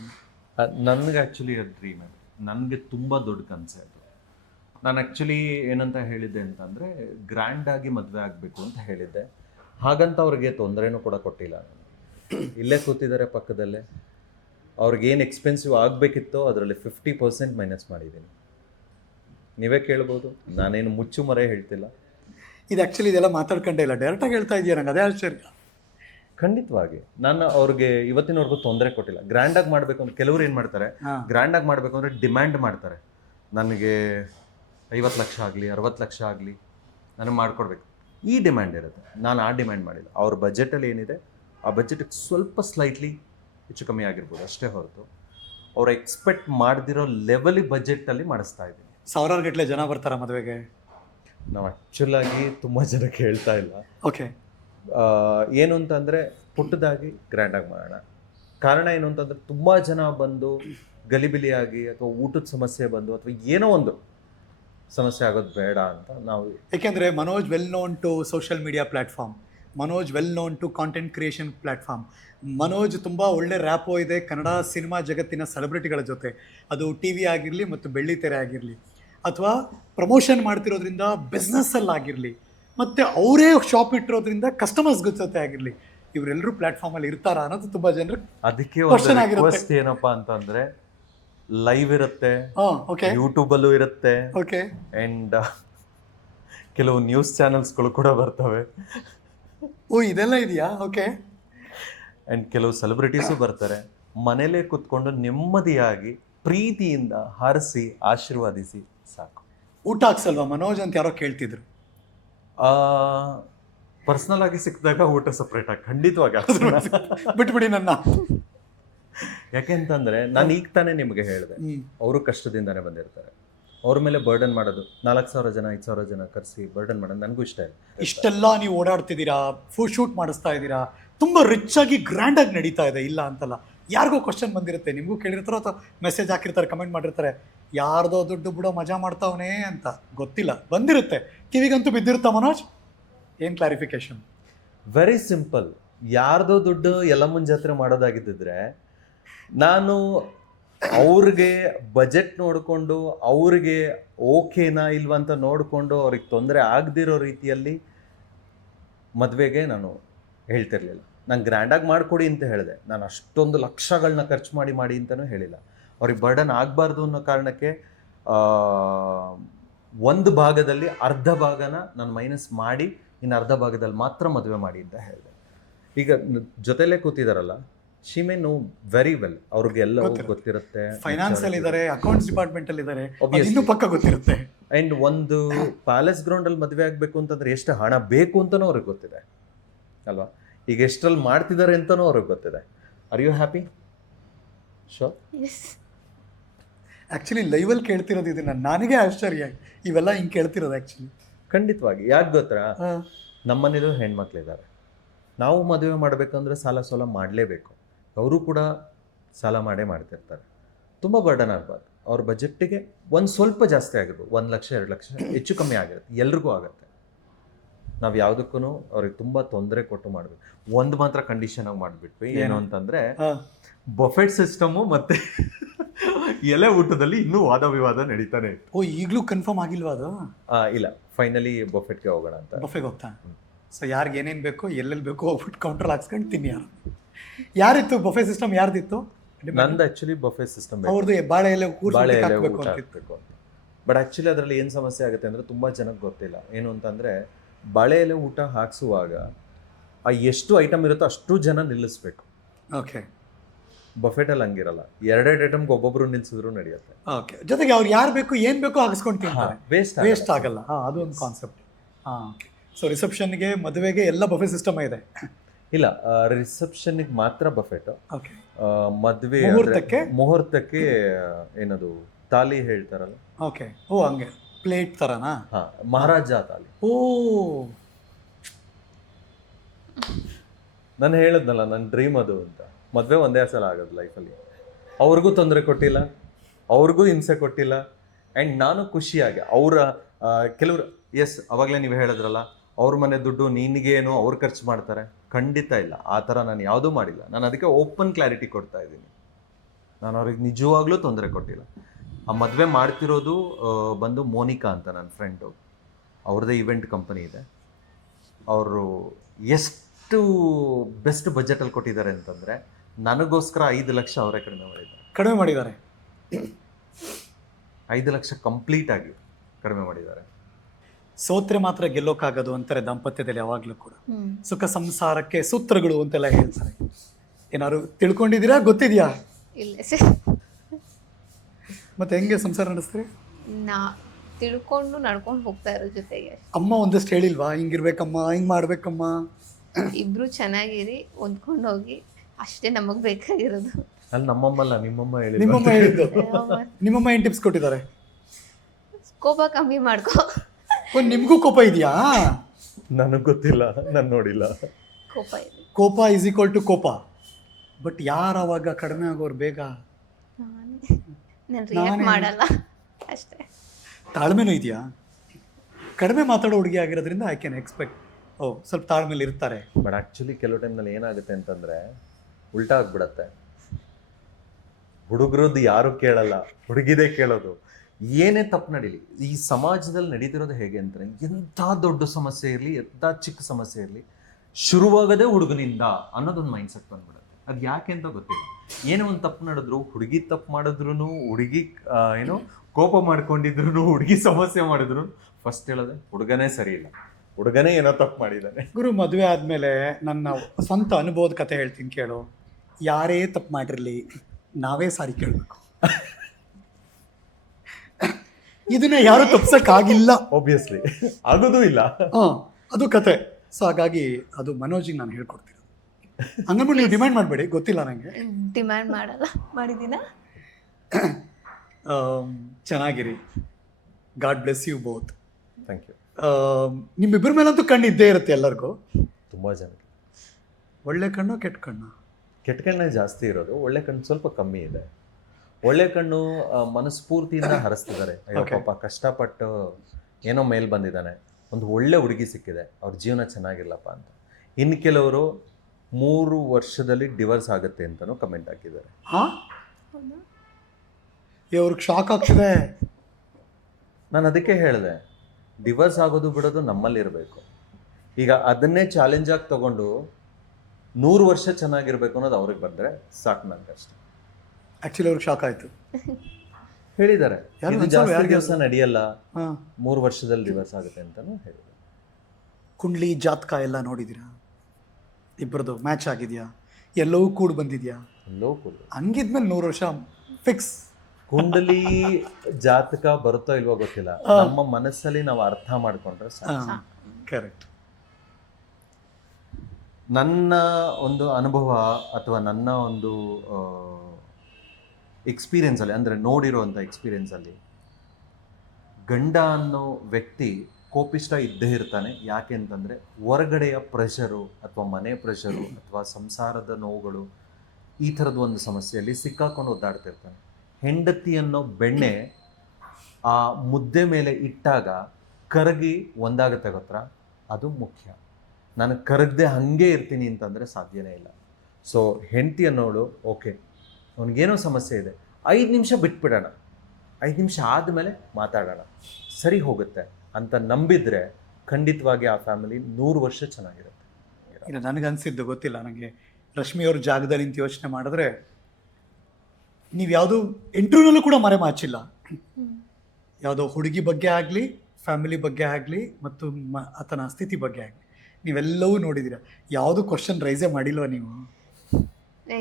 ನನಗೆ ಆ್ಯಕ್ಚುಲಿ ಡ್ರೀಮ್ ಅದು, ನನಗೆ ತುಂಬ ದೊಡ್ಡ ಕನಸು ಅದು. ನಾನು ಆ್ಯಕ್ಚುಲಿ ಏನಂತ ಹೇಳಿದ್ದೆ ಅಂತಂದರೆ, ಗ್ರ್ಯಾಂಡಾಗಿ ಮದುವೆ ಆಗಬೇಕು ಅಂತ ಹೇಳಿದ್ದೆ. ಹಾಗಂತ ಅವ್ರಿಗೆ ತೊಂದರೆನೂ ಕೂಡ ಕೊಟ್ಟಿಲ್ಲ. ಇಲ್ಲೇ ಕೂತಿದ್ದಾರೆ ಪಕ್ಕದಲ್ಲೇ. ಅವ್ರಿಗೇನು ಎಕ್ಸ್ಪೆನ್ಸಿವ್ ಆಗಬೇಕಿತ್ತೋ ಅದರಲ್ಲಿ 50% ಮೈನಸ್ ಮಾಡಿದ್ದೀನಿ. ನೀವೇ ಕೇಳ್ಬೋದು, ನಾನೇನು ಮುಚ್ಚು ಮರೆ ಹೇಳ್ತಿಲ್ಲ. ಇದು ಆ್ಯಕ್ಚುಲಿ ಇದೆಲ್ಲ ಮಾತಾಡ್ಕೊಂಡೇ ಇಲ್ಲ, ಡೈರೆಕ್ಟಾಗಿ ಹೇಳ್ತಾ ಇದೆಯಾ, ನಂಗೆ ಅದೇ ಆಶ್ಚರ್ಯ. ಖಂಡಿತವಾಗಿ ನಾನು ಅವ್ರಿಗೆ ಇವತ್ತಿನವರೆಗೂ ತೊಂದರೆ ಕೊಟ್ಟಿಲ್ಲ. ಗ್ರ್ಯಾಂಡಾಗಿ ಮಾಡಬೇಕು ಅಂತ ಕೆಲವ್ರು ಏನು ಮಾಡ್ತಾರೆ, ಗ್ರ್ಯಾಂಡಾಗಿ ಮಾಡಬೇಕು ಅಂದರೆ ಡಿಮ್ಯಾಂಡ್ ಮಾಡ್ತಾರೆ. ನನಗೆ 50 ಲಕ್ಷ ಆಗಲಿ, 60 ಲಕ್ಷ ಆಗಲಿ, ನನಗೆ ಮಾಡಿಕೊಡ್ಬೇಕು, ಈ ಡಿಮ್ಯಾಂಡ್ ಇರುತ್ತೆ. ನಾನು ಆ ಡಿಮ್ಯಾಂಡ್ ಮಾಡಿಲ್ಲ. ಅವ್ರ ಬಜೆಟಲ್ಲಿ ಏನಿದೆ ಆ ಬಜೆಟಿಗೆ ಸ್ವಲ್ಪ ಸ್ಲೈಟ್ಲಿ ಹೆಚ್ಚು ಕಮ್ಮಿ ಆಗಿರ್ಬೋದು ಅಷ್ಟೇ ಹೊರತು ಅವ್ರು ಎಕ್ಸ್ಪೆಕ್ಟ್ ಮಾಡದಿರೋ ಲೆವೆಲಿಗೆ ಬಜೆಟಲ್ಲಿ ಮಾಡಿಸ್ತಾ ಇದ್ದೀನಿ. ಸಾವಿರಾರು ಗಟ್ಟಲೆ ಜನ ಬರ್ತಾರ ಮದುವೆಗೆ? ನಾವು ಆ್ಯಕ್ಚುಲಾಗಿ ತುಂಬ ಜನ ಕೇಳ್ತಾ ಇಲ್ಲ. ಓಕೆ, ಏನು ಅಂತಂದರೆ ಪುಟ್ಟದಾಗಿ ಗ್ರ್ಯಾಂಡಾಗಿ ಮಾಡೋಣ. ಕಾರಣ ಏನು ಅಂತಂದರೆ, ತುಂಬ ಜನ ಬಂದು ಗಲಿಬಿಲಿಯಾಗಿ ಅಥವಾ ಊಟದ ಸಮಸ್ಯೆ ಬಂದು ಅಥವಾ ಏನೋ ಒಂದು ಸಮಸ್ಯೆ ಆಗೋದು ಬೇಡ ಅಂತ ನಾವು. ಏಕೆಂದರೆ Manoj well known to social media platform, Manoj well known to content creation platform. Manoj ತುಂಬ ಒಳ್ಳೆ ರ್ಯಾಪೋ ಇದೆ ಕನ್ನಡ ಸಿನಿಮಾ ಜಗತ್ತಿನ ಸೆಲೆಬ್ರಿಟಿಗಳ ಜೊತೆ, ಅದು ಟಿ ವಿ ಆಗಿರಲಿ ಮತ್ತು ಬೆಳ್ಳಿತೆರೆ ಆಗಿರಲಿ, ಅಥವಾ ಪ್ರಮೋಷನ್ ಮಾಡ್ತಿರೋದ್ರಿಂದ ಬಿಸ್ನೆಸ್ಸಲ್ಲಾಗಿರಲಿ, ಮತ್ತು ಅವರೇ ಶಾಪ್ ಇಟ್ಟಿರೋದ್ರಿಂದ ಕಸ್ಟಮರ್ಸ್ ಜೊತೆ ಆಗಿರಲಿ, ಇವರೆಲ್ಲರೂ ಪ್ಲ್ಯಾಟ್ಫಾರ್ಮಲ್ಲಿ ಇರ್ತಾರ ಅನ್ನೋದು ತುಂಬ ಜನರು ಅದಕ್ಕೆ ಒಂದು ರಿಕ್ವೆಸ್ಟ್ ಏನಪ್ಪ ಅಂತಂದರೆ, ಲೈವ್ ಇರುತ್ತೆ, ಯೂಟ್ಯೂಬಲ್ಲೂ ಇರುತ್ತೆ, ಓಕೆ, ಆ್ಯಂಡ್ ಕೆಲವು ನ್ಯೂಸ್ ಚಾನೆಲ್ಸ್ಗಳು ಕೂಡ ಬರ್ತವೆ. ಓ, ಇದೆಲ್ಲ ಇದೆಯಾ? ಓಕೆ. ಆ್ಯಂಡ್ ಕೆಲವು ಸೆಲೆಬ್ರಿಟೀಸು ಬರ್ತಾರೆ. ಮನೇಲೇ ಕೂತ್ಕೊಂಡು ನೆಮ್ಮದಿಯಾಗಿ ಪ್ರೀತಿಯಿಂದ ಹಾರಿಸಿ ಆಶೀರ್ವಾದಿಸಿ ಸಾಕು. ಊಟ ಹಾಕ್ಸಲ್ವಾ ಮನೋಜ್ ಅಂತ ಯಾರೋ ಕೇಳ್ತಿದ್ರು. ಪರ್ಸ್ನಲ್ ಆಗಿ ಸಿಕ್ಕಿದಾಗ ಊಟ ಸಪ್ರೇಟಾಗಿ ಖಂಡಿತವಾಗಿ ಬಿಟ್ಬಿಡಿ ನನ್ನ. ಯಾಕೆಂತಂದರೆ ನಾನು ಈಗ ತಾನೇ ನಿಮಗೆ ಹೇಳಿದೆ, ಅವರು ಕಷ್ಟದಿಂದಾನೇ ಬಂದಿರ್ತಾರೆ. ಅವ್ರ ಮೇಲೆ ಬರ್ಡನ್ ಮಾಡೋದು, 4,000 ಜನ 5,000 ಜನ ಕರೆಸಿ ಬರ್ಡನ್ ಮಾಡೋದು ನನಗೂ ಇಷ್ಟ ಇಲ್ಲ. ಇಷ್ಟೆಲ್ಲ ನೀವು ಓಡಾಡ್ತಿದ್ದೀರಾ, ಫುಲ್ ಶೂಟ್ ಮಾಡಿಸ್ತಾ ಇದ್ದೀರಾ, ತುಂಬ ರಿಚ್ ಆಗಿ ಗ್ರ್ಯಾಂಡಾಗಿ ನಡೀತಾ ಇದೆ, ಇಲ್ಲ ಅಂತಲ್ಲ. ಯಾರಿಗೋ ಕ್ವಶನ್ ಬಂದಿರುತ್ತೆ, ನಿಮಗೂ ಕೇಳಿರ್ತಾರೋ ಅಥವಾ ಮೆಸೇಜ್ ಹಾಕಿರ್ತಾರೆ, ಕಮೆಂಟ್ ಮಾಡಿರ್ತಾರೆ, ಯಾರ್ದೋ ದುಡ್ಡು ಬಿಡೋ ಮಜಾ ಮಾಡ್ತಾವನೇ ಅಂತ. ಗೊತ್ತಿಲ್ಲ, ಬಂದಿರುತ್ತೆ, ಕಿವಿಗಂತೂ ಬಿದ್ದಿರುತ್ತಾ ಮನೋಜ್? ಏನು ಕ್ಲಾರಿಫಿಕೇಶನ್? Very simple. ಯಾರ್ದೋ ದುಡ್ಡು ಯಲ್ಲಮ್ಮನ ಜಾತ್ರೆ ಮಾಡೋದಾಗಿದ್ದಿದ್ರೆ ನಾನು ಅವ್ರಿಗೆ ಬಜೆಟ್ ನೋಡಿಕೊಂಡು ಅವ್ರಿಗೆ ಓಕೆನಾ ಇಲ್ವಾ ಅಂತ ನೋಡಿಕೊಂಡು ಅವ್ರಿಗೆ ತೊಂದರೆ ಆಗದಿರೋ ರೀತಿಯಲ್ಲಿ ಮದುವೆಗೆ ನಾನು ಹೇಳ್ತಿರ್ಲಿಲ್ಲ. ನಾನು ಗ್ರ್ಯಾಂಡಾಗಿ ಮಾಡಿಕೊಡಿ ಅಂತ ಹೇಳಿದೆ. ನಾನು ಅಷ್ಟೊಂದು ಲಕ್ಷಗಳನ್ನ ಖರ್ಚು ಮಾಡಿ ಅಂತಲೂ ಹೇಳಿಲ್ಲ. ಅವ್ರಿಗೆ ಬರ್ಡನ್ ಆಗಬಾರ್ದು ಅನ್ನೋ ಕಾರಣಕ್ಕೆ ಒಂದು ಭಾಗದಲ್ಲಿ ಅರ್ಧ ಭಾಗನ ನಾನು ಮೈನಸ್ ಮಾಡಿ ಇನ್ನು ಅರ್ಧ ಭಾಗದಲ್ಲಿ ಮಾತ್ರ ಮದುವೆ ಮಾಡಿ ಅಂತ ಹೇಳಿದೆ. ಈಗ ಜೊತೆಲೇ ಕೂತಿದಾರಲ್ಲ, she may know very well, ಅವ್ರಿಗೆಲ್ಲ ಗೊತ್ತಿರುತ್ತೆ. ಫೈನಾನ್ಸ್ ಅಲ್ಲಿ ಇದ್ದಾರೆ, ಅಕೌಂಟ್ಸ್ ಡಿಪಾರ್ಟ್ಮೆಂಟ್ ಅಲ್ಲಿ ಇದ್ದಾರೆ, ಇನ್ನೂ ಪಕ್ಕ ಗೊತ್ತಿರುತ್ತೆ. ಅಂಡ್ ಒಂದು ಪ್ಯಾಲೇಸ್ ಗ್ರೌಂಡ್ ಅಲ್ಲಿ ಮದುವೆ ಆಗಬೇಕು ಅಂತಂದ್ರೆ ಎಷ್ಟು ಹಣ ಬೇಕು ಅಂತನೂ ಅವ್ರಿಗೆ ಗೊತ್ತಿದೆ ಅಲ್ವಾ? ಈಗ ಎಷ್ಟರಲ್ಲಿ ಮಾಡ್ತಿದ್ದಾರೆ ಅಂತನೂ ಅವ್ರಿಗೆ ಗೊತ್ತಿದೆ. Are you happy? Sure. Actually ಲೈವಲ್ಲಿ ಕೇಳ್ತಿರೋದು ಇದನ್ನ, ನನಗೆ ಆಶ್ಚರ್ಯ ಇವೆಲ್ಲ ಹಿಂಗೆ ಕೇಳ್ತಿರೋದು. ಆ್ಯಕ್ಚುಲಿ ಖಂಡಿತವಾಗಿ. ಯಾಕೆ ಗೊತ್ತಾ, ನಮ್ಮನೇಲೂ ಹೆಣ್ಮಕ್ಳಿದ್ದಾರೆ. ನಾವು ಮದುವೆ ಮಾಡಬೇಕಂದ್ರೆ ಸಾಲ ಮಾಡಲೇಬೇಕು. ಅವರು ಕೂಡ ಸಾಲ ಮಾಡೇ ಮಾಡ್ತಿರ್ತಾರೆ. ತುಂಬ ಬರ್ಡನ್ ಆಗಬಾರ್ದು. ಅವ್ರ ಬಜೆಟ್ಟಿಗೆ ಒಂದು ಸ್ವಲ್ಪ ಜಾಸ್ತಿ ಆಗಿರ್ಬೋದು, 1 ಲಕ್ಷ 2 ಲಕ್ಷ ಹೆಚ್ಚು ಕಮ್ಮಿ ಆಗಿರುತ್ತೆ, ಎಲ್ರಿಗೂ ಆಗುತ್ತೆ. ನಾವು ಯಾವುದಕ್ಕೂ ಅವ್ರಿಗೆ ತುಂಬ ತೊಂದರೆ ಕೊಟ್ಟು ಮಾಡಬೇಕು. ಒಂದು ಮಾತ್ರ ಕಂಡೀಷನ್ ಆಗಿ ಮಾಡಿಬಿಟ್ವಿ, ಏನು ಅಂತಂದರೆ ಬಫೆಟ್ ಸಿಸ್ಟಮು ಮತ್ತು ಎಲೆ ಊಟದಲ್ಲಿ ಇನ್ನೂ ವಾದ ವಿವಾದ ನಡೀತಾನೆ ಇತ್ತು. ಓ, ಈಗಲೂ ಕನ್ಫರ್ಮ್ ಆಗಿಲ್ವಾ ಅದು? ಇಲ್ಲ, ಫೈನಲಿ ಬಫೆಟ್ಗೆ ಹೋಗೋಣ ಅಂತ. ಬಫೆಗೆ ಹೋಗ್ತಾ. ಸೊ ಯಾರಿಗೆ ಏನೇನು ಬೇಕೋ ಎಲ್ಲೆಲ್ಲಿ ಬೇಕೋ ಹೋಗ್ಬಿಟ್ಟು ಕೌಂಟ್ರಲ್ಲಿ ಹಾಕ್ಸ್ಕೊಂಡು ತಿನ್ನಿ. ಯಾರಿತ್ತು ಬಫೆ ಸಿಸ್ಟಮ್? ಯಾರ್ದಿತ್ತು? ನಂದು ಆ್ಯಕ್ಚುಲಿ ಬಫೆ ಸಿಸ್ಟಮ್, ಅವ್ರದ್ದು ಬಾಳೆ ಎಲೆ ಬಾಳೆ ಎಲೆ ಹಾಕಬೇಕು ಊಟ ಹಾಕಬೇಕು ಅಂತ. ಬಟ್ ಆ್ಯಕ್ಚುಲಿ ಅದರಲ್ಲಿ ಏನು ಸಮಸ್ಯೆ ಆಗುತ್ತೆ ಅಂದರೆ ತುಂಬ ಜನಕ್ಕೆ ಗೊತ್ತಿಲ್ಲ. ಏನು ಅಂತಂದರೆ ಬಾಳೆ ಎಲೆ ಊಟ ಹಾಕ್ಸುವಾಗ ಎಷ್ಟು ಐಟಮ್ ಇರುತ್ತೋ ಅಷ್ಟು ಜನ ನಿಲ್ಲಿಸ್ಬೇಕು. ಓಕೆ. ಬಫೆಟಲ್ಲಿ ಹಂಗಿರಲ್ಲ, 2 ಐಟಮ್ಗೆ ಒಬ್ಬೊಬ್ರು ನಿಲ್ಸಿದ್ರು ನಡೆಯುತ್ತೆ. ಓಕೆ. ಜೊತೆಗೆ ಅವ್ರು ಯಾರು ಬೇಕು ಏನು ಬೇಕೋ ಹಾಕಿಸ್ಕೊಂಡು ತಿಂತಾರೆ, ವೇಸ್ಟ್ ಆಗಲ್ಲ. ಅದು ಒಂದು ಕಾನ್ಸೆಪ್ಟ್. ಓಕೆ. ಸೊ ರಿಸೆಪ್ಷನ್ಗೆ, ಮದುವೆಗೆ ಎಲ್ಲ ಬಫೆ ಸಿಸ್ಟಮ್ ಇದೆ? ಇಲ್ಲ, ರಿಸೆಪ್ಷನ್ಗೆ ಮಾತ್ರ ಬಫೆಟ್. ಓಕೆ. ಮದುವೆ ಮುಹೂರ್ತಕ್ಕೆ ಏನದು ತಾಲಿ ಹೇಳ್ತಾರಲ್ಲ. ಓಕೆ. ಓ, ಹಂಗೆ ಪ್ಲೇಟ್ ಥರನಾ? ಹಾಂ, ಮಹಾರಾಜ ತಾಲಿ. ಓ, ನಾನು ಹೇಳಿದ್ನಲ್ಲ ನನ್ನ ಡ್ರೀಮ್ ಅದು ಅಂತ. ಮದುವೆ ಒಂದೇ ಸಲ ಆಗೋದು ಲೈಫಲ್ಲಿ. ಅವ್ರಿಗೂ ತೊಂದರೆ ಕೊಟ್ಟಿಲ್ಲ, ಅವ್ರಿಗೂ ಹಿಂಸೆ ಕೊಟ್ಟಿಲ್ಲ, ಆ್ಯಂಡ್ ನಾನು ಖುಷಿಯಾಗಿ ಅವರ ಕೆಲವರು ಅವಾಗಲೇ ನೀವು ಹೇಳಿದ್ರಲ್ಲ, ಅವ್ರ ಮನೆ ದುಡ್ಡು ನಿನಗೇನು ಅವ್ರು ಖರ್ಚು ಮಾಡ್ತಾರೆ. ಖಂಡಿತ ಇಲ್ಲ, ಆ ಥರ ನಾನು ಯಾವುದೂ ಮಾಡಿಲ್ಲ. ನಾನು ಅದಕ್ಕೆ ಓಪನ್ ಕ್ಲಾರಿಟಿ ಕೊಡ್ತಾ ಇದ್ದೀನಿ. ನಾನು ಅವ್ರಿಗೆ ನಿಜವಾಗ್ಲೂ ತೊಂದರೆ ಕೊಟ್ಟಿಲ್ಲ. ಆ ಮದುವೆ ಮಾಡ್ತಿರೋದು ಬಂದು ಮೋನಿಕಾ ಅಂತ ನನ್ನ ಫ್ರೆಂಡು, ಅವ್ರದ್ದೇ ಈವೆಂಟ್ ಕಂಪನಿ ಇದೆ. ಅವರು ಎಷ್ಟು ಬೆಸ್ಟ್ ಬಜೆಟಲ್ಲಿ ಕೊಟ್ಟಿದ್ದಾರೆ ಅಂತಂದರೆ, ನನಗೋಸ್ಕರ 5 ಲಕ್ಷ ಅವರೇ ಕಡಿಮೆ ಮಾಡಿದ್ದಾರೆ. 5 ಲಕ್ಷ ಕಂಪ್ಲೀಟಾಗಿ ಕಡಿಮೆ ಮಾಡಿದ್ದಾರೆ. ಸೋತ್ರೆ ಮಾತ್ರ ಗೆಲ್ಲೋಕ್ಕಾಗೋದು ಅಂತಾರೆ ದಾಂಪತ್ಯದಲ್ಲಿ ಯಾವಾಗಲೂ ಕೂಡ. ಸುಖ ಸಂಸಾರಕ್ಕೆ ಸೂತ್ರಗಳು ಅಂತೆಲ್ಲ ಹೇಳ್ತಾರೆ. ಏನಾದ್ರು ತಿಳ್ಕೊಂಡಿದ್ದೀರಾ? ಗೊತ್ತಿದೆಯಾ? ಇಲ್ಲ ಸರ್. ಮತ್ತೆ ಹೆಂಗೆ ಸಂಸಾರ ನಡೆಸ್ತೀರಿ? ನಾ ತಿಳ್ಕೊಂಡು ನಡ್ಕೊಂಡು ಹೋಗ್ತಾ ಇರೋ ಜೊತೆಗೆ. ಅಮ್ಮ ಒಂದಷ್ಟು ಹೇಳಿಲ್ವಾ, ಹಿಂಗಿರ್ಬೇಕಮ್ಮ, ಹಿಂಗೆ ಮಾಡ್ಬೇಕಮ್ಮ? ಇಬ್ರು ಚೆನ್ನಾಗಿರಿ, ಹೊಂದ್ಕೊಂಡು ಹೋಗಿ, ಅಷ್ಟೇ ನಮಗೆ ಬೇಕಾಗಿರೋದು. ಅಲ್ಲಿ ನಮ್ಮಮ್ಮಲ್ಲ, ನಿಮ್ಮಮ್ಮ ಹೇಳಿದ್ದು. ನಿಮ್ಮಮ್ಮ ಏನು ಟಿಪ್ಸ್ ಕೊಟ್ಟಿದ್ದಾರೆ? ಕೋಪ ಕಮ್ಮಿ ಮಾಡ್ಕೋ. ನಿಮಗೂ ಕೋಪ ಇದೆಯಾ? ನನಗೆ ಗೊತ್ತಿಲ್ಲ, ನಾನು ನೋಡಿಲ್ಲ. ಕೋಪ ಇದೆ. ಕೋಪ ಈಸ್ ಈಕ್ವಲ್ ಟು ಕೋಪ. ಬಟ್ ಯಾರು ಅವಾಗ ಕಡಿಮೆ ಆಗೋರು ಬೇಗ? ನಾನು ರಿಯಾಕ್ಟ್ ಮಾಡಲ್ಲ ಅಷ್ಟೇ. ತಾಳ್ಮೆನೂ ಇದೆಯಾ? ಕಡಿಮೆ ಮಾತಾಡೋ ಹುಡುಗಿ ಆಗಿರೋದ್ರಿಂದ ಐ ಕ್ಯಾನ್ ಎಕ್ಸ್ಪೆಕ್ಟ್ ಸ್ವಲ್ಪ ತಾಳ್ಮೆಲಿ ಇರ್ತಾರೆ. ಬಟ್ ಆ್ಯಕ್ಚುಲಿ ಕೆಲವು ಟೈಮ್ನಲ್ಲಿ ಏನಾಗುತ್ತೆ ಅಂತಂದರೆ ಉಲ್ಟಾ ಆಗ್ಬಿಡತ್ತೆ. ಹುಡುಗರದ್ದು ಯಾರು ಕೇಳಲ್ಲ, ಹುಡುಗಿದೇ ಕೇಳೋದು. ಏನೇ ತಪ್ಪು ನಡೀಲಿ, ಈ ಸಮಾಜದಲ್ಲಿ ನಡೀತಿರೋದು ಹೇಗೆ ಅಂತಾರೆ, ಎಂಥ ದೊಡ್ಡ ಸಮಸ್ಯೆ ಇರಲಿ, ಎಂಥ ಚಿಕ್ಕ ಸಮಸ್ಯೆ ಇರಲಿ, ಶುರುವಾಗದೇ ಹುಡುಗನಿಂದ ಅನ್ನೋದೊಂದು ಮೈಂಡ್ಸೆಟ್ ಬಂದ್ಬಿಡುತ್ತೆ. ಅದು ಯಾಕೆ ಅಂತ ಗೊತ್ತಿಲ್ಲ. ಏನೋ ಒಂದು ತಪ್ಪು ನಡೆದ್ರು, ಹುಡುಗಿ ತಪ್ಪು ಮಾಡಿದ್ರು, ಹುಡುಗಿ ಕೋಪ ಮಾಡ್ಕೊಂಡಿದ್ರು, ಹುಡುಗಿ ಸಮಸ್ಯೆ ಮಾಡಿದ್ರು, ಫಸ್ಟ್ ಹೇಳೋದೆ ಹುಡುಗನೇ ಸರಿ ಇಲ್ಲ, ಹುಡುಗನೇ ಏನೋ ತಪ್ಪು ಮಾಡಿದ್ದಾನೆ. ಗುರು, ಮದುವೆ ಆದಮೇಲೆ ನನ್ನ ಸ್ವಂತ ಅನುಭವದ ಕತೆ ಹೇಳ್ತೀನಿ ಕೇಳು. ಯಾರೇ ತಪ್ಪು ಮಾಡಿರಲಿ, ನಾವೇ ಸಾರಿ ಕೇಳಬೇಕು. ಇದನ್ನ ಯಾರು ತಪ್ಸಕ್ಕಾಗಿಲ್ಲ. ಆಬ್ವಿಯಸ್ಲಿ ಆಗೋದು ಇಲ್ಲ. ಅದು ಕತೆ. ಸೊ ಹಾಗಾಗಿ ಅದು ಮನೋಜಿಗೆ ನಾನು ಹೇಳ್ಕೊಡ್ತೀನಿ. ಹಂಗಂದ್ಬಿಟ್ಟು ನೀವು ಡಿಮ್ಯಾಂಡ್ ಮಾಡಬೇಡಿ, ಗೊತ್ತಿಲ್ಲ ನನಗೆ. ಡಿಮ್ಯಾಂಡ್ ಮಾಡಲ್ಲ. ಮಾಡಿದ್ದೀನ? ಚೆನ್ನಾಗಿರಿ. God bless you both. Thank you. ನಿಮ್ಮಿಬ್ಬರ ಮೇಲಂತೂ ಕಣ್ಣು ಇದ್ದೇ ಇರುತ್ತೆ ಎಲ್ಲರಿಗೂ. ತುಂಬ ಜನಕ್ಕೆ ಒಳ್ಳೆ ಕಣ್ಣು, ಕೆಟ್ಟ ಕಣ್ಣು? ಕೆಟ್ಟ ಕಣ್ಣೇ ಜಾಸ್ತಿ ಇರೋದು, ಒಳ್ಳೆ ಕಣ್ಣು ಸ್ವಲ್ಪ ಕಮ್ಮಿ ಇದೆ. ಒಳ್ಳೆ ಕಣ್ಣು ಮನಸ್ಫೂರ್ತಿಯಿಂದ ಹರಿಸ್ತಿದ್ದಾರೆ. ಅಯ್ಯೋ ಪಾಪ ಕಷ್ಟಪಟ್ಟು ಏನೋ ಮೇಲ್ ಬಂದಿದ್ದಾನೆ, ಒಂದು ಒಳ್ಳೆ ಹುಡುಗಿ ಸಿಕ್ಕಿದೆ, ಅವ್ರ ಜೀವನ ಚೆನ್ನಾಗಿಲ್ಲಪ್ಪ ಅಂತ. ಇನ್ನು ಕೆಲವರು 3 ವರ್ಷದಲ್ಲಿ ಡಿವೋರ್ಸ್ ಆಗುತ್ತೆ ಅಂತಲೂ ಕಮೆಂಟ್ ಹಾಕಿದ್ದಾರೆ. ಅವ್ರಿಗೆ ಶಾಕ್ ಆಗ್ತಿದೆ. ನಾನು ಅದಕ್ಕೆ ಹೇಳಿದೆ, ಡಿವೋರ್ಸ್ ಆಗೋದು ಬಿಡೋದು ನಮ್ಮಲ್ಲಿರಬೇಕು. ಈಗ ಅದನ್ನೇ ಚಾಲೆಂಜ್ ಆಗಿ ತಗೊಂಡು 100 ವರ್ಷ ಚೆನ್ನಾಗಿರ್ಬೇಕು ಅನ್ನೋದು ಅವ್ರಿಗೆ ಬಂದರೆ ಸಾಕು ನನಗಷ್ಟೆ. ಆ್ಯಕ್ಚುಲಿ ಅವ್ರಿಗೆ ಶಾಕ್ ಆಯಿತು. ಹೇಳಿದ್ದಾರೆ ಇದು ಜಾಸ್ತಿ ದಿವಸ ನಡೆಯಲ್ಲ, 3 ವರ್ಷದಲ್ಲಿ ಡಿವೋರ್ಸ್ ಆಗುತ್ತೆ ಅಂತಲೂ ಹೇಳಿದ್ದಾರೆ. ಕುಂಡ್ಲಿ ಜಾತಕ ಎಲ್ಲ ನೋಡಿದ್ದೀರಾ? ಇಬ್ಬರದು ಮ್ಯಾಚ್ ಆಗಿದೆಯಾ? ಎಲ್ಲವೂ ಕೂಡ ಬಂದಿದೆಯಾ? ಎಲ್ಲವೂ ಕೂಡ. ಹಂಗಿದ್ಮೇಲೆ 100 ವರ್ಷ ಫಿಕ್ಸ್. ಕುಂಡಲಿ ಜಾತಕ ಬರುತ್ತೋ ಇಲ್ವೋ ಗೊತ್ತಿಲ್ಲ, ನಮ್ಮ ಮನಸ್ಸಲ್ಲಿ ನಾವು ಅರ್ಥ ಮಾಡ್ಕೊಂಡ್ರೆ ಸಾಕು. ಕರೆಕ್ಟ್. ನನ್ನ ಒಂದು ಅನುಭವ ಅಥವಾ ನನ್ನ ಒಂದು ಎಕ್ಸ್ಪೀರಿಯನ್ಸಲ್ಲಿ, ಅಂದರೆ ನೋಡಿರೋವಂಥ ಎಕ್ಸ್ಪೀರಿಯನ್ಸಲ್ಲಿ, ಗಂಡ ಅನ್ನೋ ವ್ಯಕ್ತಿ ಕೋಪಿಷ್ಟ ಇದ್ದೇ ಇರ್ತಾನೆ. ಯಾಕೆ ಅಂತಂದರೆ ಹೊರಗಡೆಯ ಪ್ರೆಷರು ಅಥವಾ ಮನೆ ಪ್ರೆಷರು ಅಥವಾ ಸಂಸಾರದ ನೋವುಗಳು, ಈ ಥರದ ಒಂದು ಸಮಸ್ಯೆಯಲ್ಲಿ ಸಿಕ್ಕಾಕೊಂಡು ಒದ್ದಾಡ್ತಿರ್ತಾನೆ. ಹೆಂಡತಿ ಅನ್ನೋ ಬೆಣ್ಣೆ ಆ ಮುದ್ದೆ ಮೇಲೆ ಇಟ್ಟಾಗ ಕರಗಿ ಒಂದಾಗುತ್ತೆ ಗೊತ್ತಾ, ಅದು ಮುಖ್ಯ. ನಾನು ಕರಗದೆ ಹಾಗೆ ಇರ್ತೀನಿ ಅಂತಂದರೆ ಸಾಧ್ಯನೇ ಇಲ್ಲ. ಸೊ ಹೆಂಡತಿ ಅನ್ನೋಳು ಓಕೆ, ಅವನಿಗೇನೋ ಸಮಸ್ಯೆ ಇದೆ, 5 ನಿಮಿಷ ಬಿಟ್ಬಿಡೋಣ, 5 ನಿಮಿಷ ಆದಮೇಲೆ ಮಾತಾಡೋಣ, ಸರಿ ಹೋಗುತ್ತೆ ಅಂತ ನಂಬಿದರೆ ಖಂಡಿತವಾಗಿ ಆ ಫ್ಯಾಮಿಲಿ 100 ವರ್ಷ ಚೆನ್ನಾಗಿರುತ್ತೆ. ಇಲ್ಲ, ನನಗನ್ಸಿದ್ದು ಗೊತ್ತಿಲ್ಲ, ನನಗೆ ರಶ್ಮಿಯವ್ರ ಜಾಗದಲ್ಲಿ ನಿಂತು ಯೋಚನೆ ಮಾಡಿದ್ರೆ ನೀವು ಯಾವುದೋ ಇಂಟರ್ವ್ಯೂನಲ್ಲೂ ಕೂಡ ಮರೆಮಾಚಿಲ್ಲ. ಯಾವುದೋ ಹುಡುಗಿ ಬಗ್ಗೆ ಆಗಲಿ, ಫ್ಯಾಮಿಲಿ ಬಗ್ಗೆ ಆಗಲಿ, ಮತ್ತು ಆತನ ಸ್ಥಿತಿ ಬಗ್ಗೆ ಆಗಲಿ ನೀವೆಲ್ಲವೂ ನೋಡಿದ್ದೀರ. ಯಾವುದು ಕ್ವಶನ್ ರೈಸೇ ಮಾಡಿಲ್ವ ನೀವು?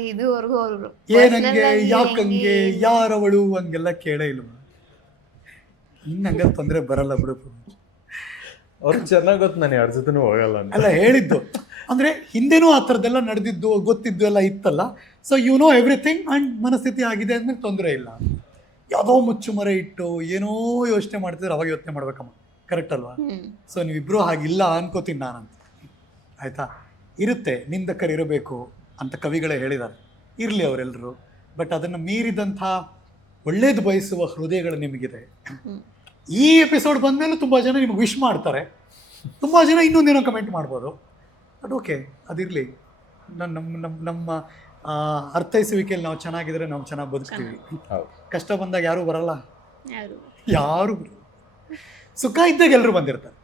ಇದುವರೆಗೂ ಅವರು ಏನಂಗೆ, ಯಾಕಂಗೆ, ಯಾರವಳು ಹಂಗೆಲ್ಲ ಕೇಳೇ ಇಲ್ವ? ಹಂಗೆ ತೊಂದರೆ ಬರಲ್ಲ ಬಿಡು. ಅವ್ರಿಗೆ ಚೆನ್ನಾಗಿ ಗೊತ್ತು, ನಾನು ಯಾರ ಜೊತೆನೂ ಹೋಗಲ್ಲ ಅಂತ. ಅಲ್ಲ ಹೇಳಿದ್ದು ಅಂದರೆ ಹಿಂದೆನೂ ಆ ಥರದ್ದೆಲ್ಲ ನಡೆದಿದ್ದು ಗೊತ್ತಿದ್ದು ಎಲ್ಲ ಇತ್ತಲ್ಲ. So you know everything and ಮನಸ್ಥಿತಿ ಆಗಿದೆ ಅಂದ್ಮೇಲೆ ತೊಂದರೆ ಇಲ್ಲ. ಯಾವುದೋ ಮುಚ್ಚುಮರೆ ಇಟ್ಟು ಏನೋ ಯೋಚನೆ ಮಾಡ್ತಿದ್ರೆ ಅವಾಗ ಯೋಚನೆ ಮಾಡ್ಬೇಕಮ್ಮ, ಕರೆಕ್ಟ್ ಅಲ್ವಾ? ಸೊ ನೀವಿಬ್ಬರು ಹಾಗಿಲ್ಲ ಅನ್ಕೋತೀನಿ ನಾನಂತ. ಆಯಿತಾ? ಇರುತ್ತೆ, ನಿಂದಕರಿರಬೇಕು ಅಂತ ಕವಿಗಳೇ ಹೇಳಿದ್ದಾರೆ, ಇರಲಿ ಅವರೆಲ್ಲರೂ. ಬಟ್ ಅದನ್ನು ಮೀರಿದಂಥ ಒಳ್ಳೇದು ಬಯಸುವ ಹೃದಯಗಳು ನಿಮಗಿದೆ. ಈ ಎಪಿಸೋಡ್ ಬಂದಮೇಲೂ ತುಂಬ ಜನ ನಿಮಗೆ ವಿಶ್ ಮಾಡ್ತಾರೆ, ತುಂಬ ಜನ ಇನ್ನೊಂದೇನೋ ಕಮೆಂಟ್ ಮಾಡ್ಬೋದು. ಬಟ್ ಓಕೆ, ಅದಿರಲಿ. ನಮ್ಮ ಅರ್ಥೈಸುವಿಕೆಯಲ್ಲಿ ನಾವು ಚೆನ್ನಾಗಿದ್ರೆ ನಾವು ಚೆನ್ನಾಗಿ ಬದುಕ್ತೀವಿ. ಕಷ್ಟ ಬಂದಾಗ ಯಾರೂ ಬರಲ್ಲ, ಯಾರು ಬರಲ್ಲ. ಸುಖ ಇದ್ದಾಗ ಎಲ್ಲರೂ ಬಂದಿರ್ತಾರೆ.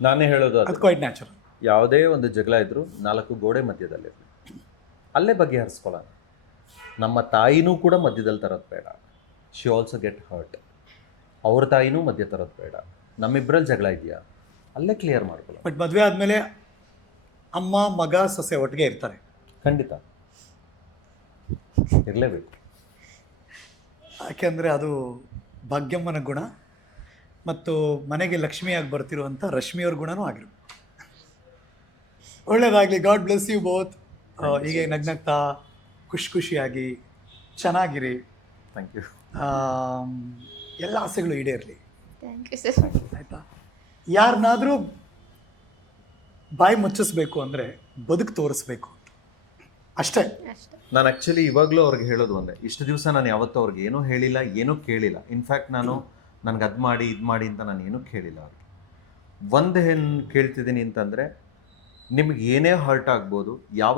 ನಾನೇ ಹೇಳೋದು ಅದು ಕ್ವೈಟ್ ನ್ಯಾಚುರಲ್. ಯಾವುದೇ ಒಂದು ಜಗಳ ಇದ್ರೂ 4 ಗೋಡೆ ಮಧ್ಯದಲ್ಲಿರಲಿ, ಅಲ್ಲೇ ಬಗೆಹರಿಸ್ಕೊಳ್ಳೋಣ. ನಮ್ಮ ತಾಯಿನೂ ಕೂಡ ಮಧ್ಯದಲ್ಲಿ ತರೋದು ಬೇಡ, ಶಿ ಆಲ್ಸೋ ಗೆಟ್ ಹರ್ಟ್. ಅವ್ರ ತಾಯಿನೂ ಮಧ್ಯ ತರೋದು ಬೇಡ. ನಮ್ಮಿಬ್ಬರಲ್ಲಿ ಜಗಳ ಇದೆಯಾ, ಅಲ್ಲೇ ಕ್ಲಿಯರ್ ಮಾಡ್ಕೊಳ್ಳೋಣ. ಬಟ್ ಮದುವೆ ಆದಮೇಲೆ ಅಮ್ಮ ಮಗ ಸೊಸೆ ಒಟ್ಟಿಗೆ ಇರ್ತಾರೆ, ಖಂಡಿತ ಇರಲೇಬೇಕು. ಯಾಕೆಂದರೆ ಅದು ಭಾಗ್ಯಮ್ಮನ ಗುಣ ಮತ್ತು ಮನೆಗೆ ಲಕ್ಷ್ಮಿಯಾಗಿ ಬರ್ತಿರುವಂಥ ರಶ್ಮಿಯವ್ರ ಗುಣನೂ ಆಗಿರುತ್ತೆ. ಒಳ್ಳೇದಾಗಲಿ. God bless you both. ಹೀಗೆ ನಗ್ನಗ್ತಾ ಖುಷಿಯಾಗಿ ಚೆನ್ನಾಗಿರಿ. Thank you. ಎಲ್ಲ ಆಸೆಗಳು ಈಡೇರಲಿ. Thank you sir. ಆಯಿತಾ? ಯಾರನ್ನಾದರೂ ಬಾಯಿ ಮುಚ್ಚಿಸ್ಬೇಕು ಅಂದರೆ ಬದುಕು ತೋರಿಸ್ಬೇಕು ಅಷ್ಟೇ. ನಾನು ಆ್ಯಕ್ಚುಲಿ ಇವಾಗಲೂ ಅವ್ರಿಗೆ ಹೇಳೋದು ಒಂದೇ, ಇಷ್ಟು ದಿವಸ ನಾನು ಯಾವತ್ತೂ ಅವ್ರಿಗೆ ಏನೂ ಹೇಳಿಲ್ಲ, ಏನೂ ಕೇಳಿಲ್ಲ. ಇನ್ಫ್ಯಾಕ್ಟ್ ನಾನು ನನಗೆ ಅದು ಮಾಡಿ ಇದು ಮಾಡಿ ಅಂತ ನಾನು ಏನೂ ಕೇಳಿಲ್ಲ ಅವ್ರಿಗೆ. ಒಂದು ಏನು ಕೇಳ್ತಿದ್ದೀನಿ ಅಂತಂದರೆ, ನಿಮಗೆ ಏನೇ ಹರ್ಟ್ ಆಗ್ಬೋದು, ಯಾವ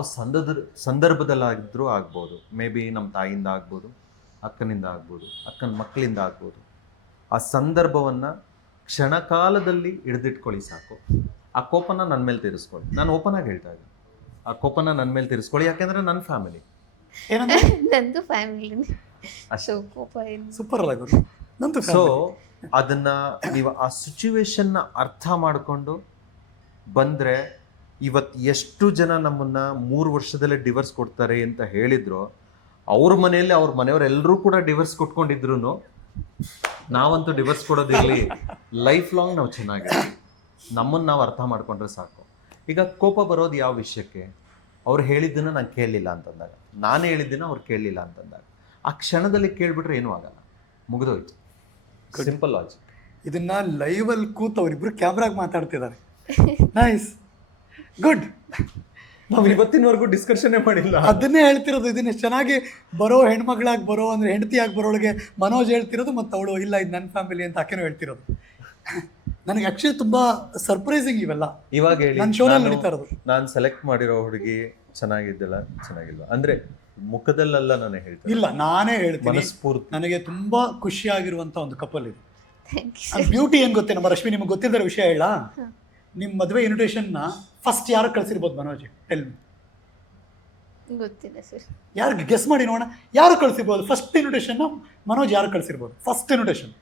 ಸಂದರ್ಭದಲ್ಲಾಗಿದ್ರೂ ಆಗ್ಬೋದು. ಮೇ ಬಿ ನಮ್ಮ ತಾಯಿಯಿಂದ ಆಗ್ಬೋದು, ಅಕ್ಕನಿಂದ ಆಗ್ಬೋದು, ಅಕ್ಕನ ಮಕ್ಕಳಿಂದ ಆಗ್ಬೋದು. ಆ ಸಂದರ್ಭವನ್ನು ಕ್ಷಣಕಾಲದಲ್ಲಿ ಹಿಡಿದಿಟ್ಕೊಳ್ಳಿ ಸಾಕು. ಆ ಕೋಪನ ನನ್ನ ಮೇಲೆ ತೀರಿಸ್ಕೊಳ್ಳಿ. ನಾನು ಓಪನ್ ಆಗಿ ಹೇಳ್ತಾ ಇದ್ದೀನಿ, ಆ ಕೋಪನ ನನ್ನ ಮೇಲೆ ತೀರಿಸ್ಕೊಳ್ಳಿ. ಯಾಕೆಂದರೆ ನನ್ನ ಫ್ಯಾಮಿಲಿ, ಏನಂದ್ರೆ ನಂದು ಫ್ಯಾಮಿಲಿ ಅಷ್ಟು ಕೋಪ ಏನು ಸೂಪರ್ ಅಲ್ಲ ಗುರು, ನಂದು. ಸೊ ಅದನ್ನು ನೀವು ಆ ಸಿಚುವೇಶನ್ನ ಅರ್ಥ ಮಾಡಿಕೊಂಡು ಬಂದರೆ, ಇವತ್ತು ಎಷ್ಟು ಜನ ನಮ್ಮನ್ನು 3 ವರ್ಷದಲ್ಲೇ ಡಿವರ್ಸ್ ಕೊಡ್ತಾರೆ ಅಂತ ಹೇಳಿದ್ರು, ಅವ್ರ ಮನೆಯಲ್ಲಿ ಅವ್ರ ಮನೆಯವರೆಲ್ಲರೂ ಕೂಡ ಡಿವರ್ಸ್ ಕೊಟ್ಕೊಂಡಿದ್ರು, ನಾವಂತೂ ಡಿವರ್ಸ್ ಕೊಡೋದಿರಲಿ, ಲೈಫ್ ಲಾಂಗ್ ನಾವು ಚೆನ್ನಾಗಿದೆ. ನಮ್ಮನ್ನು ನಾವು ಅರ್ಥ ಮಾಡ್ಕೊಂಡ್ರೆ ಸಾಕು. ಈಗ ಕೋಪ ಬರೋದು ಯಾವ ವಿಷಯಕ್ಕೆ? ಅವ್ರು ಹೇಳಿದ್ದನ್ನು ನಾನು ಕೇಳಲಿಲ್ಲ ಅಂತಂದಾಗ, ನಾನು ಹೇಳಿದ್ದನ್ನು ಅವ್ರು ಕೇಳಲಿಲ್ಲ ಅಂತಂದಾಗ, ಆ ಕ್ಷಣದಲ್ಲಿ ಕೇಳಿಬಿಟ್ರೆ ಏನೂ ಆಗಲ್ಲ, ಮುಗಿದೋಯ್ತು. Simple logic. ಇದನ್ನ ಲೈವಲ್ಲಿ ಕೂತು ಅವರಿಬ್ರು ಕ್ಯಾಮ್ರಾಗಿ ಮಾತಾಡ್ತಿದ್ದಾರೆ. Nice, good. ನಾವು ಇವತ್ತಿನವರೆಗೂ ಡಿಸ್ಕಷನ್ನೇ ಮಾಡಿಲ್ಲ. ಅದನ್ನೇ ಹೇಳ್ತಿರೋದು. ಇದನ್ನ ಚೆನ್ನಾಗಿ ಬರೋ ಹೆಣ್ಮಗಳಾಗಿ ಬರೋ ಅಂದರೆ ಹೆಂಡತಿಯಾಗಿ ಬರೋಳಿಗೆ ಮನೋಜ್ ಹೇಳ್ತಿರೋದು, ಮತ್ತು ಅವಳು ಇಲ್ಲ ಇದು ನನ್ನ ಫ್ಯಾಮಿಲಿ ಅಂತ ಆಕೆನೂ ಹೇಳ್ತಿರೋದು. ನನಗೆ ಆ್ಯಕ್ಚುಲಿ ತುಂಬ ಸರ್ಪ್ರೈಸಿಂಗ್ ಇವೆಲ್ಲ. ಇವಾಗ ಹೇಳಿ, ನನ್ನ ಶೋನಲ್ಲಿ ನಡೀತಾ ಇರೋದು. ನಾನು ಸೆಲೆಕ್ಟ್ ಮಾಡಿರೋ ಹುಡುಗಿ ಚೆನ್ನಾಗಿದ್ದಿಲ್ಲ, ಚೆನ್ನಾಗಿಲ್ವಾ ಅಂದರೆ ಮುಖದಲ್ಲೆಲ್ಲ ನಾನು ಹೇಳ್ತೀನಿ. ಇಲ್ಲ, ನಾನೇ ಹೇಳ್ತೀನಿ, ಮನಸ್ಫೂರ್ತಿ. ನನಗೆ ತುಂಬ ಖುಷಿಯಾಗಿರುವಂಥ ಒಂದು ಕಪಲ್ ಇದೆ. ಥ್ಯಾಂಕ್ ಯು ಅದು ಬ್ಯೂಟಿ ಏನು ಗೊತ್ತೇ ನಮ್ಮ ರಶ್ಮಿ, ನಿಮಗೆ ಗೊತ್ತಿಲ್ಲದ ವಿಷಯ ಹೇಳ. ನಿಮ್ಮ ಮದುವೆ ಇನ್ವಿಟೇಷನ್ನ ಫಸ್ಟ್ ಯಾರು ಕಳಿಸಿರ್ಬೋದು ಮನೋಜ್? Tell me. ಗೊತ್ತಿಲ್ಲ ಸರ್. ಯಾರಿಗೆ ಗೆಸ್ ಮಾಡಿ ನೋಡೋಣ, ಯಾರು ಕಳಿಸಿರ್ಬೋದು ಫಸ್ಟ್ ಇನ್ವಿಟೇಷನ್ನ? ಮನೋಜ್ ಯಾರು ಕಳಿಸಿರ್ಬೋದು ಫಸ್ಟ್ ಇನ್ವಿಟೇಷನ್?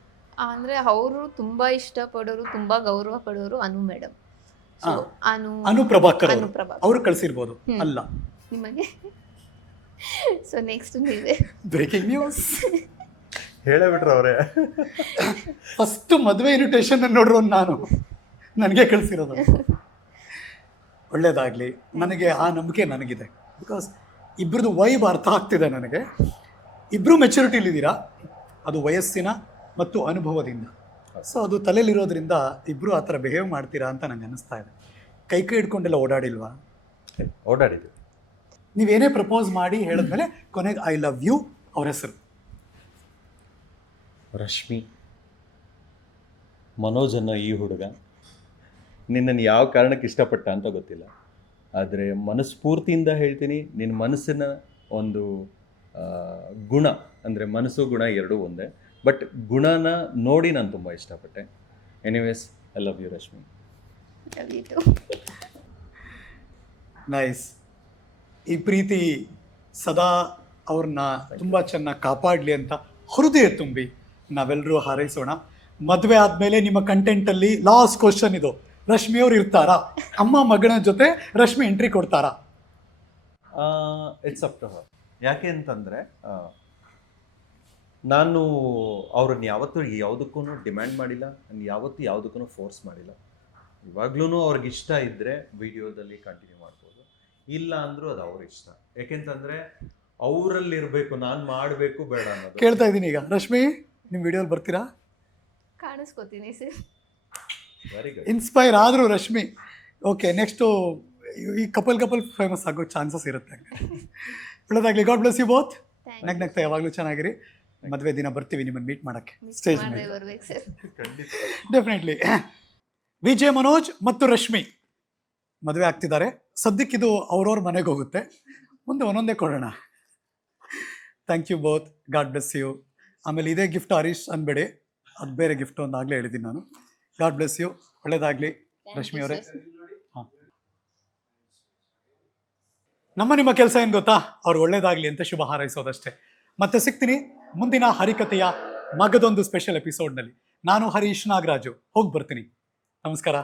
ಅಂದರೆ ಅವರು ತುಂಬ ಇಷ್ಟಪಡೋರು, ತುಂಬ ಗೌರವ ಪಡೋರು ಅನು ಮೇಡಮ್. ಅನು ಪ್ರಭಾಕರ್ ಅನುಪ್ರಭಾ ಅವರು ಕಳಿಸಿರ್ಬೋದು. ಅಲ್ಲ, ನಿಮಗೆ. ಸೊ ನೆಕ್ಸ್ಟ್ ನೀವೇ. ಬ್ರೇಕಿಂಗ್ ನ್ಯೂಸ್ ಹೇಳಬಿಟ್ರೆ ಅವರೇ. ಫಸ್ಟ್ ಮದುವೆ ಇನ್ವಿಟೇಷನ್ ನೋಡ್ರು ನಾನು, ನನಗೆ ಕಳಿಸಿರೋದು. ಒಳ್ಳೇದಾಗಲಿ. ನನಗೆ ಆ ನಂಬಿಕೆ ನನಗಿದೆ. ಬಿಕಾಸ್ ಇಬ್ಬರದು ವೈಬ್ ಅರ್ಥ ಆಗ್ತಿದೆ ನನಗೆ. ಇಬ್ಬರು ಮೆಚುರಿಟಿಲಿದ್ದೀರಾ, ಅದು ವಯಸ್ಸಿನ ಮತ್ತು ಅನುಭವದಿಂದ. ಸೊ ಅದು ತಲೆಯಲ್ಲಿರೋದ್ರಿಂದ ಇಬ್ಬರು ಆ ಥರ ಬಿಹೇವ್ ಮಾಡ್ತೀರಾ ಅಂತ ನನಗೆ ಅನ್ನಿಸ್ತಾ ಇದೆ. ಕೈ ಹಿಡ್ಕೊಂಡೆಲ್ಲ ಓಡಾಡಿಲ್ವಾ? ಓಡಾಡಿದ್ವಿ. ನೀವೇನೇ ಪ್ರಪೋಸ್ ಮಾಡಿ ಹೇಳಿದ್ಮೇಲೆ ಕೊನೆಗೆ ಐ ಲವ್ ಯು ಅವ್ರ ಹೆಸರು ರಶ್ಮಿ, ಮನೋಜ್ ಅನ್ನೋ ಈ ಹುಡುಗ ನಿನ್ನನ್ನು ಯಾವ ಕಾರಣಕ್ಕೆ ಇಷ್ಟಪಟ್ಟ ಅಂತ ಗೊತ್ತಿಲ್ಲ, ಆದರೆ ಮನಸ್ಫೂರ್ತಿಯಿಂದ ಹೇಳ್ತೀನಿ, ನಿನ್ನ ಮನಸ್ಸಿನ ಒಂದು ಗುಣ ಅಂದರೆ ಮನಸ್ಸು ಗುಣ ಎರಡೂ ಒಂದೇ, ಬಟ್ ಗುಣನ ನೋಡಿ ನಾನು ತುಂಬ ಇಷ್ಟಪಟ್ಟೆ. Anyways, I love you Rashmi. Nice. ಈ ಪ್ರೀತಿ ಸದಾ ಅವ್ರನ್ನ ತುಂಬ ಚೆನ್ನಾಗಿ ಕಾಪಾಡಲಿ ಅಂತ ಹೃದಯ ತುಂಬಿ ನಾವೆಲ್ಲರೂ ಹಾರೈಸೋಣ. ಮದುವೆ ಆದಮೇಲೆ ನಿಮ್ಮ ಕಂಟೆಂಟಲ್ಲಿ ಲಾಸ್ಟ್ ಕ್ವಶನ್ ಇದು, ರಶ್ಮಿ ಅವ್ರು ಇರ್ತಾರಾ? ಅಮ್ಮ ಮಗನ ಜೊತೆ ರಶ್ಮಿ ಎಂಟ್ರಿ ಕೊಡ್ತಾರಾ? It's up to her. ಯಾಕೆ ಅಂತಂದರೆ ನಾನು ಅವ್ರನ್ನ ಯಾವತ್ತೂ ಯಾವುದಕ್ಕೂ ಡಿಮ್ಯಾಂಡ್ ಮಾಡಿಲ್ಲ, ನಾನು ಯಾವತ್ತೂ ಯಾವುದಕ್ಕೂ ಫೋರ್ಸ್ ಮಾಡಿಲ್ಲ. ಇವಾಗ್ಲೂ ಅವ್ರಿಗೆ ಇಷ್ಟ ಇದ್ದರೆ ವಿಡಿಯೋದಲ್ಲಿ ಕಂಟಿನ್ಯೂ ಮಾಡ್ಬೋದು, ಇಲ್ಲ ಅಂದರೂ ಅದು ಅವ್ರ ಇಷ್ಟ. ಯಾಕೆಂತಂದರೆ ಅವರಲ್ಲಿರಬೇಕು, ನಾನು ಮಾಡಬೇಕು ಬೇಡ ಅನ್ನೋದು. ಕೇಳ್ತಾ ಇದ್ದೀನಿ ಈಗ, ರಶ್ಮಿ ನಿಮ್ಮ ವಿಡಿಯೋಲಿ ಬರ್ತೀರಾ? ಕಾಣಿಸ್ಕೋತೀನಿ ಸರ್. Very good. ಇನ್ಸ್ಪೈರ್ ಆದರೂ ರಶ್ಮಿ. ಓಕೆ, ನೆಕ್ಸ್ಟು ಈ ಕಪಲ್ ಫೇಮಸ್ ಆಗೋ ಚಾನ್ಸಸ್ ಇರುತ್ತೆ. ಒಳ್ಳೆದಾಗಲಿ. God bless you both. ನಗ್ನಗ್ತಾ ಯಾವಾಗಲೂ ಚೆನ್ನಾಗಿರಿ. ಮದುವೆ ದಿನ ಬರ್ತೀವಿ ನಿಮ್ಮನ್ನು ಮೀಟ್ ಮಾಡೋಕ್ಕೆ ಸ್ಟೇಜ್ ಮೇಲೆ. ಬರ್ಬೇಕು ಸರ್. ಡೆಫಿನೆಟ್ಲಿ. ವಿಜಯ್, ಮನೋಜ್ ಮತ್ತು ರಶ್ಮಿ ಮದುವೆ ಆಗ್ತಿದ್ದಾರೆ. ಸದ್ಯಕ್ಕಿದು ಅವ್ರವ್ರ ಮನೆಗೆ ಹೋಗುತ್ತೆ, ಮುಂದೆ ಒಂದೊಂದೇ ಕೊಡೋಣ. Thank you both. God bless you. ಆಮೇಲೆ ಇದೇ ಗಿಫ್ಟ್ ಹರೀಶ್ ಅನ್ಬೇಡಿ, ಅದು ಬೇರೆ ಗಿಫ್ಟ್ ಒಂದು ಆಗಲೇ ಹೇಳಿದ್ದೀನಿ ನಾನು. God bless you. ಒಳ್ಳೇದಾಗಲಿ ರಶ್ಮಿ ಅವರೇ. ಹಾಂ, ನಿಮ್ಮ ಕೆಲಸ ಏನು ಗೊತ್ತಾ? ಅವ್ರು ಒಳ್ಳೇದಾಗಲಿ ಅಂತ ಶುಭ ಹಾರೈಸೋದಷ್ಟೇ. ಮತ್ತೆ ಸಿಗ್ತೀನಿ ಮುಂದಿನ ಹರಿಕಥೆಯ ಮಗದೊಂದು ಸ್ಪೆಷಲ್ ಎಪಿಸೋಡ್ನಲ್ಲಿ. ನಾನು ಹರೀಶ್ ನಾಗರಾಜು ಹೋಗಿ ಬರ್ತೀನಿ. ನಮಸ್ಕಾರ.